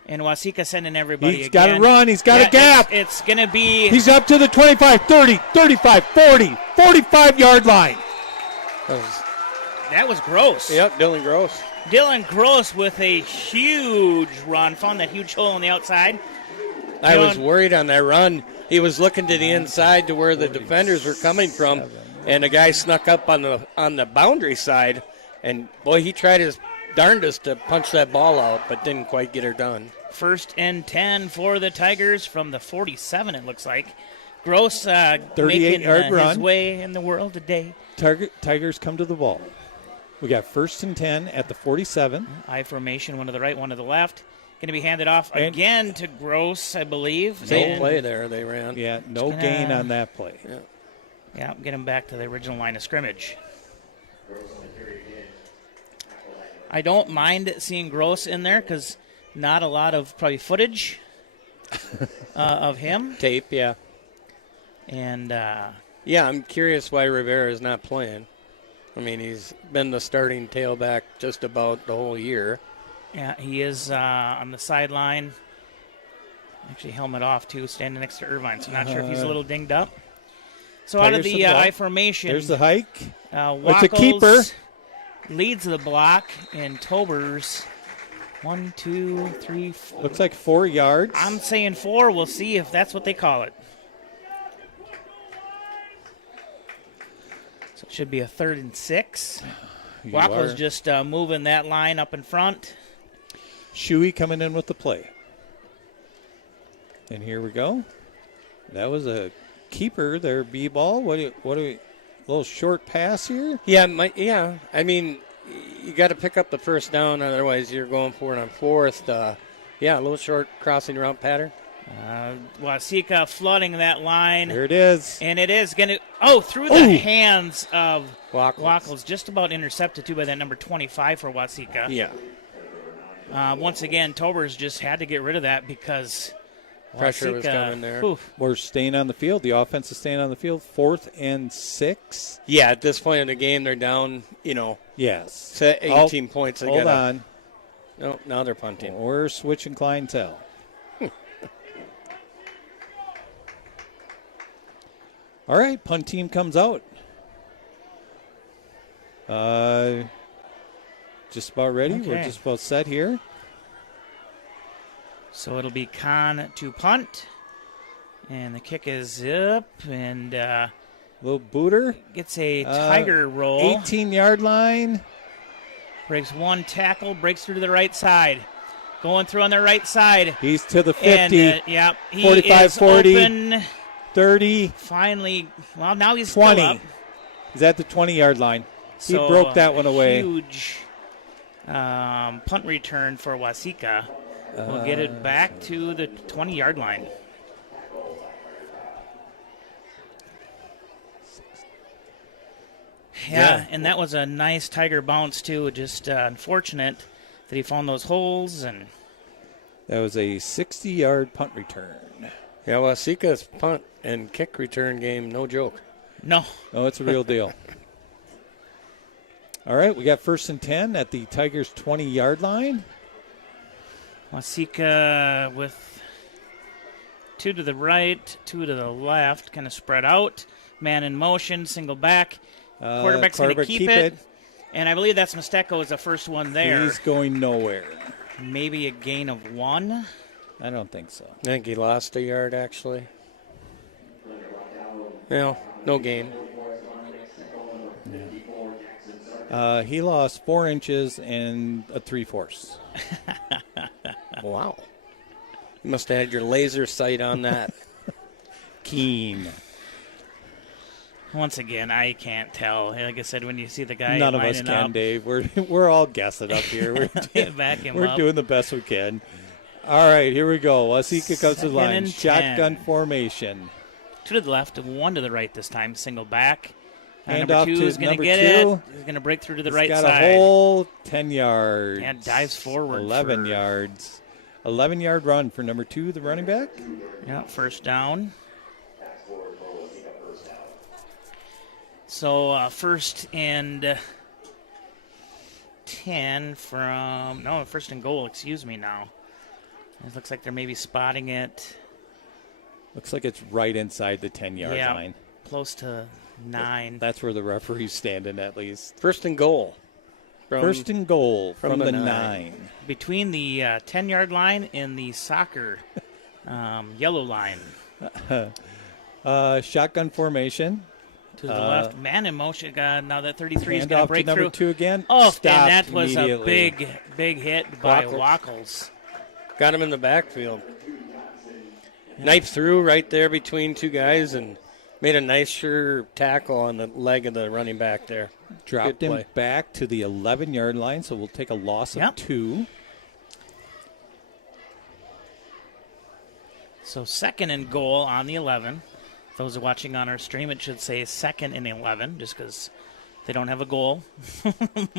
And Waseca sending everybody He's again. got to run. He's got a gap. It's going to be. He's up to the 25, 30, 35, 40, 45-yard line. That was Gross. Yep, Dylan Gross. Dylan Gross with a huge run. Found that huge hole on the outside. I was worried on that run. He was looking to the inside to where the defenders were coming from, and the guy snuck up on the boundary side, and boy, he tried his darndest to punch that ball out, but didn't quite get her done. 1st and 10 for the Tigers from the 47, it looks like. Gross 38-yard run. His way in the world today. Tigers come to the ball. We got 1st and 10 at the 47. I formation, 1 to the right, 1 to the left. Going to be handed off again to Gross, I believe. Same play there they ran. Yeah, no gain on that play. Yeah, get him back to the original line of scrimmage. I don't mind seeing Gross in there because not a lot of probably footage of him. Tape, yeah. And I'm curious why Rivera is not playing. I mean, he's been the starting tailback just about the whole year. Yeah, he is on the sideline. Actually, helmet off, too, standing next to Irvine. So, not sure if he's a little dinged up. So, out of the I formation. There's the hike. Wackles it's a keeper. Leads the block, and Tobers 1, 2, 3, 4. Looks like 4 yards. I'm saying 4. We'll see if that's what they call it. So, it should be a 3rd and 6. Wackles just moving that line up in front. Shuey coming in with the play. And here we go. That was a keeper there, B-ball. What do we little short pass here? Yeah. I mean, you got to pick up the first down, otherwise you're going for it on fourth. A little short crossing route pattern. Waseca flooding that line. There it is. And it is going to, through the hands of Wackles. Just about intercepted, too, by that number 25 for Waseca. Yeah. Once again, Tobers just had to get rid of that because pressure was coming there. We're staying on the field. The offense is staying on the field. 4th and 6. Yeah, at this point in the game, they're down, Yes. 18 points. Hold on. No, now they're punting. We're switching clientele. All right, punt team comes out. Just about ready. Okay. We're just about set here. So it'll be Con to punt. And the kick is up. And little booter. Gets a Tiger roll. 18-yard line. Breaks one tackle. Breaks through to the right side. Going through on the right side. He's to the 50. And, he 45, is 40. Open. 30. Finally, well, now he's 20. Still up. He's at the 20-yard line. He So, broke that one away. Huge punt return for Waseca. We'll get it back to the 20-yard line. Yeah, and that was a nice Tiger bounce, too. Just unfortunate that he found those holes. And that was a 60-yard punt return. Yeah, Waseca's punt and kick return game, no joke. No. Oh, it's a real deal. All right, we got 1st and 10 at the Tigers' 20-yard line. Waseca with 2 to the right, 2 to the left, kind of spread out. Man in motion, single back. Quarterback's going to keep it. And I believe that's Mesteco is the first one there. He's going nowhere. Maybe a gain of 1. I don't think so. I think he lost a yard, actually. No gain. Yeah. He lost 4 inches and a 3/4. Wow. You must have had your laser sight on that. Keen. Once again, I can't tell. Like I said, when you see the guy None of us can, up, Dave. We're all guessing up here. We're doing the best we can. All right, here we go. Waseca comes to the line. Shotgun formation. 2 to the left, 1 to the right this time. Single back. Hand number off 2 to is going to get 2. it. He's going to break through to the right got side. A whole 10 yards. And dives forward. 11 yards. 11-yard run for number 2, the running back. Yeah, first down. So 1st and 10 from, no, 1st and goal, excuse me now. It looks like they're maybe spotting it. Looks like it's right inside the 10-yard line. Close to 9. That's where the referee's standing at least. 1st and goal. 1st and goal from the 9. Between the 10-yard line and the soccer yellow line. Shotgun formation. To the left, man in motion. Now that 33 is going to break number through. 2 again. Oh, Stopped and that was a immediately. big hit by Wackles. Got him in the backfield. Knife through right there between 2 guys and made a nice sure tackle on the leg of the running back there. Dropped him back to the 11-yard line, so we'll take a loss of 2. So 2nd and goal on the 11. Those are watching on our stream, it should say 2nd and 11, just because they don't have a goal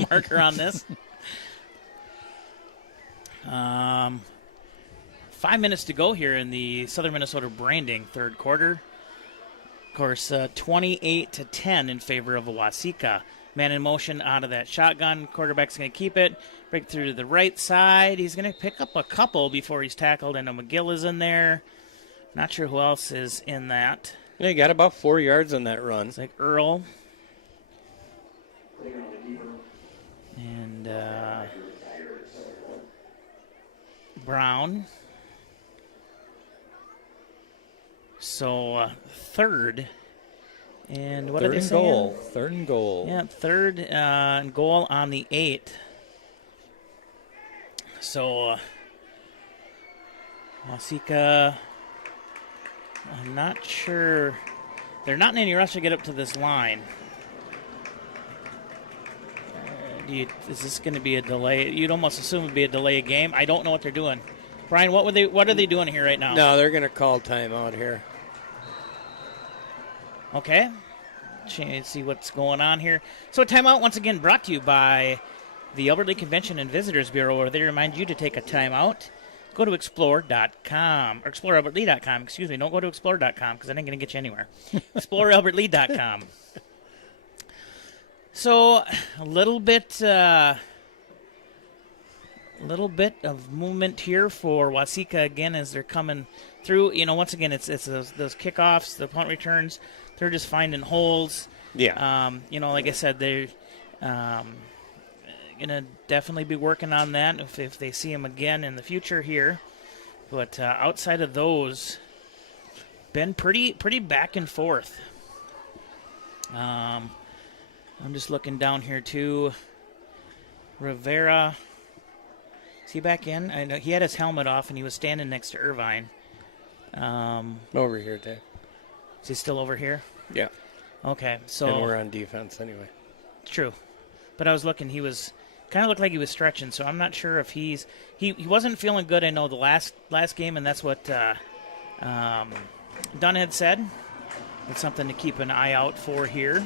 marker on this. 5 minutes to go here in the Southern Minnesota Branding 3rd quarter. Of course, 28-10 in favor of Waseca. Man in motion out of that shotgun. Quarterback's going to keep it. Break through to the right side. He's going to pick up a couple before he's tackled. I know McGill is in there. Not sure who else is in that. Yeah, he got about 4 yards on that run. It's like Earl. And Brown. So 3rd. And what did they say? 3rd and goal. Yeah, 3rd and goal on the 8. So, Waseca, I'm not sure. They're not in any rush to get up to this line. Is this going to be a delay? You'd almost assume it would be a delay game. I don't know what they're doing. Brian, what are they doing here right now? No, they're going to call timeout here. Okay. Let's see what's going on here. So, timeout once again brought to you by the Albert Lea Convention and Visitors Bureau, where they remind you to take a timeout. Go to explore.com, or explorealbertlea.com. Excuse me, don't go to explore.com because that ain't going to get you anywhere. explorealbertlea.com. So, a little bit of movement here for Waseca again as they're coming through. You know, once again, it's those kickoffs, the punt returns. They're just finding holes. Yeah. You know, like I said, they're going to definitely be working on that if they see them again in the future here. But outside of those, been pretty back and forth. I'm just looking down here, too. Rivera, is he back in? I know he had his helmet off, and he was standing next to Irvine. Over here, Dave. Is he still over here? Yeah. Okay, so... And we're on defense anyway. True. But I was looking, he was... kind of looked like he was stretching, so I'm not sure if he's... He wasn't feeling good, I know, the last game, and that's what Dunn had said. It's something to keep an eye out for here.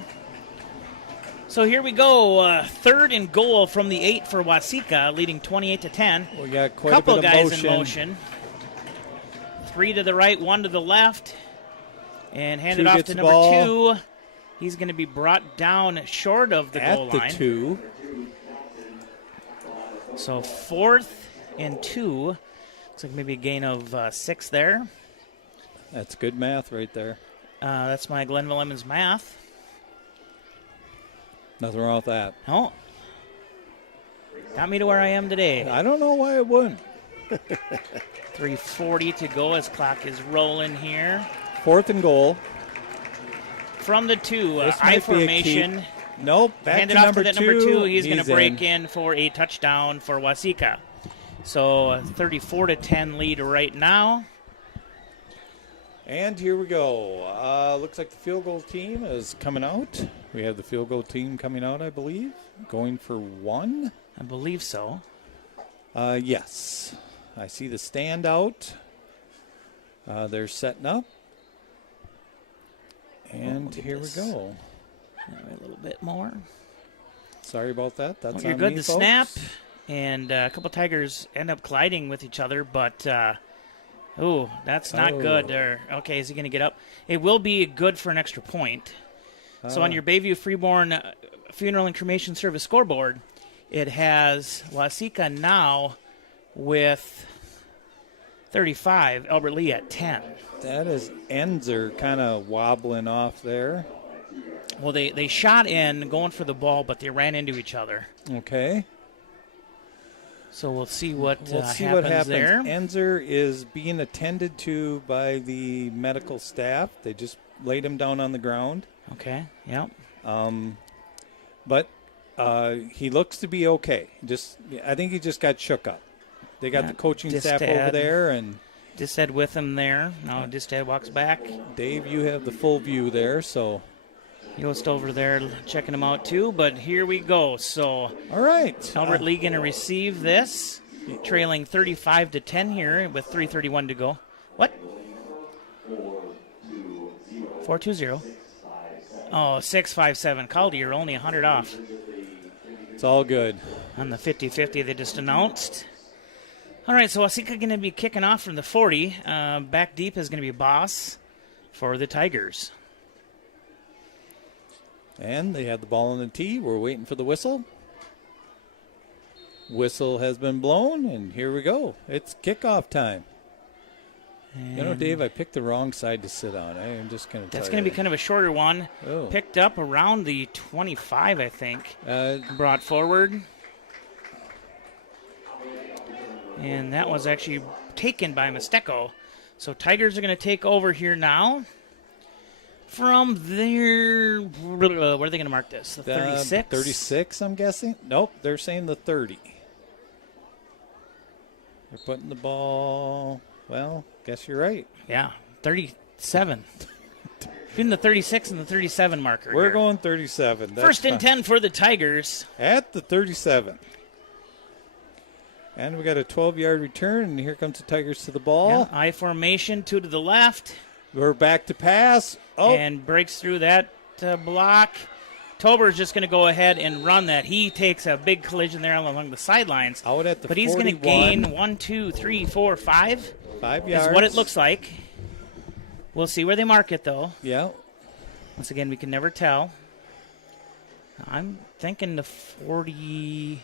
So here we go, 3rd and goal from the 8 for Waseca, leading 28-10. We got quite couple a bit of guys motion. in motion. 3 to the right, 1 to the left, and handed off to number 2. He's going to be brought down short of the goal line. At the 2. So 4th and 2. Looks like maybe a gain of 6 there. That's good math right there. That's my Glenville Emmons math. Nothing wrong with that. No. Got me to where I am today. I don't know why it wouldn't. 3:40 to go as clock is rolling here. 4th and goal. From the 2, This I might be a formation. key. Nope, back handed to off number to that 2. number 2. He's going to He's break in for a touchdown for Waseca. So 34-10 lead right now. And here we go. Looks like the field goal team is coming out. We have the field goal team coming out, I believe. Going for 1. I believe so. Yes. I see the stand out. They're setting up. And here we go. A little bit more. Sorry about that. That's You're on good. me, The folks. snap, and a couple Tigers end up colliding with each other, but that's not good. Okay, is he going to get up? It will be good for an extra point. So on your Bayview Freeborn Funeral and Cremation Service scoreboard, it has Waseca now with 35, Albert Lea at 10. That is, ends are kind of wobbling off there. Well, they shot in going for the ball, but they ran into each other. Okay. So we'll see what happens there. Enzer is being attended to by the medical staff. They just laid him down on the ground. Okay, yep. But he looks to be okay. I think he just got shook up. They got the coaching staff over there, and Distad with him there. Now Distad walks back. Dave, you have the full view there, so Yost over there checking him out too. But here we go. So all right, Albert Lea going to receive this, trailing 35-10 here with 3:31 to go. What? 4-2-0. Oh, 6-5-7. Caldy, you're only 100 off. It's all good. On the 50-50 they just announced. All right, so Waseca going to be kicking off from the 40. Back deep is going to be Boss for the Tigers. And they have the ball on the tee. We're waiting for the whistle. Whistle has been blown, and here we go. It's kickoff time. And Dave, I picked the wrong side to sit on. I'm just going to tell you. That's going to be kind of a shorter one. Oh. Picked up around the 25, I think. Brought forward. And that was actually taken by Mesteco. So Tigers are going to take over here now. From there, where are they going to mark this? The 36? 36, I'm guessing. Nope, they're saying the 30. They're putting the ball, well, guess you're right. Yeah, 37. Between the 36 and the 37 marker. We're here. going 37. That's First and fine. 10 for the Tigers. At the 37. And we got a 12-yard return, and here comes the Tigers to the ball. Yeah, I formation, 2 to the left. We're back to pass. Oh. And breaks through that block. Tober's just going to go ahead and run that. He takes a big collision there along the sidelines. Out at the but he's going to 41. gain 1, 2, 3, 4, 5. 5 yards. Is what it looks like. We'll see where they mark it, though. Yeah. Once again, we can never tell. I'm thinking the 40...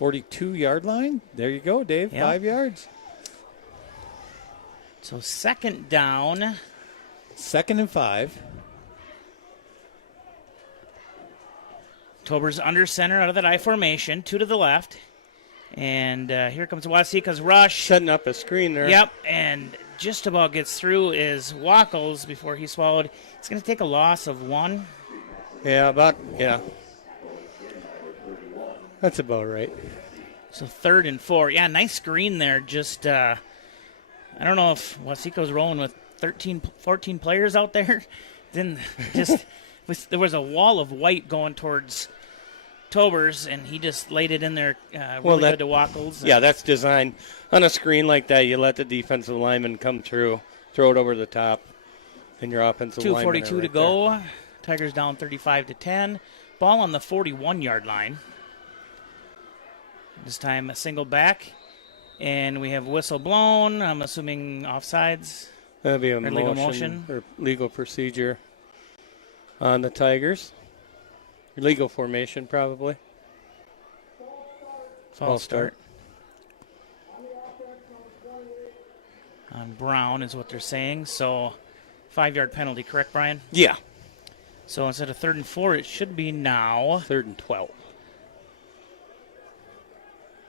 42-yard line. There you go, Dave. Yep. 5 yards. So second down. 2nd and 5. Tober's under center out of that I formation. 2 to the left. And here comes Waseca's rush. Setting up a screen there. Yep, and just about gets through is Wackles before he swallowed. It's going to take a loss of 1. Yeah. That's about right. So 3rd and 4. Yeah, nice screen there. Just, I don't know if Waseca's rolling with 13, 14 players out there. Then just, there was a wall of white going towards Tober's, and he just laid it in there really good to Wackles. Yeah, that's designed. On a screen like that, you let the defensive lineman come through, throw it over the top, and your offensive lineman. 2:42 to go. Tigers down 35-10. Ball on the 41-yard line. This time a single back, and we have whistle blown. I'm assuming offsides. That'd be a legal motion or legal procedure on the Tigers. Legal formation, probably. False start. On Brown is what they're saying. So 5-yard penalty, correct, Brian? Yeah. So instead of 3rd and 4, it should be now 3rd and 12.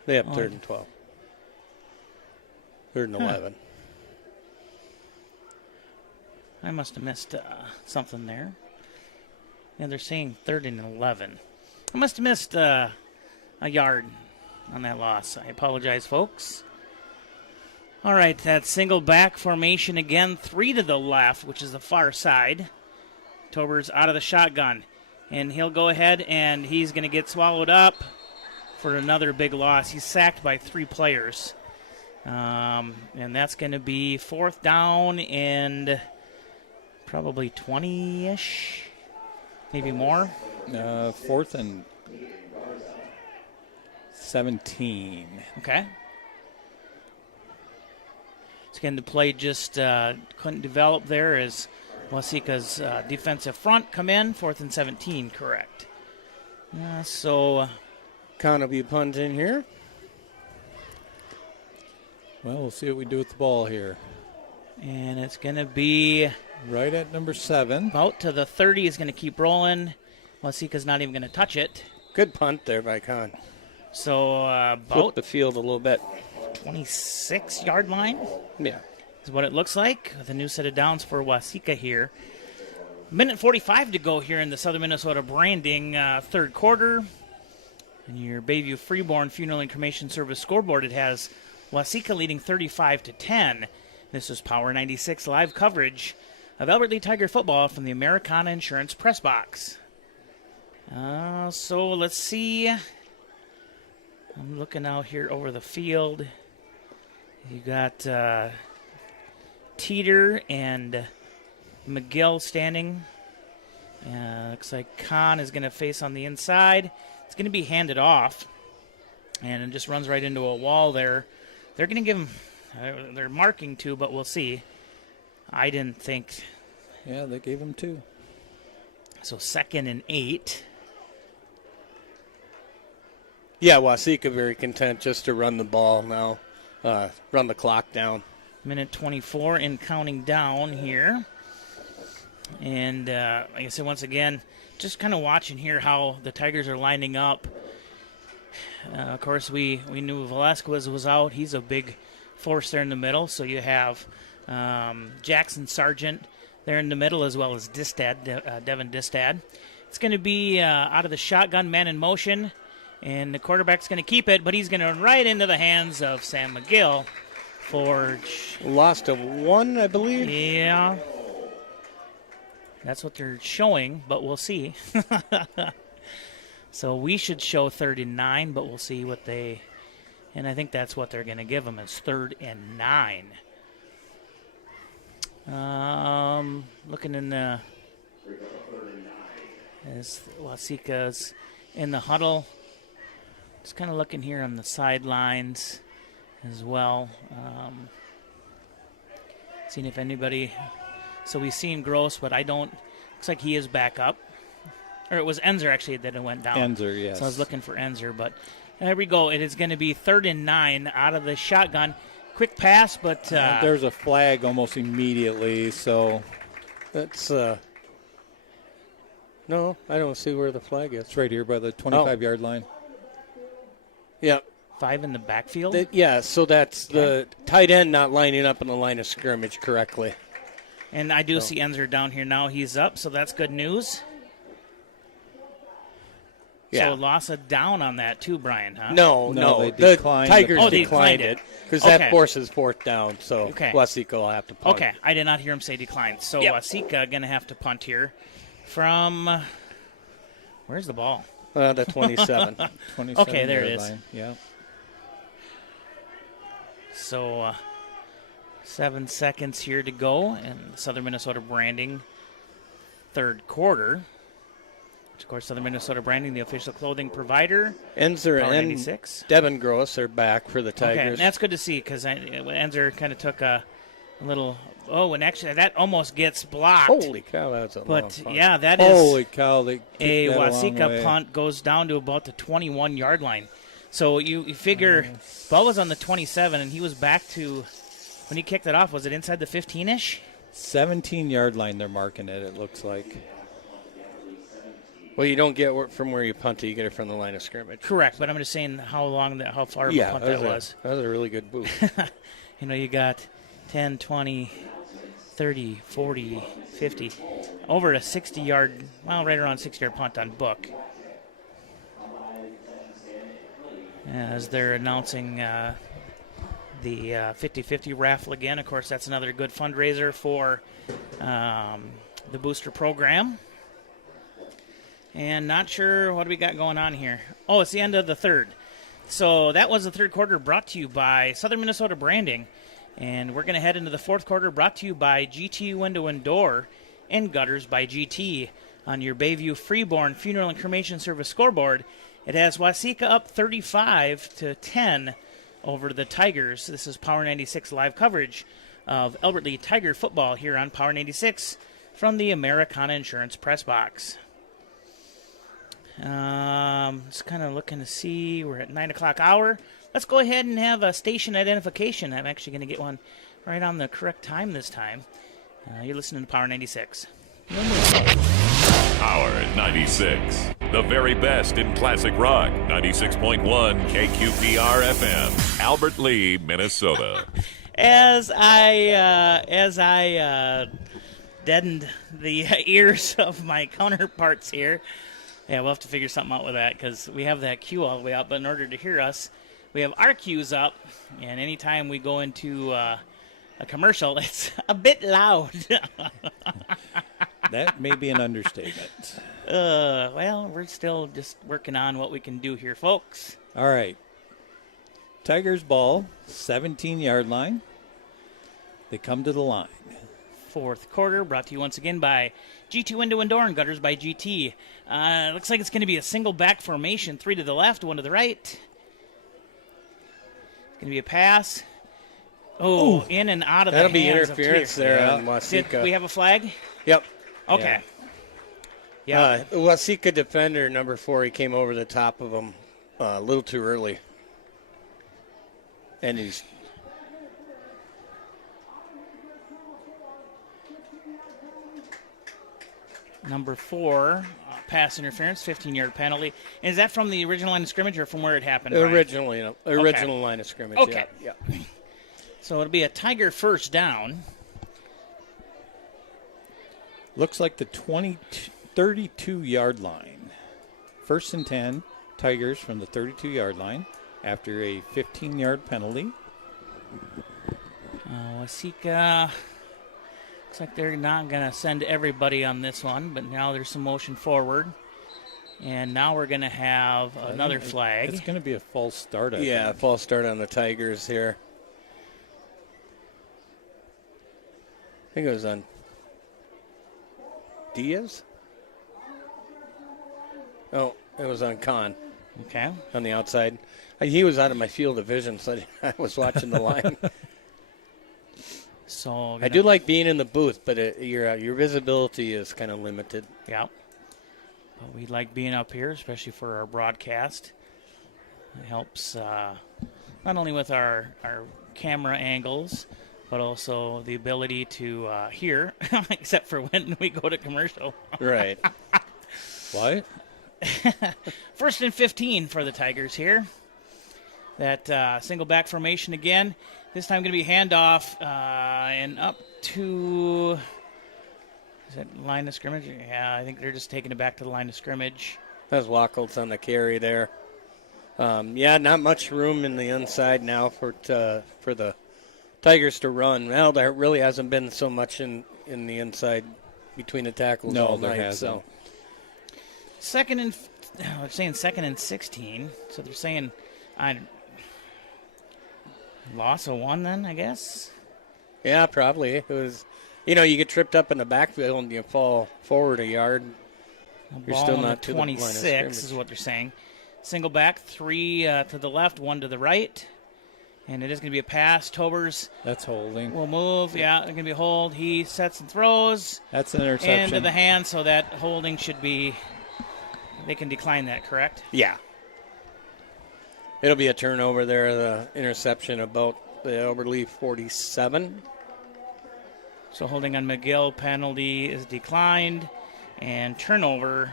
They have 3rd and 12. 3rd and 11. I must have missed something there. Yeah, they're saying 3rd and 11. I must have missed a yard on that loss. I apologize, folks. All right, that single back formation again. 3 to the left, which is the far side. Tober's out of the shotgun. And he'll go ahead and he's going to get swallowed up for another big loss. He's sacked by 3 players. And that's going to be 4th down and probably 20-ish, maybe more. 4th and 17. Okay. So again, the play just couldn't develop there as Waseca's defensive front come in. 4th and 17, correct. So Con will be punting here. Well, we'll see what we do with the ball here. And it's going to be right at number 7. About to the 30 is going to keep rolling. Waseca's not even going to touch it. Good punt there by Con. So about flip the field a little bit. 26-yard line. Yeah. Is what it looks like with a new set of downs for Waseca here. Minute 45 to go here in the Southern Minnesota Branding 3rd quarter. And your Bayview Freeborn Funeral and Cremation Service scoreboard, it has Waseca leading 35-10. This is Power 96 live coverage of Albert Lea Tiger football from the Americana Insurance Press Box. So let's see. I'm looking out here over the field. You got Teeter and McGill standing. Looks like Kahn is going to face on the inside. It's going to be handed off. And it just runs right into a wall there. They're going to give him, they're marking 2, but we'll see. I didn't think. Yeah, they gave him 2. So 2nd and 8. Yeah, Waseca very content just to run the ball now, run the clock down. Minute 24 and counting down here. And like I said, once again, just kind of watching here how the Tigers are lining up. Of course, we knew Velasquez was out. He's a big force there in the middle. So you have Jackson Sargent there in the middle, as well as Distad, Devin Distad. It's going to be out of the shotgun, man in motion. And the quarterback's going to keep it, but he's going to run right into the hands of Sam McGill. Forge. Lost of 1, I believe. Yeah. That's what they're showing, but we'll see. So we should show 3rd and 9, but we'll see what they... And I think that's what they're going to give them is 3rd and 9. Looking in the... As Waseca's in the huddle. Just kind of looking here on the sidelines as well. Seeing if anybody... So we've seen Gross, but I don't... Looks like he is back up. Or it was Enzer, actually, that it went down. Enzer, yes. So I was looking for Enzer, but there we go. It is going to be 3rd and 9 out of the shotgun. Quick pass, but... there's a flag almost immediately, so... That's... No, I don't see where the flag is. It's right here by the 25-yard line. Yep. 5 in the backfield? Yeah, so that's the tight end not lining up in the line of scrimmage correctly. And I do see Enzer down here now. He's up, so that's good news. Yeah. So loss of down on that too, Brian, huh? No. They The declined Tigers they declined it because that forces 4th down, so Waseca will have to punt. Okay, I did not hear him say declined. So Waseca going to have to punt here from... Where's the ball? The 27. Okay, there it is. Line. Yeah. So 7 seconds here to go, and Southern Minnesota Branding, 3rd quarter. Which, of course, Southern Minnesota Branding, the official clothing provider. Enzer Power and 96. Devin Gross are back for the Tigers. Okay, and that's good to see because Enzer kind of took a little... Oh, and actually, that almost gets blocked. Holy cow, that's a long But, punt. yeah, that is... Holy cow, they a kicked that a long Waseca way. punt goes down to about the 21-yard line. So you figure ball was on the 27, and he was back to... When he kicked it off, was it inside the 15-ish? 17-yard line they're marking it looks like. Well, you don't get from where you punt it, you get it from the line of scrimmage. Correct, but I'm just saying how far of a punt that was. That was a really good boot. You got 10, 20, 30, 40, 50, over a 60-yard, well, right around 60-yard punt on Book. As they're announcing the 50-50 raffle again. Of course, that's another good fundraiser for the booster program. And not sure what we got going on here. Oh, it's the end of the 3rd. So that was the 3rd quarter brought to you by Southern Minnesota Branding. And we're going to head into the 4th quarter brought to you by GT Window and Door and Gutters by GT. On your Bayview Freeborn Funeral and Cremation Service scoreboard, it has Waseca up 35-10 over the Tigers. This is Power 96 live coverage of Albert Lea Tiger football here on Power 96 from the Americana Insurance Press Box. Just kind of looking to see. We're at 9 o'clock hour. Let's go ahead and have a station identification. I'm actually going to get one right on the correct time this time. You're listening to Power 96. Power 96. The very best in classic rock. 96.1 KQPR FM. Albert Lea, Minnesota. As I deadened the ears of my counterparts here, yeah, we'll have to figure something out with that because we have that cue all the way up. But in order to hear us, we have our cues up. And anytime we go into a commercial, it's a bit loud. That may be an understatement. Well, we're still just working on what we can do here, folks. All right. Tigers ball, 17-yard line. They come to the line. 4th quarter, brought to you once again by GT Window and Door and Gutters by GT. Looks like it's going to be a single back formation, 3 to the left, 1 to the right. It's going to be a pass. Oh, in and out of the hands. That'll be interference there on Waseca. Did we have a flag? Yep. Okay. Yeah. Waseca defender, number 4, he came over the top of him a little too early. And he's... Number 4, pass interference, 15-yard penalty. And is that from the original line of scrimmage or from where it happened? Original Okay. line of scrimmage, Okay. yeah. So it'll be a Tiger first down. Looks like the 32-yard line. 1st and 10. Tigers from the 32-yard line after a 15-yard penalty. Waseca, looks like they're not going to send everybody on this one, but now there's some motion forward. And now we're going to have another flag. It's going to be a false start, I Yeah, think. false start on the Tigers here. I think it was on Diaz? Oh, it was on Khan. Okay. On the outside. He was out of my field of vision, so I was watching the line. So I do like being in the booth, but your visibility is kind of limited. Yeah. But we like being up here, especially for our broadcast. It helps not only with our camera angles, but also the ability to hear, except for when we go to commercial. Right. What? First and 15 for the Tigers here. That single back formation again. This time going to be handoff and up to, is that line of scrimmage? Yeah, I think they're just taking it back to the line of scrimmage. That's Wackelt's on the carry there. Not much room in the inside now for the Tigers to run. Well, there really hasn't been so much in the inside between the tackles all there night. hasn't. So. They're saying second and 16, so they're saying loss of one then, I guess? Yeah, probably. It was, you get tripped up in the backfield and you fall forward a yard. You're Ball still on not the to the line of 26 scrimmage. is what they're saying. Single back, 3 to the left, 1 to the right. And it is going to be a pass. Tobers That's holding. will move. Yeah, it's going to be a hold. He sets and throws. That's an interception. Into the hand, so that holding should be, they can decline that, correct? Yeah. It'll be a turnover there, the interception about the Albert Lea 47. So holding on McGill, penalty is declined, and turnover.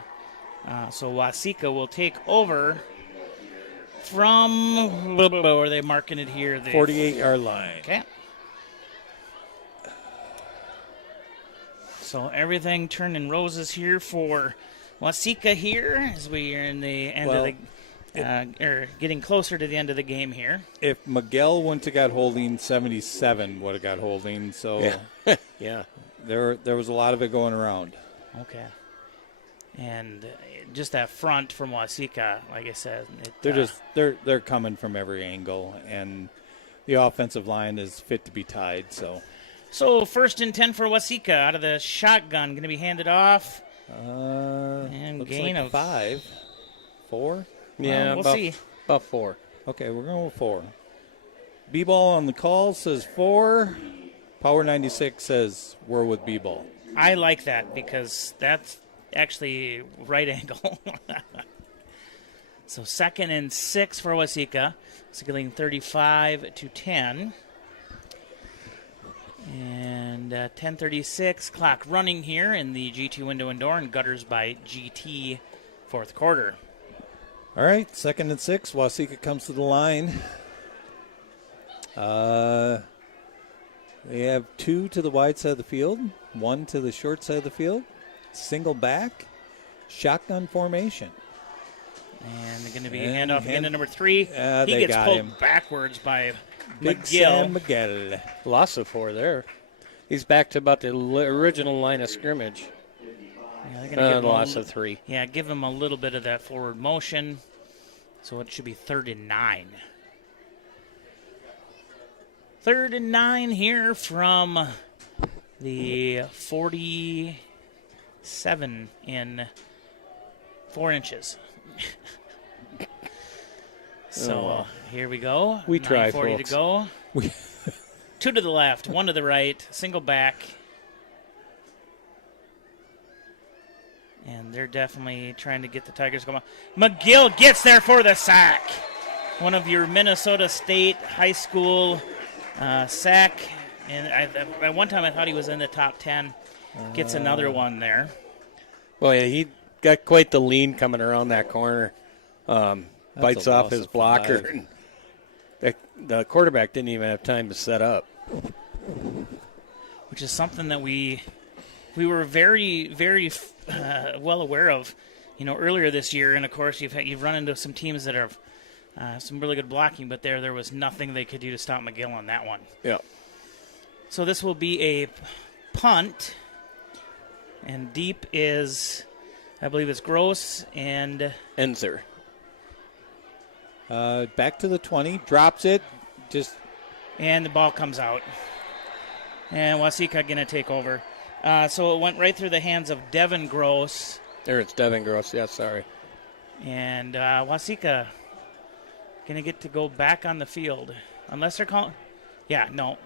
So Waseca will take over from, where are they marking it here? The 48-yard line. Okay. So everything turning roses here for Waseca here as we are in the end of the getting closer to the end of the game here. If Miguel wouldn't have got holding, 77 would have got holding. So yeah, there was a lot of it going around. Okay. And just that front from Waseca, like I said, they're coming from every angle, and the offensive line is fit to be tied. So first and 10 for Waseca out of the shotgun, going to be handed off. And gain like of 5, 4. Yeah, we'll see. About 4. Okay, we're going with 4. B-ball on the call says 4. Power 96 says we're with B-ball. I like that because that's actually right angle. So second and 6 for Waseca, scaling 35-10. And 10:36 clock running here in the GT window and door and gutters by GT fourth quarter. All right, second and 6. Waseca comes to the line. They have 2 to the wide side of the field, 1 to the short side of the field. Single back, shotgun formation. And they're going to be handoff again to number 3. He they gets got pulled him. backwards by Big McGill. Sam McGill. Loss of 4 there. He's back to about the original line of scrimmage. Yeah, they're gonna give him Loss of 3. Yeah, give him a little bit of that forward motion. So it should be 3rd and 9. 3rd and 9 here from the 47 in 4 inches. So here we go. We try, 9:40 folks. to go. 2 to the left, 1 to the right, single back. And they're definitely trying to get the Tigers going. McGill gets there for the sack. One of your Minnesota State high school sack. And at one time I thought he was in the top 10. Gets another one there. Well, yeah, he got quite the lean coming around that corner. Bites off his blocker. And the quarterback didn't even have time to set up. Which is something that we were very, very well aware of earlier this year, and of course you've run into some teams that have some really good blocking, but there was nothing they could do to stop McGill on that one. Yeah. So this will be a punt, and deep is, I believe it's Gross and Enzer. Back to the 20, drops it, and the ball comes out. And Waseca going to take over. So it went right through the hands of Devin Gross. There, it's Devin Gross. Yeah, sorry. And Waseca going to get to go back on the field. Unless they're calling. Yeah, no.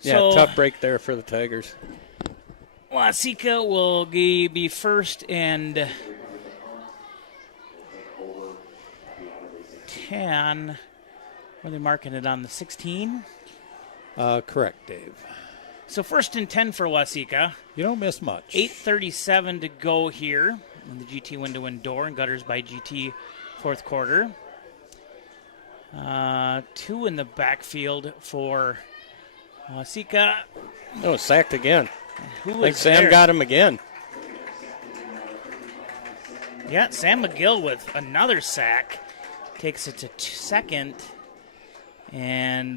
Yeah, So, tough break there for the Tigers. Waseca will be first and 10. Where are they marking it on the 16? Correct, Dave. So first and 10 for Waseca. You don't miss much. 8:37 to go here in the GT Window and Door and Gutters by GT fourth quarter. 2 in the backfield for Waseca. Oh, sacked again. Who I think is Sam there? got him again. Yeah, Sam McGill with another sack. Takes it to second and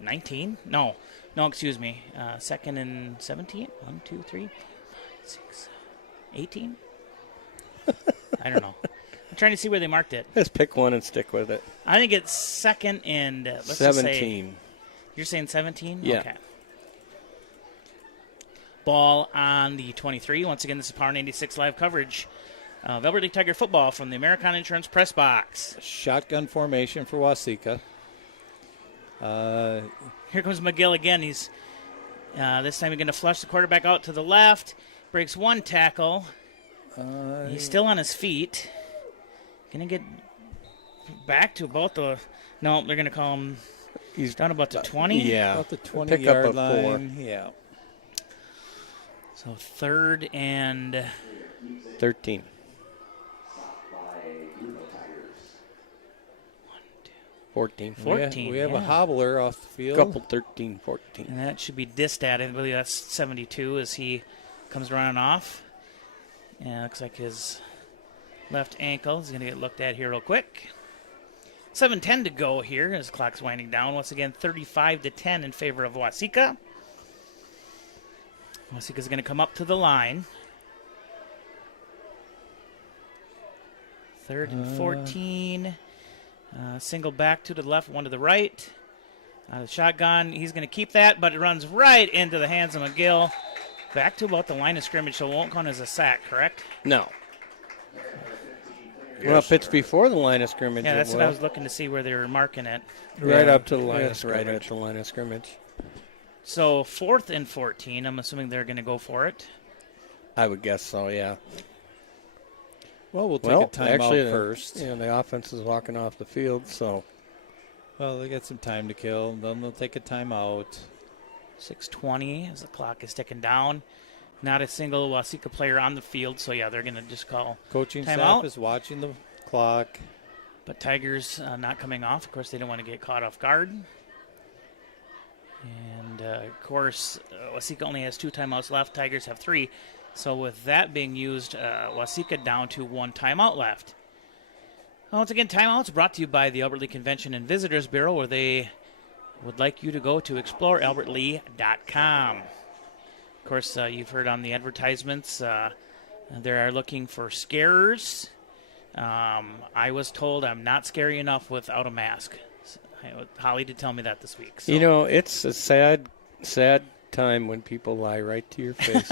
19? No, excuse me. Second and 17? 1, 2, 3, 6, 18? I don't know. I'm trying to see where they marked it. Just pick one and stick with it. I think it's second and let's just 17. say, you're saying 17? Yeah. Okay. Ball on the 23. Once again, this is Power 96 live coverage of Albert Lea Tiger football from the American Insurance Press Box. Shotgun formation for Waseca. Here comes McGill again. He's this time he's going to flush the quarterback out to the left. Breaks one tackle. He's still on his feet. Going to get back to about the... No, they're going to call him... He's done about the 20? Yeah. About the Pick up 20-yard a 4. line. Yeah. So third and... 13. 14. 14. We have a hobbler off the field. Couple 13, 14. And that should be dissed at. I believe that's 72 as he comes running off. And it looks like his left ankle is going to get looked at here real quick. 7:10 to go here as the clock's winding down. Once again, 35-10 in favor of Waseca. Waseca's going to come up to the line. Third and 14. Single back, 2 to the left, 1 to the right. The shotgun, he's going to keep that, but it runs right into the hands of McGill. Back to about the line of scrimmage, so it won't count as a sack, correct? No. Well, if it's before the line of scrimmage, Yeah, that's it what I will. was looking to see where they were marking it. Right up to the line of Yes, right scrimmage. at the line of scrimmage. So 4th and 14, I'm assuming they're going to go for it. I would guess so, yeah. Well, we'll take a timeout first. The offense is walking off the field, so. Well, they got some time to kill. Then they'll take a timeout. 6:20 as the clock is ticking down. Not a single Waseca player on the field, so yeah, they're going to just call Coaching timeout. staff is watching the clock. But Tigers not coming off. Of course, they don't want to get caught off guard. And, of course, Waseca only has 2 timeouts left. Tigers have 3. So with that being used, Waseca down to 1 timeout left. Once again, timeouts brought to you by the Albert Lea Convention and Visitors Bureau, where they would like you to go to explorealbertlea.com. Of course, you've heard on the advertisements, they are looking for scarers. I was told I'm not scary enough without a mask. Holly did tell me that this week. So. You know, it's a sad time when people lie right to your face.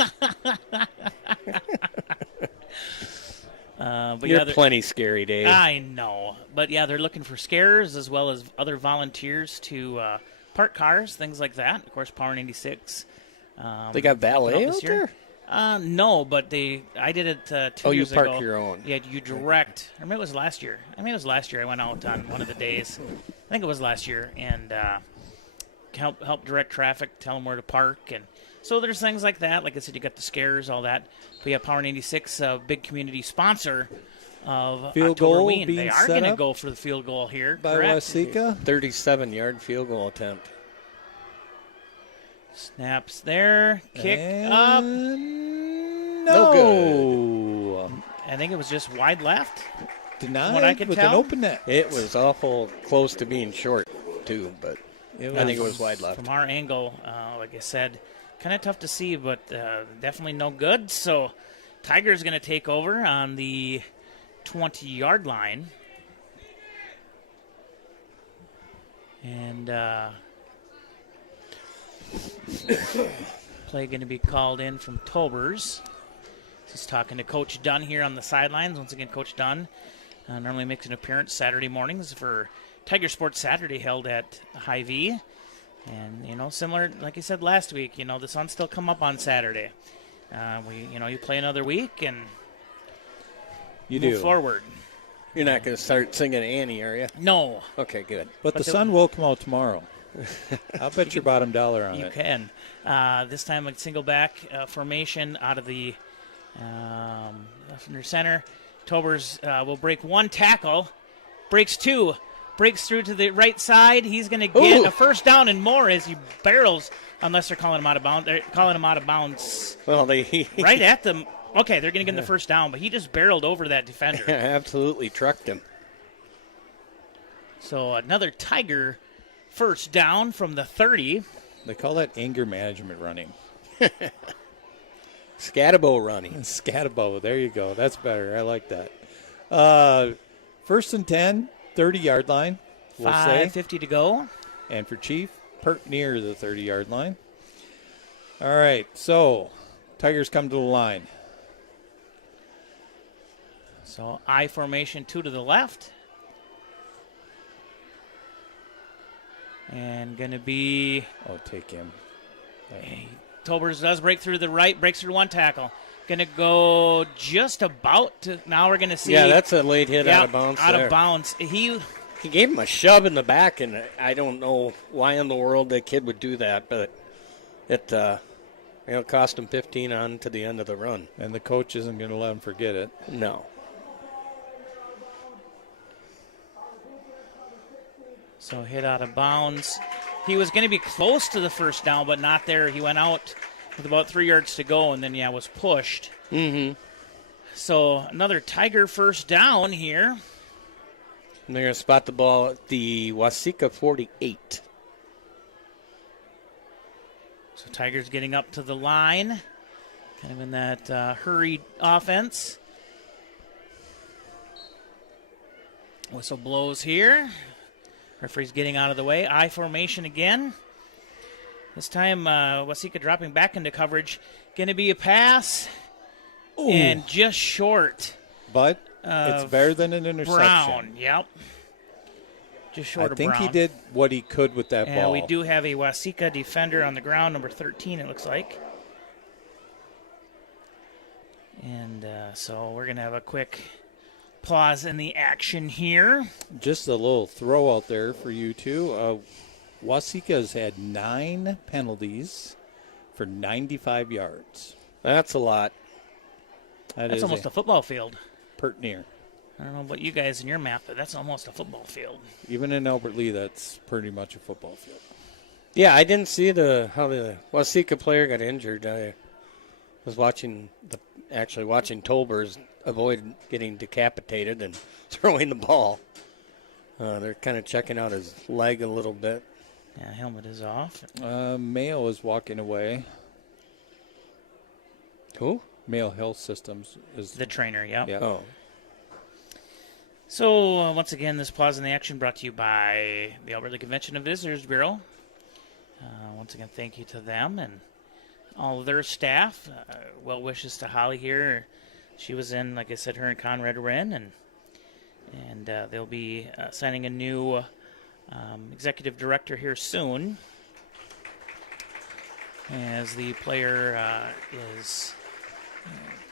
But You're yeah, plenty scary, Dave. I know. But yeah, they're looking for scarers as well as other volunteers to park cars, things like that. Of course, Power 96. They got valet out there? No, but I did it 2 years ago. Oh, you park your own. Yeah, you direct. Or maybe it was last year. I went out on one of the days. I think it was last year. And help direct traffic, tell them where to park. And so there's things like that. Like I said, you got the scares, all that. But yeah, Power 96, big community sponsor of Field October goal Ween. being They are set going to up go for the field goal here. by correct? Waseca. 37-yard field goal attempt. Snaps there. Kick up. No good. I think it was just wide left. Denied what I could with tell. an open net. It was awful close to being short, too, but I think it was wide left. From our angle, like I said, kind of tough to see, but definitely no good. So Tiger's going to take over on the 20-yard line. And play going to be called in from Tobers. Just talking to Coach Dunn here on the sidelines. Once again, Coach Dunn normally makes an appearance Saturday mornings for Tiger Sports Saturday held at Hy-Vee. And, similar, like I said last week, the sun's still come up on Saturday. You play another week and you move do forward. You're not going to start singing Annie, are you? No. Okay, good. But the sun will come out tomorrow. I'll bet your bottom dollar on it. You can. This time a single back formation out of the left under center. Tobers will break one tackle, breaks two, breaks through to the right side. He's going to get a first down and more as he barrels, unless they're calling him out of bounds. They're calling him out of bounds. Well, right at them. Okay, they're going to get him the first down, but he just barreled over that defender. Absolutely trucked him. So another Tiger first down from the 30. They call that anger management running. Scatabo running. Scatabo, there you go. That's better. I like that. First and 10, 30-yard line. We'll 5:50 to go. And for Chief, pert near the 30-yard line. All right, so Tigers come to the line. So I formation, 2 to the left. And going to be... Oh, take him. Tobers does break through the right, breaks through one tackle. Going to go just about to... Now we're going to see... Yeah, that's a late hit out of bounds Out there. of bounds. He gave him a shove in the back, and I don't know why in the world that kid would do that, but it cost him 15 on to the end of the run. And the coach isn't going to let him forget it. No. So hit out of bounds. He was going to be close to the first down, but not there. He went out with about 3 yards to go, and then, was pushed. Mm-hmm. So another Tiger first down here. And they're going to spot the ball at the Waseca 48. So Tigers getting up to the line, kind of in that hurried offense. Whistle blows here. Referee's getting out of the way. I formation again. This time, Waseca dropping back into coverage. Going to be a pass. Ooh. And just short. But it's better than an interception. Brown, yep. Just short of Brown. I think he did what he could with that ball. We do have a Waseca defender on the ground, number 13, it looks like. And so we're going to have a quick pause in the action here. Just a little throw out there for you two. Waseca has had 9 penalties for 95 yards. That's a lot. That's almost a football field. Pert near. I don't know about you guys in your map, but that's almost a football field. Even in Albert Lea, that's pretty much a football field. Yeah, I didn't see how the Waseca player got injured. I was watching Tolbers avoid getting decapitated and throwing the ball. They're kind of checking out his leg a little bit. Yeah, helmet is off. Mayo is walking away. Who? Mayo Health Systems is the trainer. Yep. Oh. So once again, this pause in the action brought to you by the Albert Lea Convention and Visitors Bureau. Once again, thank you to them and all of their staff. Well wishes to Holly here. She was in, like I said, her and Conrad were in, and they'll be signing a new executive director here soon, as the player is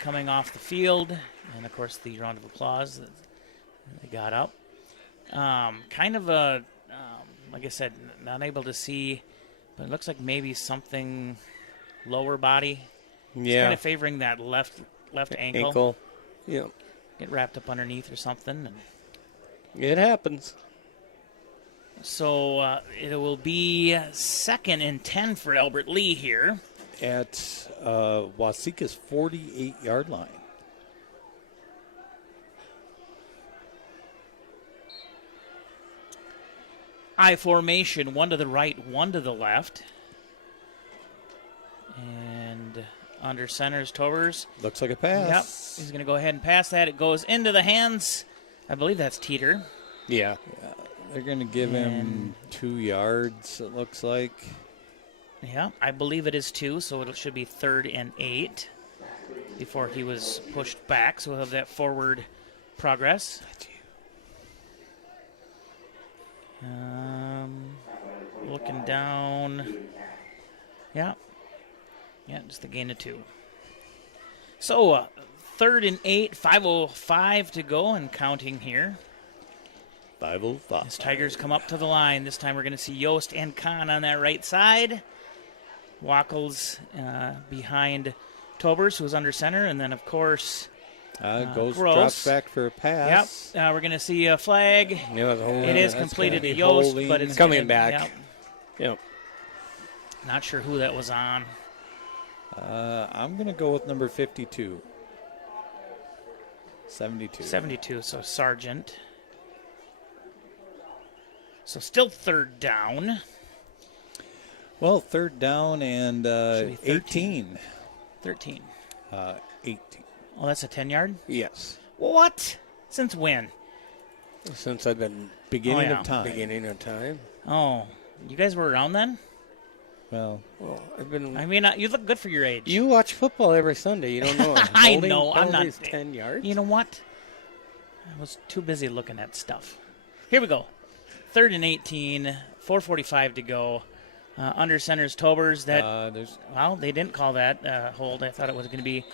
coming off the field, and of course the round of applause that they got up. Kind of a, like I said, not able to see, but it looks like maybe something lower body. Yeah. It's kind of favoring that left ankle. Yeah. Get wrapped up underneath or something. And it happens. So it will be 2nd and 10 for Albert Lea here. at Waseca's 48-yard line. I formation, one to the right, one to the left. And under center is Tobers. Looks like a pass. Yep, he's going to go ahead and pass that. It goes into the hands. I believe that's Teeter. Yeah. They're going to give him 2 yards, it looks like. Yeah, I believe it is 2, so it should be 3rd and 8 before he was pushed back. So we'll have that forward progress. Looking down. Yeah. Yeah, just the gain of 2. So 3rd and 8, 5:05 to go and counting here. 5:05. As Tigers come up to the line, this time we're going to see Yost and Kahn on that right side. Wackles behind Tobers, who's under center, and then, of course, drops back for a pass. Yep, we're going to see a flag. It is completed to Yost, but it's coming back. Yep. Not sure who that was on. I'm going to go with number 52. 72. 72, so Sargent. So still 3rd down. Well, 3rd down and 18. 13. 18. Oh, that's a 10-yard? Yes. What? Since when? Since I've been Beginning of time. Beginning of time. Oh, you guys were around then? Well, I've been. I mean, you look good for your age. You watch football every Sunday. You don't know. I know. I'm not. 10 yards. You know what? I was too busy looking at stuff. Here we go. 3rd and 18. 4:45 to go. Under center's Tobers. Well, they didn't call that hold. I thought it was going to be.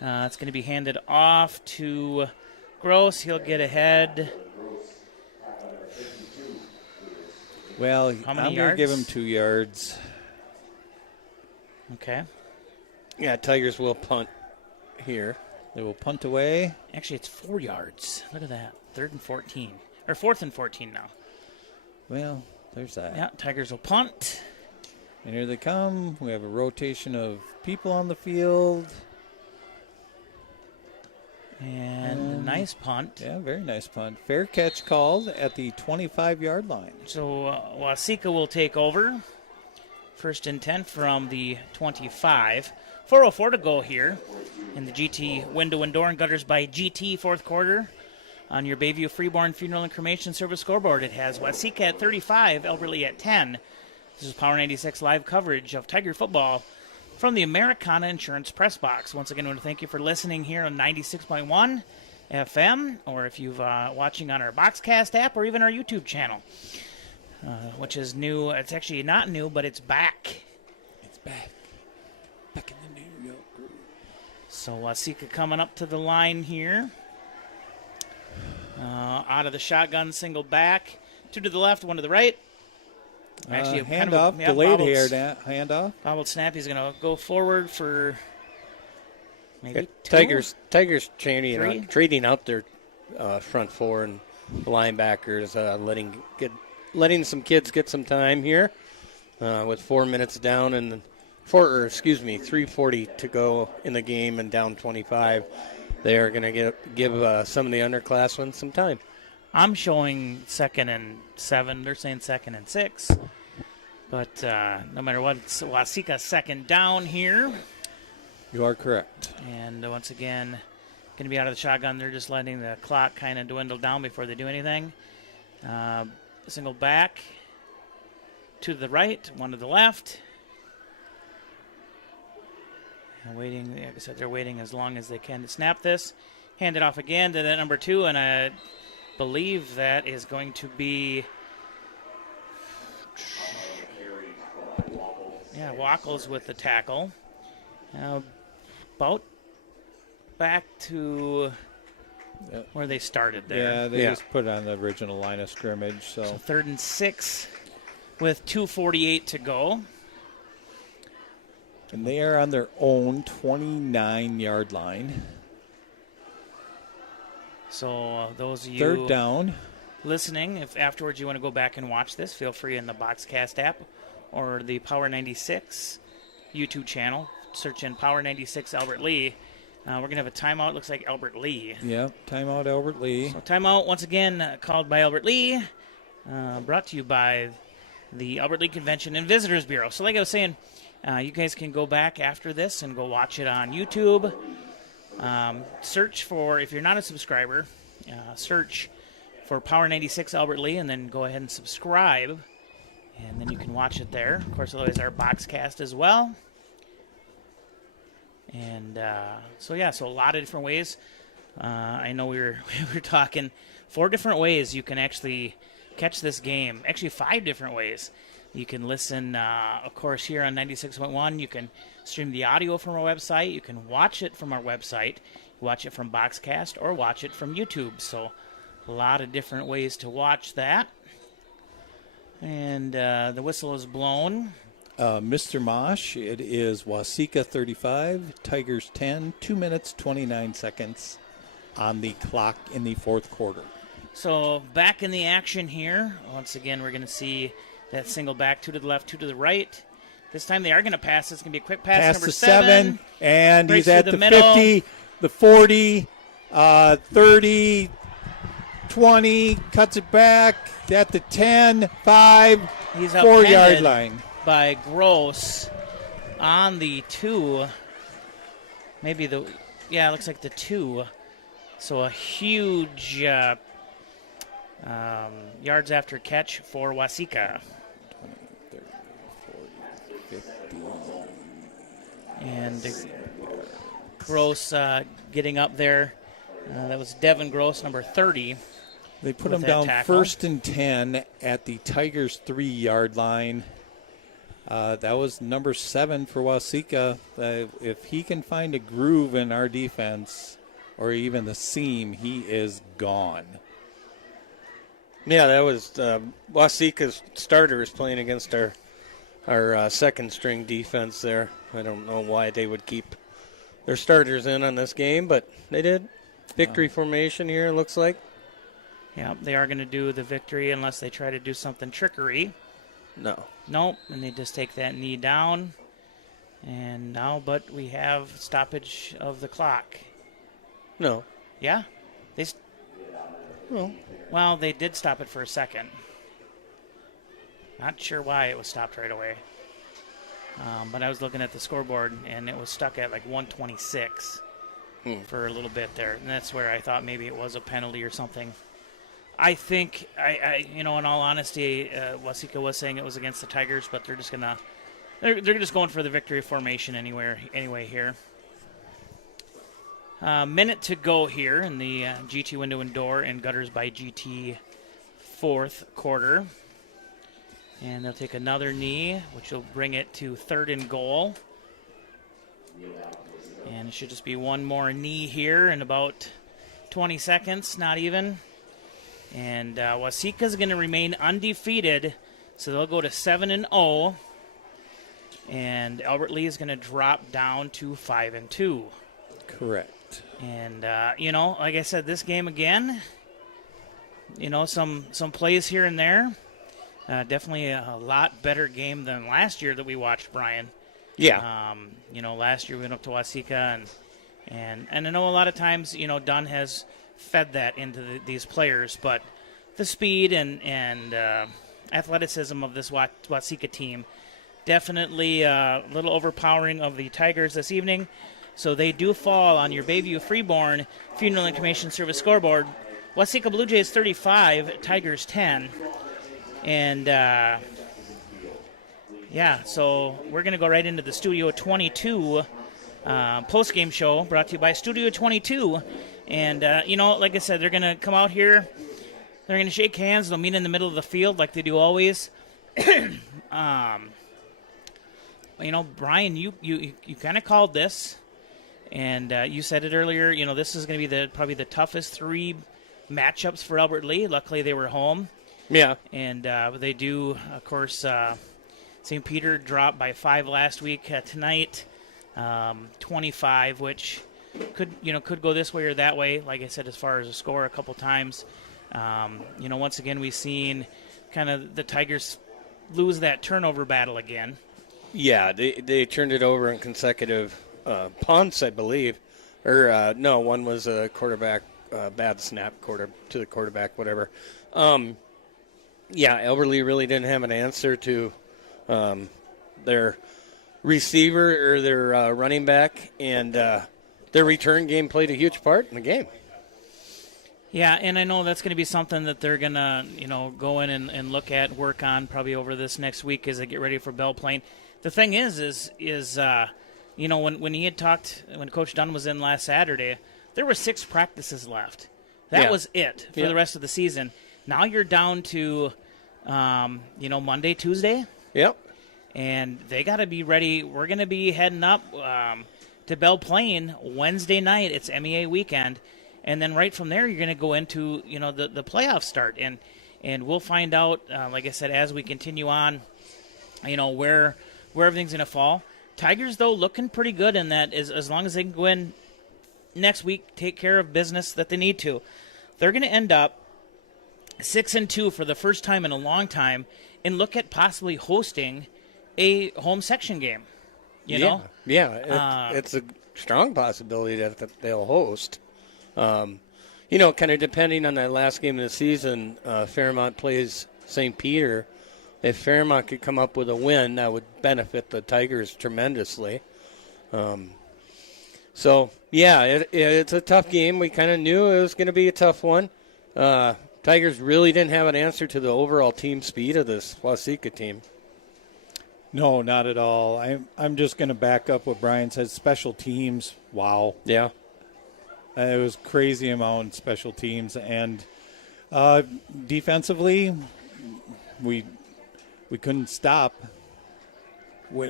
It's going to be handed off to Gross. He'll get ahead. Well, I'm going to give him 2 yards. Okay. Yeah, Tigers will punt here. They will punt away. Actually, it's 4 yards. Look at that. 3rd and 14. Or 4th and 14 now. Well, there's that. Yeah, Tigers will punt. And here they come. We have a rotation of people on the field. And a nice punt. Yeah, very nice punt. Fair catch called at the 25-yard line. So Waseca will take over. 1st and 10 from the 25. 4:04 to go here in the GT Window and Door and Gutters by GT 4th quarter. On your Bayview Freeborn Funeral and Cremation Service scoreboard, it has Waseca at 35, Albert Lea at 10. This is Power 96 live coverage of Tiger football from the Americana Insurance Press Box. Once again, I want to thank you for listening here on 96.1 FM, or if you're watching on our Boxcast app, or even our YouTube channel, which is new. It's actually not new, but it's back. It's back. Back in the New York groove. So Waseca coming up to the line here. Out of the shotgun, single back. 2 to the left, 1 to the right. Actually, handoff, delayed handoff. Bobbled snap. He's going to go forward for maybe 2. Tigers trading out their front 4 and linebackers, letting some kids get some time here with 4 minutes down and 3:40 to go in the game and down 25. They are going to give some of the underclassmen some time. I'm showing 2nd and 7. They're saying 2nd and 6. But no matter what, it's Waseca 2nd down here. You are correct. And once again, going to be out of the shotgun. They're just letting the clock kind of dwindle down before they do anything. Single back. 2 to the right, 1 to the left. And waiting, like I said, they're waiting as long as they can to snap this. Hand it off again to that number 2, and I believe that is going to be Wackles with the tackle. Now about back to where they started there. Yeah, they just put it on the original line of scrimmage. So 3rd and 6 with 2:48 to go. And they are on their own 29-yard line. So those of you 3rd down listening, if afterwards you want to go back and watch this, feel free in the Boxcast app or the Power 96 YouTube channel. Search in Power 96 Albert Lea. We're going to have a timeout. Looks like Albert Lea. Yeah, timeout Albert Lea. So timeout, once again, called by Albert Lea. Brought to you by the Albert Lea Convention and Visitors Bureau. So like I was saying, you guys can go back after this and go watch it on YouTube. Search for, if you're not a subscriber, search for Power 96 Albert Lea and then go ahead and subscribe. And then you can watch it there. Of course, otherwise our Boxcast as well. And so a lot of different ways. I know we were talking 4 different ways you can actually catch this game. Actually, 5 different ways. You can listen, of course, here on 96.1. You can stream the audio from our website. You can watch it from our website. Watch it from Boxcast or watch it from YouTube. So a lot of different ways to watch that. And the whistle is blown. Mr. Mosh, it is Waseca 35, Tigers 10, 2 minutes, 29 seconds on the clock in the fourth quarter. So back in the action here. Once again, we're going to see that single back, 2 to the left, 2 to the right. This time they are going to pass. It's going to be a quick pass. Number to 7. And he's at the 50, the 40, 30, 20, cuts it back at the 10, 5, He's 4-yard line. By Gross on the 2. Maybe it looks like the 2. So a huge yards after catch for Waseca. 20, 30, 40, 50. And Gross getting up there. That was Devin Gross, number 30. They put him down tackle. 1st and 10 at the Tigers' 3-yard line. That was number 7 for Waseca. If he can find a groove in our defense or even the seam, he is gone. Yeah, that was Waseca's starters playing against our second-string defense there. I don't know why they would keep their starters in on this game, but they did. Victory formation here, it looks like. Yeah, they are going to do the victory unless they try to do something trickery. No. Nope, and they just take that knee down. And now, but we have stoppage of the clock. No. Yeah? Well, they did stop it for a second. Not sure why it was stopped right away. But I was looking at the scoreboard, and it was stuck at like 126 for a little bit there. And that's where I thought maybe it was a penalty or something. I think, in all honesty, Waseca was saying it was against the Tigers, but they're just they're just going for the victory formation anyway here. Minute to go here in the GT Window and Door and Gutters by GT fourth quarter. And they'll take another knee, which will bring it to 3rd and goal. And it should just be one more knee here in about 20 seconds, not even. And Waseca is going to remain undefeated, so they'll go to 7-0. And Albert Lea is going to drop down to 5-2. Correct. And like I said, this game again, some plays here and there. Definitely a lot better game than last year that we watched, Brian. Yeah. Last year we went up to Waseca, and I know a lot of times, Dunn has fed that into these players, but the speed and athleticism of this Waseca team definitely a little overpowering of the Tigers this evening. So they do fall on your Bayview Freeborn Funeral and Cremation Service scoreboard. Waseca Blue Jays 35, Tigers 10. And, so we're going to go right into the Studio 22 post-game show brought to you by Studio 22. And, like I said, they're going to come out here. They're going to shake hands. They'll meet in the middle of the field like they do always. Brian, you kind of called this. And you said it earlier, this is going to be probably the toughest 3 matchups for Albert Lea. Luckily, they were home. Yeah. And they do, of course, St. Peter dropped by 5 last week. Tonight, 25, which could go this way or that way. Like I said, as far as a score a couple times. Once again, we've seen kind of the Tigers lose that turnover battle again. Yeah, they turned it over in consecutive punts, I believe. Or, no, one was a quarterback, bad snap to the quarterback, whatever. Yeah, Albert Lea really didn't have an answer to their receiver or their running back, and their return game played a huge part in the game. Yeah, and I know that's going to be something that they're going to, go in and look at, work on probably over this next week as they get ready for Belle Plaine. The thing is when he had talked, when Coach Dunn was in last Saturday, there were 6 practices left. That was it for the rest of the season. Now you're down to, Monday, Tuesday. Yep. And they got to be ready. We're going to be heading up to Belle Plaine Wednesday night. It's MEA weekend. And then right from there, you're going to go into, the playoff start. And we'll find out, like I said, as we continue on, where everything's going to fall. Tigers, though, looking pretty good in that as long as they can go in next week, take care of business that they need to. They're going to end up 6-2 for the first time in a long time and look at possibly hosting a home section game. You know? Yeah, it's a strong possibility that they'll host. Kind of depending on that last game of the season, Fairmont plays St. Peter. If Fairmont could come up with a win, that would benefit the Tigers tremendously. It's a tough game. We kind of knew it was going to be a tough one. Tigers really didn't have an answer to the overall team speed of this Waseca team. No, not at all. I'm just going to back up what Brian said. Special teams, wow. Yeah. It was crazy amount of special teams. And defensively, we couldn't stop.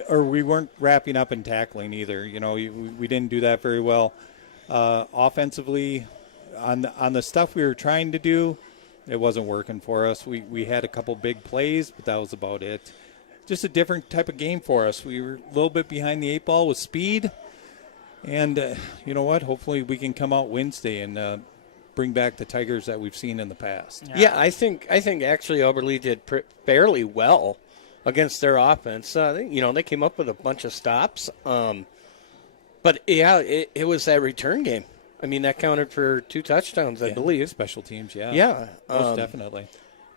Or we weren't wrapping up and tackling either. We didn't do that very well. Offensively, on the stuff we were trying to do, it wasn't working for us. We had a couple big plays, but that was about it. Just a different type of game for us. We were a little bit behind the 8 ball with speed. And you know what? Hopefully we can come out Wednesday and bring back the Tigers that we've seen in the past. Yeah, I think actually Albert Lea did fairly well against their offense. They came up with a bunch of stops. But, it was that return game. I mean, that counted for 2 touchdowns, I believe. Special teams, yeah. Yeah. Most definitely.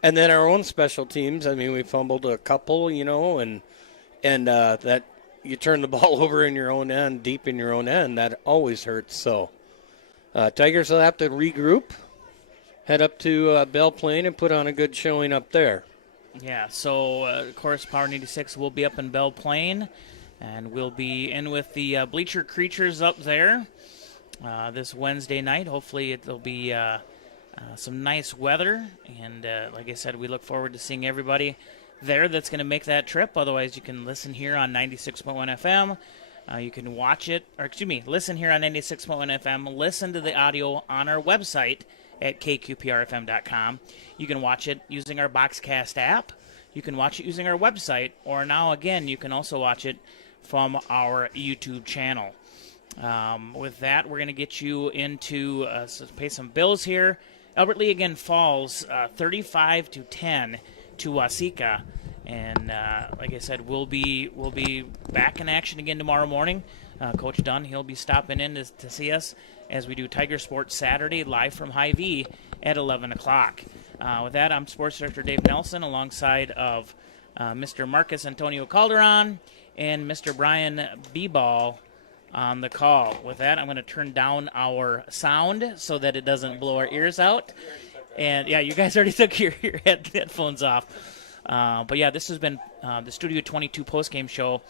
And then our own special teams, I mean, we fumbled a couple, and that you turn the ball over in your own end, deep in your own end, that always hurts. So Tigers will have to regroup, head up to Belle Plaine, and put on a good showing up there. Yeah, so, of course, Power 96 will be up in Belle Plaine, and we'll be in with the Bleacher Creatures up there this Wednesday night. Hopefully it'll be some nice weather, and like I said, we look forward to seeing everybody there that's going to make that trip. Otherwise, you can listen here on 96.1 FM. You can listen here on 96.1 FM. Listen to the audio on our website at kqprfm.com. You can watch it using our Boxcast app. You can watch it using our website, or now again, you can also watch it from our YouTube channel. With that, we're going to get you into pay some bills here. Albert Lea again falls 35-10 to Waseca, and like I said, we'll be back in action again tomorrow morning. Coach Dunn, he'll be stopping in to see us as we do Tiger Sports Saturday live from Hy-Vee at 11 o'clock. With that, I'm Sports Director Dave Nelson alongside of Mr. Marcus Antonio Calderon and Mr. Brian B-Ball on the call. With that, I'm going to turn down our sound so that it doesn't blow our ears out. And, yeah, you guys already took your headphones off. But, yeah, this has been the Studio 22 postgame show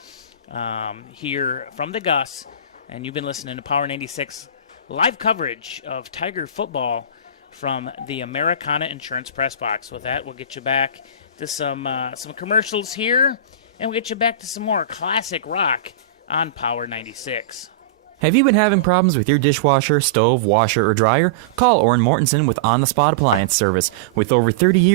here from the Gus. And you've been listening to Power 96 live coverage of Tiger football from the Americana Insurance Press Box. With that, we'll get you back to some commercials here, and we'll get you back to some more classic rock on Power 96. Have you been having problems with your dishwasher, stove, washer, or dryer? Call Orrin Mortensen with On the Spot Appliance Service. With over 30 years